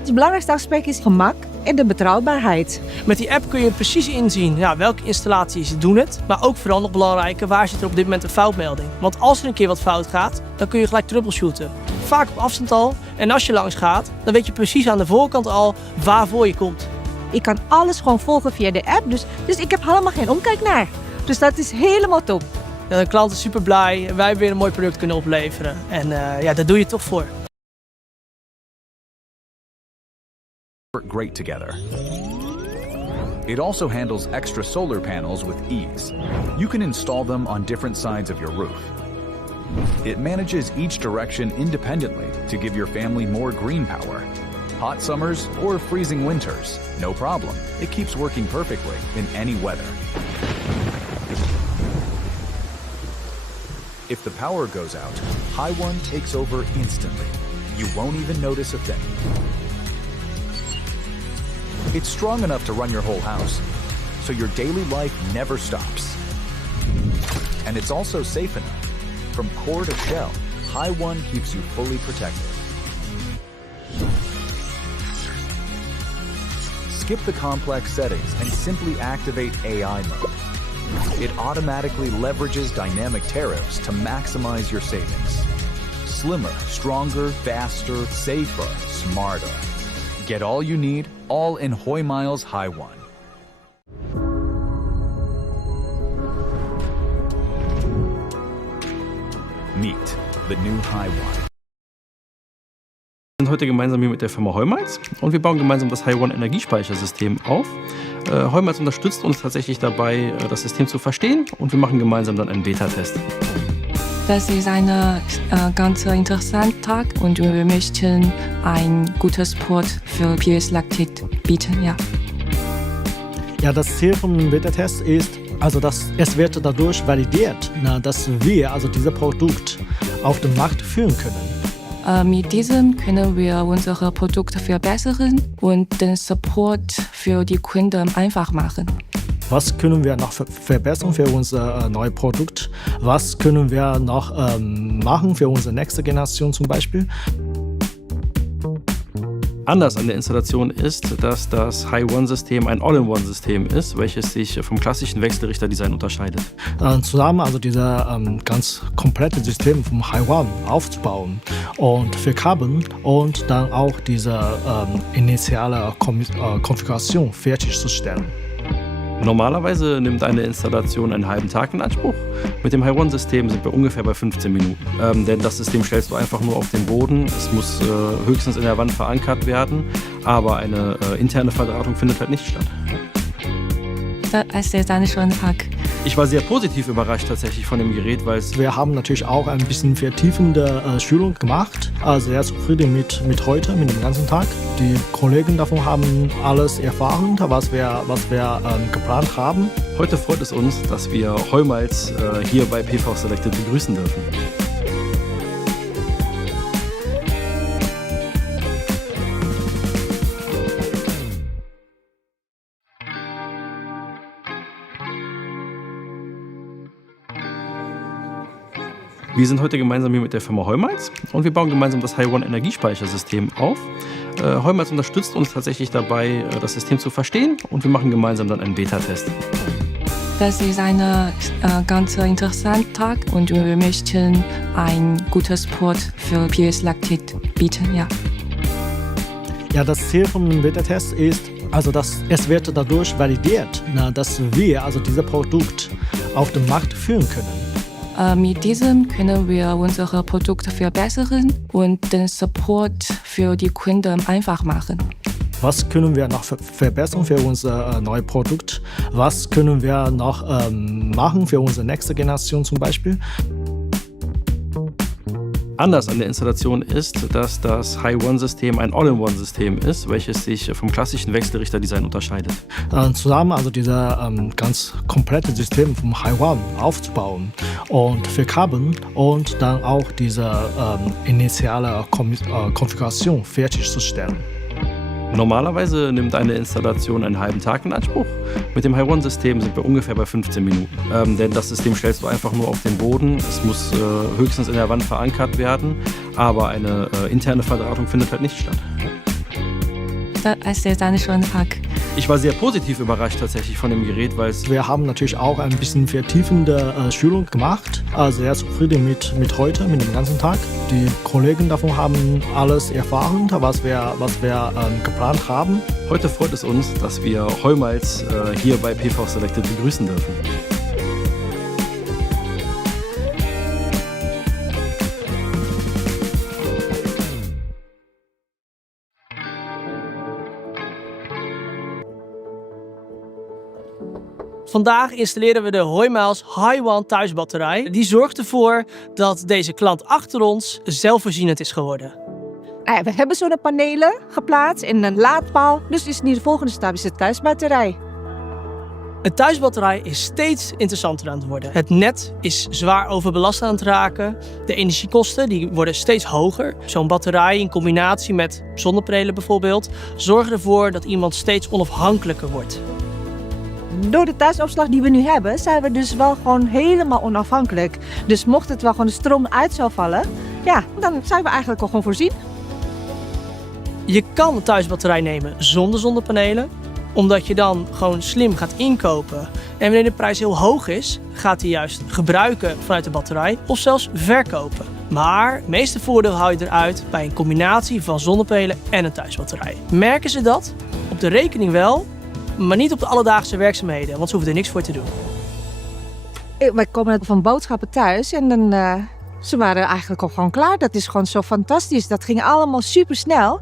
Het belangrijkste aspect is gemak en de betrouwbaarheid. Met die app kun je precies inzien welke installaties doen het. Maar ook vooral nog belangrijker, waar zit er op dit moment een foutmelding. Want als er een keer wat fout gaat, dan kun je gelijk troubleshooten. Vaak op afstand al. En als je langs gaat, dan weet je precies aan de voorkant al waarvoor je komt. Ik kan alles gewoon volgen via de app, dus ik heb helemaal geen omkijk naar. Dus dat is helemaal top. De klant is super blij, wij hebben weer een mooi product kunnen opleveren. En daar doe je het toch voor. Work great together. It also handles extra solar panels with ease. You can install them on different sides of your roof. It manages each direction independently to give your family more green power. Hot summers or freezing winters, no problem. It keeps working perfectly in any weather. If the power goes out, HiOne takes over instantly. You won't even notice a thing. It's strong enough to run your whole house, so your daily life never stops. And it's also safe enough. From core to shell, HiOne keeps you fully protected. Skip the complex settings and simply activate AI mode. It automatically leverages dynamic tariffs to maximize your savings. Slimmer, stronger, faster, safer, smarter. Get all you need, all in Hoymiles HiOne. Meet the new HiOne. Wir sind heute gemeinsam hier mit der Firma Hoymiles und wir bauen gemeinsam das HiOne Energiespeichersystem auf. Hoymiles unterstützt uns tatsächlich dabei, das System zu verstehen und wir machen gemeinsam dann einen Beta-Test. Das ist ein ganz interessanter Tag und wir möchten ein gutes Support für BESS Lactate bieten. Ja. Ja, das Ziel vom Beta-Test ist, also dass es wird dadurch validiert, dass wir also dieses Produkt auf den Markt führen können. Mit diesem können wir unsere Produkte verbessern und den Support für die Kunden einfach machen. Was können wir noch verbessern für unser neues Produkt? Was können wir noch machen für unsere nächste Generation zum Beispiel? Anders an der Installation ist, dass das HiOne-System ein All-in-One-System ist, welches sich vom klassischen Wechselrichter-Design unterscheidet. Zusammen also dieses ganz komplette System vom HiOne aufzubauen und verkabeln und dann auch diese initiale Konfiguration fertigzustellen. Normalerweise nimmt eine Installation einen halben Tag in Anspruch. Mit dem HiOne-System sind wir ungefähr bei 15 Minuten. Denn das System stellst du einfach nur auf den Boden. Es muss höchstens in der Wand verankert werden, aber eine interne Verdrahtung findet halt nicht statt. Es ist ein schöner Tag. Ich war sehr positiv überrascht tatsächlich von dem Gerät, weil wir haben natürlich auch ein bisschen vertiefende Schulung gemacht. Sehr zufrieden mit heute, mit dem ganzen Tag. Die Kollegen davon haben alles erfahren, was wir geplant haben. Heute freut es uns, dass wir Hoymiles hier bei PV Selected begrüßen dürfen. Wir sind heute gemeinsam hier mit der Firma Hoymiles und wir bauen gemeinsam das HiOne Energiespeichersystem auf. Hoymiles unterstützt uns tatsächlich dabei, das System zu verstehen und wir machen gemeinsam dann einen Beta-Test. Das ist ein ganz interessanter Tag und wir möchten ein gutes Support für BESS Lactate bieten. Ja. Ja, das Ziel vom Beta-Test ist, dass es wird dadurch validiert, dass wir dieses Produkt auf den Markt führen können. Mit diesem können wir unsere Produkte verbessern und den Support für die Kunden einfach machen. Was können wir noch verbessern für unser neues Produkt? Was können wir noch machen für unsere nächste Generation zum Beispiel? Anders an der Installation ist, dass das HiOne-System ein All-in-One-System ist, welches sich vom klassischen Wechselrichter-Design unterscheidet. Zusammen dieses ganz komplette System vom HiOne aufzubauen und verkabeln und dann auch diese initiale Konfiguration fertigzustellen. Normalerweise nimmt eine Installation einen halben Tag in Anspruch. Mit dem HiOne-System sind wir ungefähr bei 15 Minuten. Denn das System stellst du einfach nur auf den Boden. Es muss höchstens in der Wand verankert werden, aber eine interne Verdrahtung findet halt nicht statt. Das ist ein schöner Tag. Ich war sehr positiv überrascht tatsächlich von dem Gerät, weil wir haben natürlich auch ein bisschen vertiefende Schulung gemacht. Sehr zufrieden mit heute, mit dem ganzen Tag. Die Kollegen davon haben alles erfahren, was wir geplant haben. Heute freut es uns, dass wir Hoymiles hier bei PV Selected begrüßen dürfen. Vandaag installeren we de Hoymiles HiOne thuisbatterij. Die zorgt ervoor dat deze klant achter ons zelfvoorzienend is geworden. We hebben zonnepanelen geplaatst en een laadpaal. Dus is nu de volgende stap is de thuisbatterij. Een thuisbatterij is steeds interessanter aan het worden. Het net is zwaar overbelast aan het raken. De energiekosten die worden steeds hoger. Zo'n batterij in combinatie met zonnepanelen bijvoorbeeld zorgen ervoor dat iemand steeds onafhankelijker wordt. Door de thuisopslag die we nu hebben, zijn we dus wel gewoon helemaal onafhankelijk. Dus mocht het wel gewoon de stroom uit zou vallen, ja, dan zijn we eigenlijk al gewoon voorzien. Je kan een thuisbatterij nemen zonder zonnepanelen, omdat je dan gewoon slim gaat inkopen. En wanneer de prijs heel hoog is, gaat die juist gebruiken vanuit de batterij of zelfs verkopen. Maar het meeste voordeel haal je eruit bij een combinatie van zonnepanelen en een thuisbatterij. Merken ze dat? Op de rekening wel, maar niet op de alledaagse werkzaamheden, want ze hoeven er niks voor te doen. Wij komen van boodschappen thuis en dan, ze waren eigenlijk al gewoon klaar. Dat is gewoon zo fantastisch. Dat ging allemaal super snel.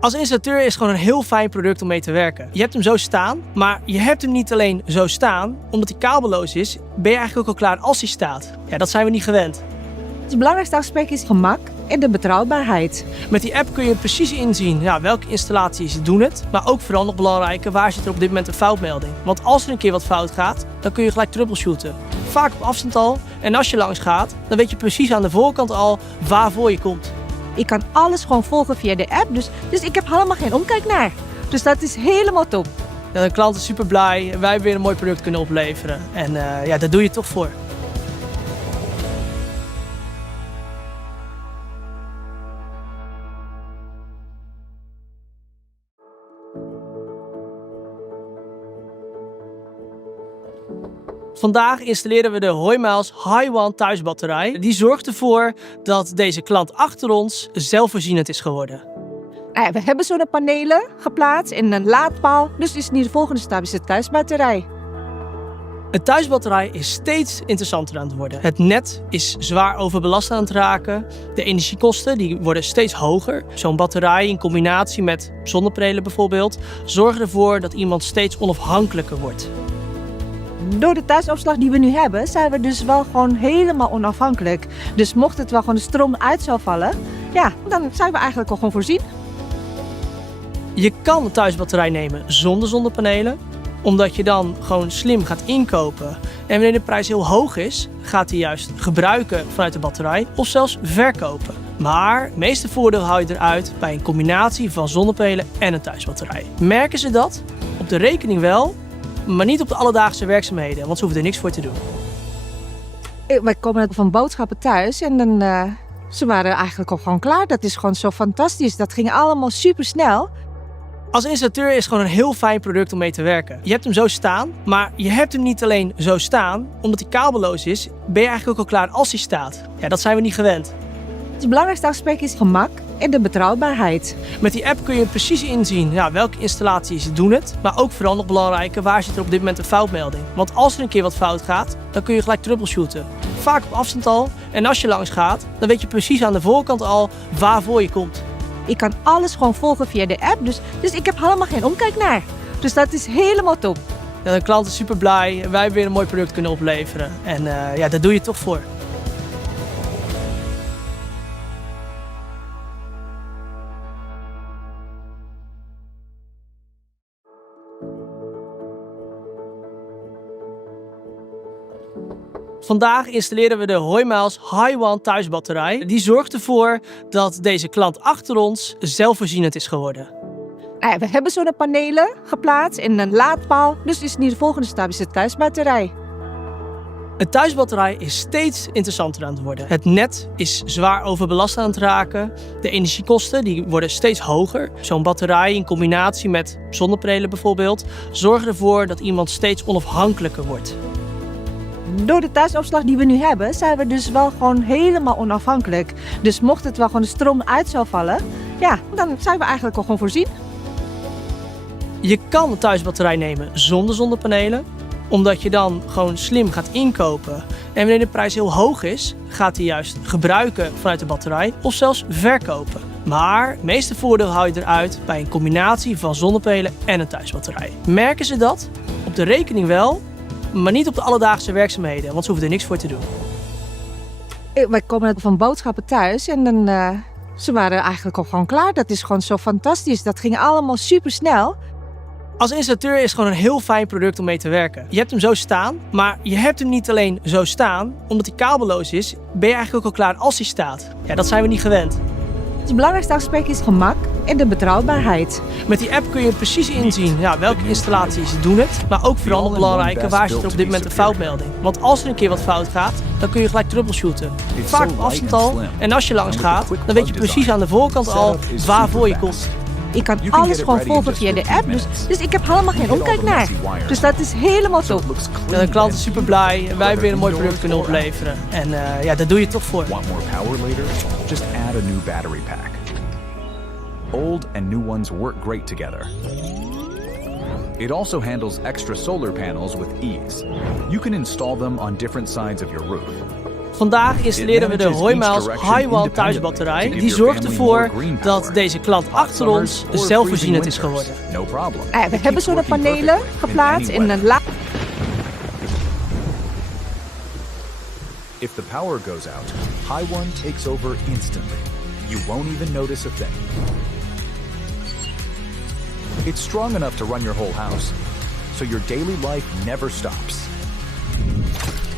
Als installateur is het gewoon een heel fijn product om mee te werken. Je hebt hem zo staan, maar je hebt hem niet alleen zo staan. Omdat hij kabelloos is, ben je eigenlijk ook al klaar als hij staat. Ja, dat zijn we niet gewend. Het belangrijkste aspect is gemak en de betrouwbaarheid. Met die app kun je precies inzien welke installaties doen het. Maar ook vooral nog belangrijker, waar zit er op dit moment een foutmelding. Want als er een keer wat fout gaat, dan kun je gelijk troubleshooten. Vaak op afstand al. En als je langs gaat, dan weet je precies aan de voorkant al waarvoor je komt. Ik kan alles gewoon volgen via de app, dus ik heb helemaal geen omkijk naar. Dus dat is helemaal top. Ja, de klant is super blij en wij hebben weer een mooi product kunnen opleveren. En daar doe je het toch voor. Vandaag installeren we de Hoymiles HiOne thuisbatterij. Die zorgt ervoor dat deze klant achter ons zelfvoorzienend is geworden. We hebben zonnepanelen geplaatst en een laadpaal. Dus is nu de volgende stap is de thuisbatterij. Een thuisbatterij is steeds interessanter aan het worden. Het net is zwaar overbelast aan het raken. De energiekosten die worden steeds hoger. Zo'n batterij in combinatie met zonnepanelen bijvoorbeeld zorgen ervoor dat iemand steeds onafhankelijker wordt. Door de thuisopslag die we nu hebben, zijn we dus wel gewoon helemaal onafhankelijk. Dus mocht het wel gewoon de stroom uit zou vallen, ja, dan zijn we eigenlijk al gewoon voorzien. Je kan een thuisbatterij nemen zonder zonnepanelen, omdat je dan gewoon slim gaat inkopen. En wanneer de prijs heel hoog is, gaat die juist gebruiken vanuit de batterij of zelfs verkopen. Maar het meeste voordeel haal je eruit bij een combinatie van zonnepanelen en een thuisbatterij. Merken ze dat? Op de rekening wel, maar niet op de alledaagse werkzaamheden, want ze hoeven er niks voor te doen. Wij komen van boodschappen thuis en dan, ze waren eigenlijk al gewoon klaar. Dat is gewoon zo fantastisch. Dat ging allemaal super snel. Als installateur is het gewoon een heel fijn product om mee te werken. Je hebt hem zo staan, maar je hebt hem niet alleen zo staan. Omdat hij kabelloos is, ben je eigenlijk ook al klaar als hij staat. Ja, dat zijn we niet gewend. Het belangrijkste aspect is gemak en de betrouwbaarheid. Met die app kun je precies inzien welke installaties doen het. Maar ook vooral nog belangrijker, waar zit er op dit moment een foutmelding. Want als er een keer wat fout gaat, dan kun je gelijk troubleshooten. Vaak op afstand al. En als je langs gaat, dan weet je precies aan de voorkant al waarvoor je komt. Ik kan alles gewoon volgen via de app, dus ik heb helemaal geen omkijk naar. Dus dat is helemaal top. Ja, de klant is super blij. Wij hebben weer een mooi product kunnen opleveren. En daar doe je het toch voor. Vandaag installeren we de Hoymiles HiOne thuisbatterij. Die zorgt ervoor dat deze klant achter ons zelfvoorzienend is geworden. Nou ja, we hebben zonnepanelen geplaatst en een laadpaal. Dus is nu de volgende stap is de thuisbatterij. Een thuisbatterij is steeds interessanter aan het worden. Het net is zwaar overbelast aan het raken. De energiekosten die worden steeds hoger. Zo'n batterij in combinatie met zonnepanelen bijvoorbeeld zorgt ervoor dat iemand steeds onafhankelijker wordt. Door de thuisopslag die we nu hebben, zijn we dus wel gewoon helemaal onafhankelijk. Dus mocht het wel gewoon de stroom uit zou vallen, ja, dan zijn we eigenlijk al gewoon voorzien. Je kan een thuisbatterij nemen zonder zonnepanelen, omdat je dan gewoon slim gaat inkopen. En wanneer de prijs heel hoog is, gaat hij juist gebruiken vanuit de batterij of zelfs verkopen. Maar het meeste voordeel haal je eruit bij een combinatie van zonnepanelen en een thuisbatterij. Merken ze dat? Op de rekening wel, maar niet op de alledaagse werkzaamheden, want ze hoeven er niks voor te doen. Wij komen van boodschappen thuis en dan, ze waren eigenlijk al gewoon klaar. Dat is gewoon zo fantastisch. Dat ging allemaal super snel. Als installateur is het gewoon een heel fijn product om mee te werken. Je hebt hem zo staan, maar je hebt hem niet alleen zo staan. Omdat hij kabelloos is, ben je eigenlijk ook al klaar als hij staat. Ja, dat zijn we niet gewend. Het belangrijkste aspect is gemak en de betrouwbaarheid. Met die app kun je precies inzien welke installaties doen het. Maar ook vooral nog belangrijker, waar zit er op dit moment een foutmelding. Want als er een keer wat fout gaat, dan kun je gelijk troubleshooten. Vaak op afstand al. En als je langs gaat, dan weet je precies aan de voorkant al waarvoor je komt. Ik kan alles gewoon volgen via de app, dus ik heb helemaal geen omkijk naar. Dus dat is helemaal top. De klant is super blij. Wij hebben weer een mooi product kunnen opleveren. En daar doe je het toch voor. Want more power later? Just add a new battery pack. Old and new ones work great together. It also handles extra solar panels with ease. You can install them on different sides of your roof. Vandaag installeren we de Hoymiles HiOne thuisbatterij. Die zorgt ervoor dat deze klant achter ons zelfvoorzienend is geworden. We hebben zonnepanelen geplaatst en een If the power goes out, HiOne takes over instantly. You won't even notice a thing. It's strong enough to run your whole house, so your daily life never stops.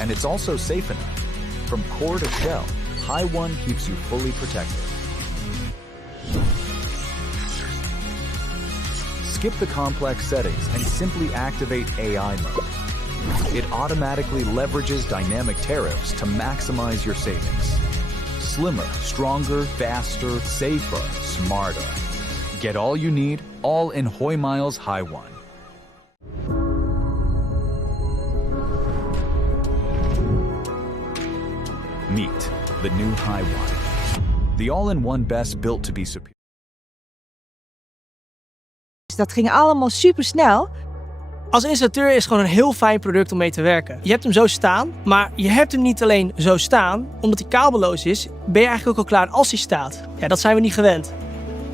And it's also safe enough. From core to shell, HiOne keeps you fully protected. Skip the complex settings and simply activate AI mode. It automatically leverages dynamic tariffs to maximize your savings. Slimmer, stronger, faster, safer, smarter. Get all you need, all in Hoymiles HiOne. Meet the new HiOne. The all-in-one BESS built to be superior. Dat ging allemaal super snel. Als installateur is het gewoon een heel fijn product om mee te werken. Je hebt hem zo staan, maar je hebt hem niet alleen zo staan. Omdat hij kabelloos is, ben je eigenlijk ook al klaar als hij staat. Ja, dat zijn we niet gewend.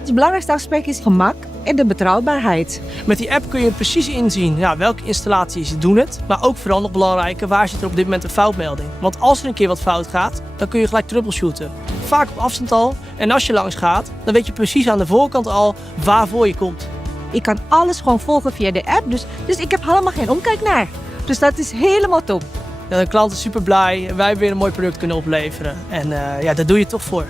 Het belangrijkste aspect is gemak en de betrouwbaarheid. Met die app kun je precies inzien welke installaties doen het. Maar ook vooral nog belangrijker, waar zit er op dit moment een foutmelding. Want als er een keer wat fout gaat, dan kun je gelijk troubleshooten. Vaak op afstand al. En als je langs gaat, dan weet je precies aan de voorkant al waarvoor je komt. Ik kan alles gewoon volgen via de app, dus ik heb helemaal geen omkijk naar. Dus dat is helemaal top. De klant is super blij. Wij hebben weer een mooi product kunnen opleveren. En daar doe je het toch voor.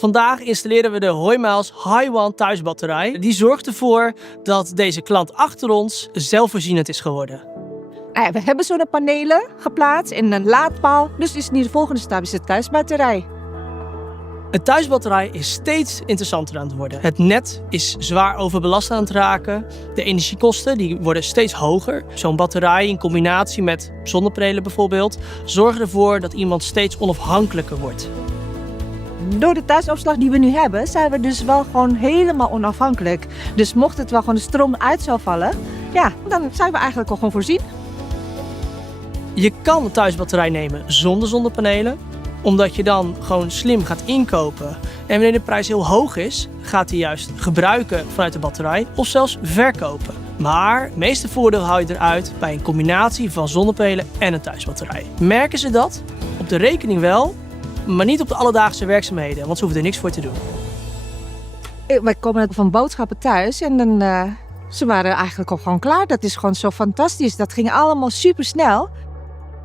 Vandaag installeren we de Hoymiles HiOne thuisbatterij. Die zorgt ervoor dat deze klant achter ons zelfvoorzienend is geworden. Nou ja, we hebben zonnepanelen geplaatst en een laadpaal. Dus is nu de volgende stap is de thuisbatterij. Een thuisbatterij is steeds interessanter aan het worden. Het net is zwaar overbelast aan het raken. De energiekosten die worden steeds hoger. Zo'n batterij in combinatie met zonnepanelen bijvoorbeeld zorgt ervoor dat iemand steeds onafhankelijker wordt. Door de thuisopslag die we nu hebben, zijn we dus wel gewoon helemaal onafhankelijk. Dus mocht het wel gewoon de stroom uit zou vallen, ja, dan zijn we eigenlijk al gewoon voorzien. Je kan een thuisbatterij nemen zonder zonnepanelen, omdat je dan gewoon slim gaat inkopen. En wanneer de prijs heel hoog is, gaat die juist gebruiken vanuit de batterij of zelfs verkopen. Maar het meeste voordeel haal je eruit bij een combinatie van zonnepanelen en een thuisbatterij. Merken ze dat? Op de rekening wel, maar niet op de alledaagse werkzaamheden, want ze hoeven er niks voor te doen. Wij komen van boodschappen thuis en dan, ze waren eigenlijk al gewoon klaar. Dat is gewoon zo fantastisch. Dat ging allemaal super snel.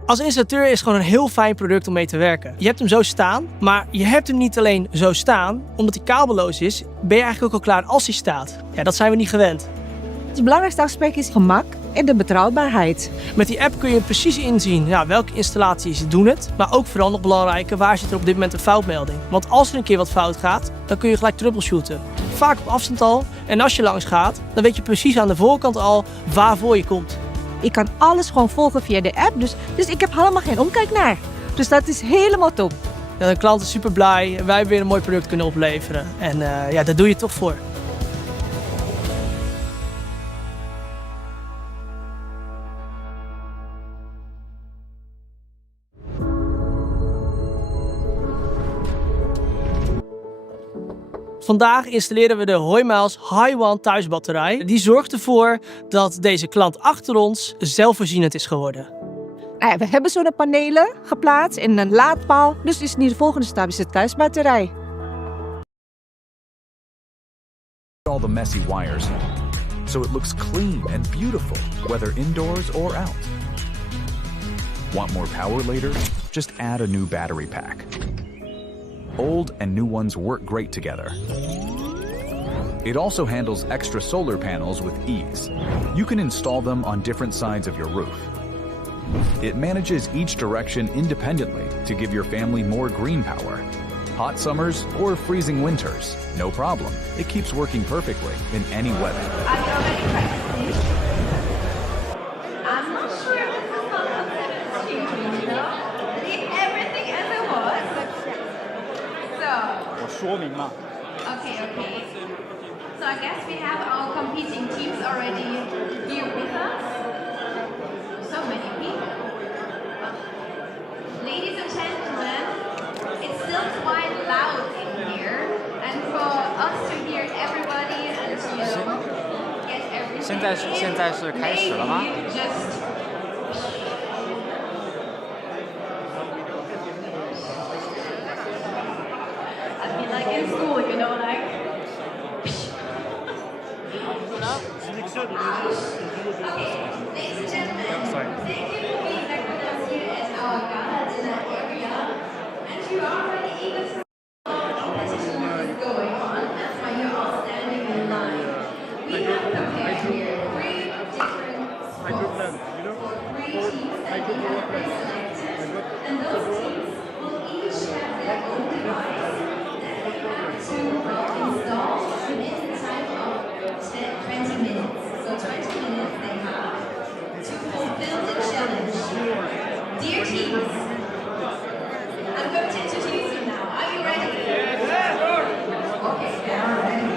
Als installateur is het gewoon een heel fijn product om mee te werken. Je hebt hem zo staan, maar je hebt hem niet alleen zo staan. Omdat hij kabelloos is, ben je eigenlijk ook al klaar als hij staat. Ja, dat zijn we niet gewend. Het belangrijkste aspect is gemak en de betrouwbaarheid. Met die app kun je precies inzien welke installaties doen het. Maar ook vooral nog belangrijker, waar zit er op dit moment een foutmelding. Want als er een keer wat fout gaat, dan kun je gelijk troubleshooten. Vaak op afstand al. En als je langs gaat, dan weet je precies aan de voorkant al waarvoor je komt. Ik kan alles gewoon volgen via de app, dus ik heb helemaal geen omkijk naar. Dus dat is helemaal top. Ja, de klant is super blij en wij hebben weer een mooi product kunnen opleveren. En ja, daar doe je het toch voor. Vandaag installeren we de Hoymiles HiOne thuisbatterij. Die zorgt ervoor dat deze klant achter ons zelfvoorzienend is geworden. Nou ja, we hebben zonnepanelen geplaatst en een laadpaal. Dus is nu de volgende stap is de thuisbatterij. All the messy wires, so it looks clean and beautiful, whether indoors or out. Want more power later? Just add a new battery pack. Old and new ones work great together. It also handles extra solar panels with ease. You can install them on different sides of your roof. It manages each direction independently to give your family more green power. Hot summers or freezing winters, no problem. It keeps working perfectly in any weather. Are you already practicing? I'm not sure if this is not considered cheating, you know? Leave everything as it was. Okay. So I guess we have our competing teams already here with us. So many people. Ladies and gentlemen, it's still quite loud in here, and for us to hear everybody and get everything in, maybe just. I feel like in school, you know, like. Okay, ladies and gentlemen, thank you for being back with us here at our gala dinner area. And you are already eager to see what competition is going on. That's why you're all standing in line. We have prepared here 3 different spots for 3 teams that we have pre-selected. And those teams will each have their own device to install in time of 20 minutes. So 20 minutes they have to fulfill the challenge. Dear teams, I'm going to introduce you now. Are you ready? Okay, yeah, ready.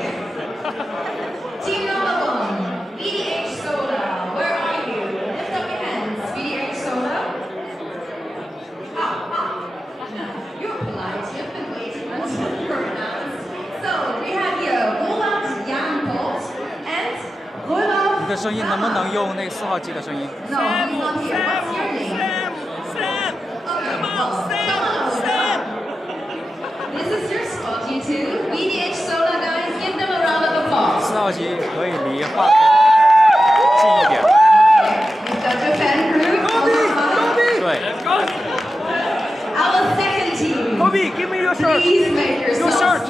Team number 1, BESS Solar. Where are you? Lift up your hands. BESS Solar. You're polite. You've been waiting until you're announced. So we have here Hoymiles HiOne and Hoymiles. 你的声音能不能用那个4号机的声音 Sam, come on, Sam. This is your spot, you two. BESS Solar guys, give them a round of applause. 4号机可以离话筒近一点。 You've got your fan group. 对。 Our second team. Kobe, give me your shirt. Please make yourself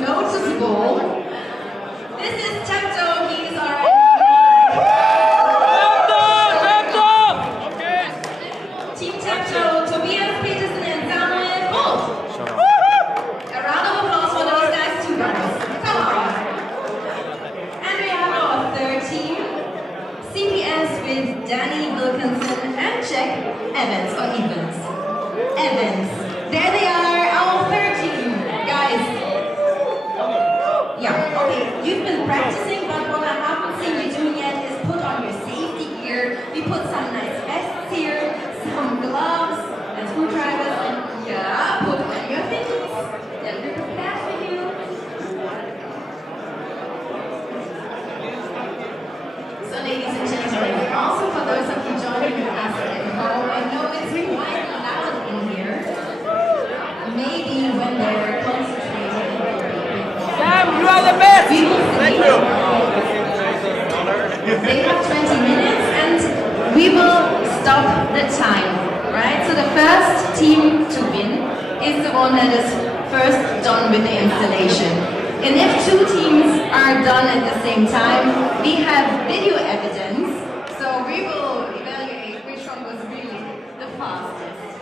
Wilkinson, and check Evans or Evans. Evans. There they are, our third team. Guys. Yeah, okay. You've been practicing, but what I haven't seen you do yet is put on your safety gear. We put some nice vests here, some gloves, and screwdrivers, and yeah, put on your things. Then we're prepared for you. So ladies and gentlemen, also for those of you joining us at home, I know it's quite loud in here. Maybe when they're concentrating. Sam, you are the best! We will see. They have 20 minutes and we will stop the time, right? So the first team to win is the one that is first done with the installation. And if two teams are done at the same time, we have video evidence, so we will evaluate which one was really the fastest.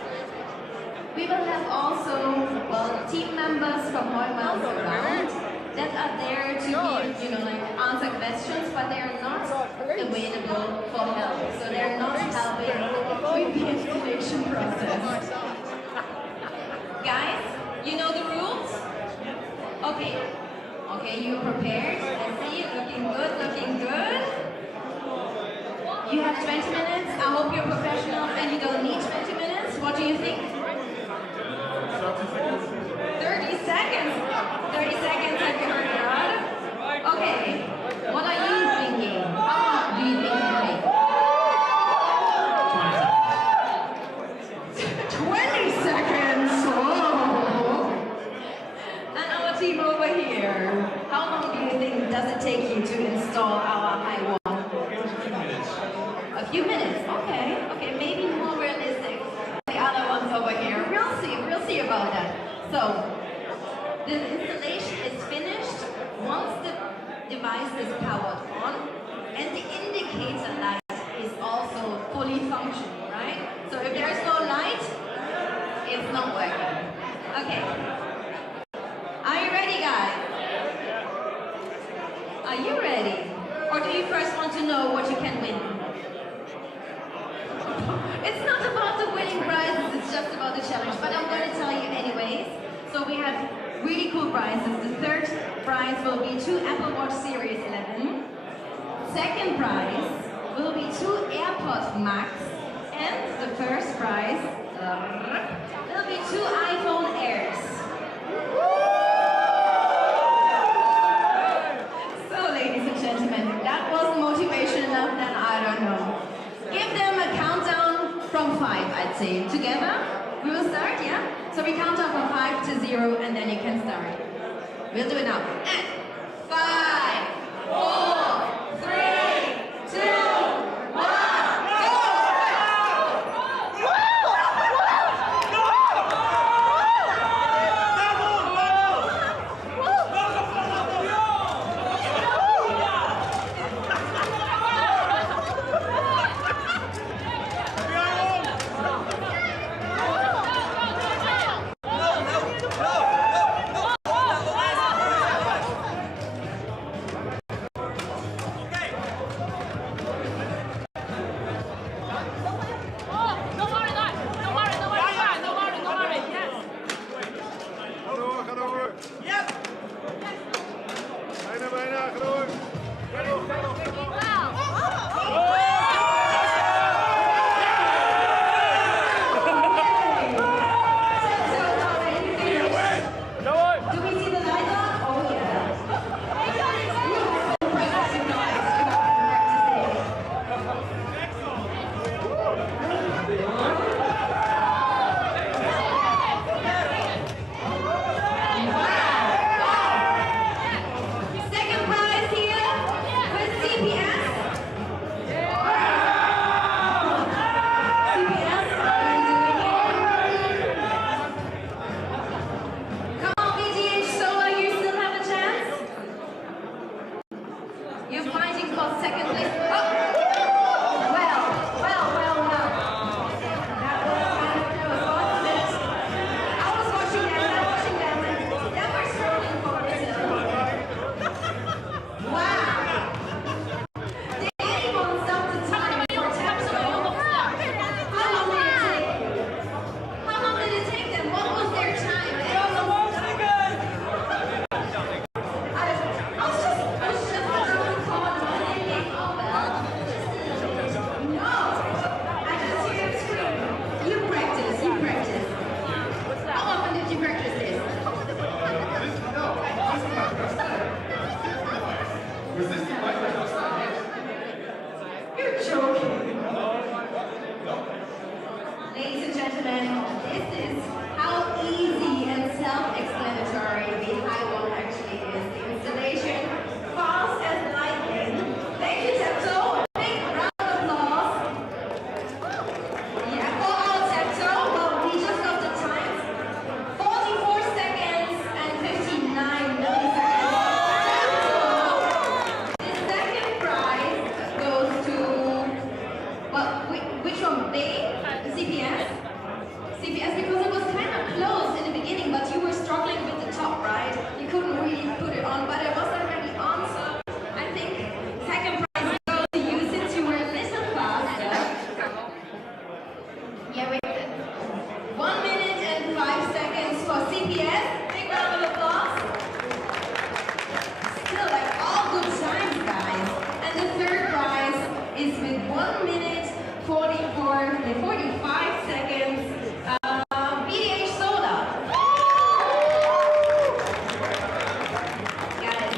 We will have also, well, team members from Hoymiles around that are there to be, answer questions, but they are not available for help. So they're not helping with the installation process. Guys, you know the rules? Okay. Okay, you're prepared. I see you looking good, looking good. You have 20 minutes. I hope you're professionals and you don't need 20 minutes. What do you think? 30 seconds. 30 seconds? 30 seconds, have you heard that? Okay, what are you thinking? How long do you think you take? 20 seconds! Oh. And our team over here, how long do you think does it take you to install our HiOne? A few minutes, okay, maybe more realistic. The other ones over here, we'll see about that. So, the installation is finished once the device is powered on and the indicator light is also fully functioning, right? So if there's no light, it's not working. Okay. Are you ready, guys? Are you ready? Or do you first want to know what you can win? It's not about the winning prizes, it's just about the challenge. But I'm going to tell you anyways. So we have really cool prizes. The third prize will be 2 Apple Watch Series 11. Second prize will be 2 AirPods Max. And the first prize will be 2 iPhone Airs. So, ladies and gentlemen, if that wasn't motivation enough, then I don't know. Give them a countdown from 5, I'd say. Together, we will start, yeah? So we count down from 5 to 0, and then you can start. We'll do it now. And 5, 4, 3, 2, 1, go! this is how easy and self-explanatory the HiOne actually is. The installation, fast as lightning. Thank you, Septo. Big round of applause. Yeah, call out Septo. Well, we just got the time. 44 seconds and 59 milliseconds. Septo. The second prize goes to, well, which one? CPS? CPS, because it was kind of close in the beginning, but you were struggling with the top, right? You couldn't really put it on, but it was already on, so I think second prize goes to you since you were a little faster. Yeah, wait. 1 minute and 5 seconds for CPS. Big round of applause. Still, like, all good times, guys. And the third prize is with 1 minute 45 seconds. BDH Soda. Guys,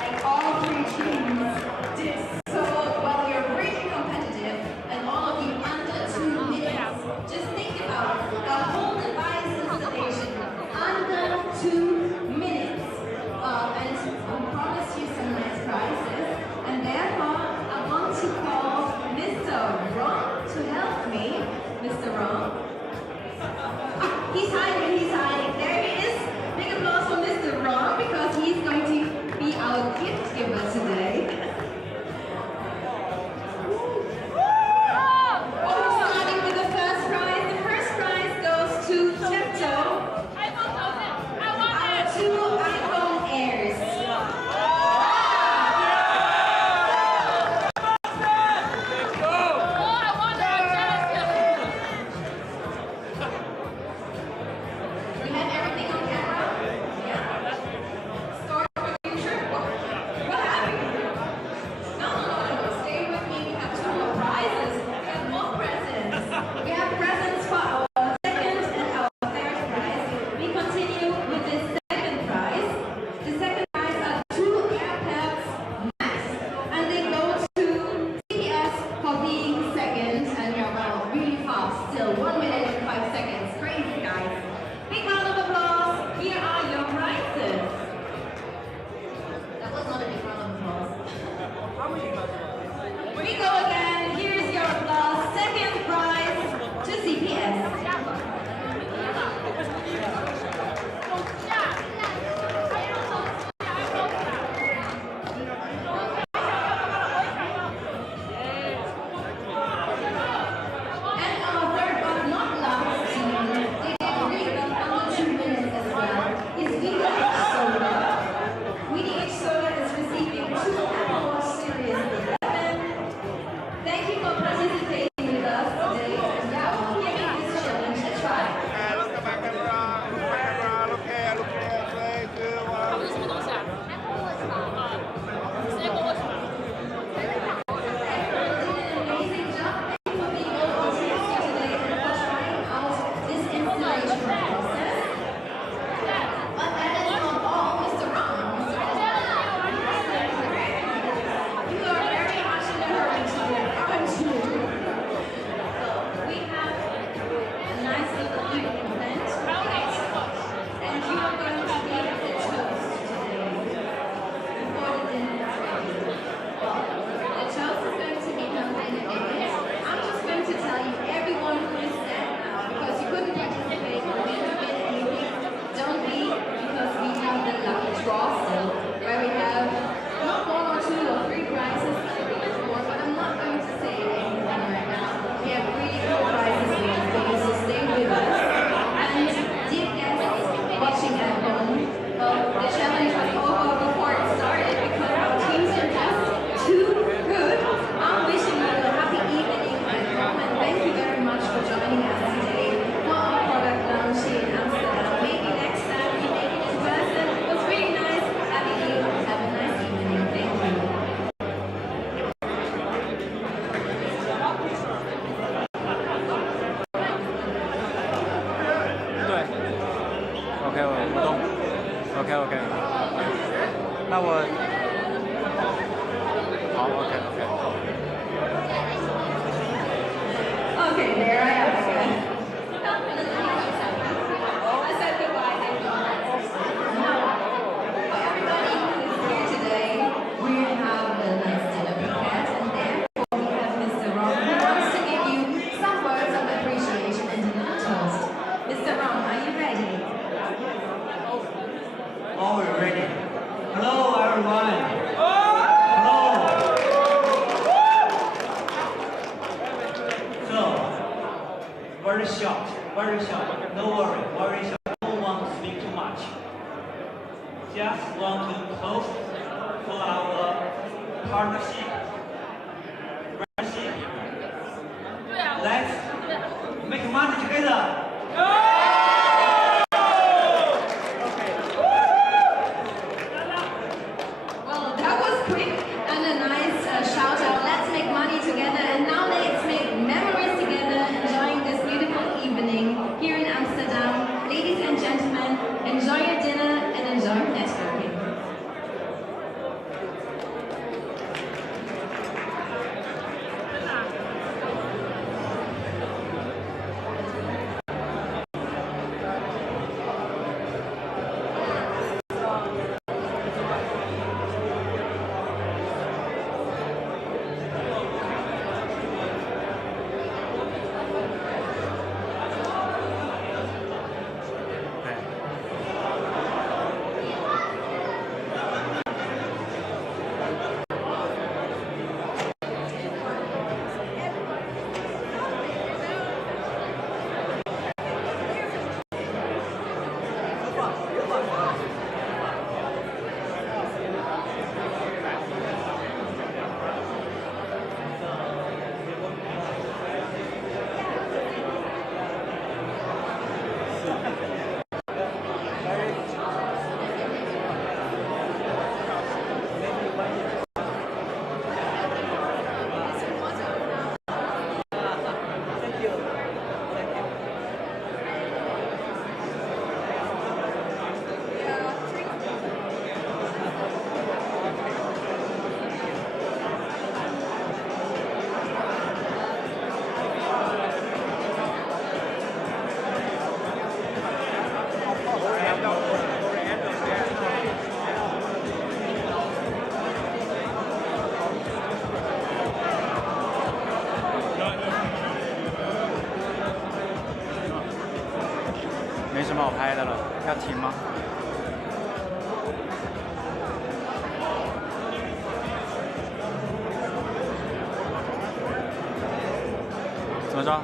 like all three teams did so well. You're really competitive, and all of you under 2 minutes. Just think about a whole device installation under 2 minutes. And I promise you some nice prizes. And therefore, I want to call Mr. Ron to help me. Mr. Ron. He's hiding. There he is. Big applause for Mr. Ron because he's going to be our gift giver today. We're starting with the first prize. The first prize goes to Septo. I want it. 2 iPhone Airs. Still 1 minute and 5 seconds. Crazy, guys. Big round of applause. Here are your prizes. That was not a big round of applause. We go again. Here is your applause. Second prize to CPS. Where we have not 1 or 2 or 3 prizes, a little bit more, but I'm not going to say anything right now. We have really cool prizes waiting for you, so stay with us. And dear guests watching at home, well, the challenge was over before it started because our teams are just too good. I'm wishing you a happy evening at home, and thank you very much for joining us today for our product launch here in Amsterdam. Maybe next time we make it in person. It was really nice having you. Have a nice evening. Thank you. OK， 我懂。OK， 那我好 OK。 Okay, there I am. very short, very short. No worry, very short. Don't want to speak too much. Just want to toast for our partnership. Let's make money together. Well, that was quick and a nice shout out. Let's make money together, and now let's make memories together, enjoying this beautiful evening here in Amsterdam. Ladies and gentlemen, enjoy your dinner and enjoy networking.没什么好拍的了，要停吗？怎么着？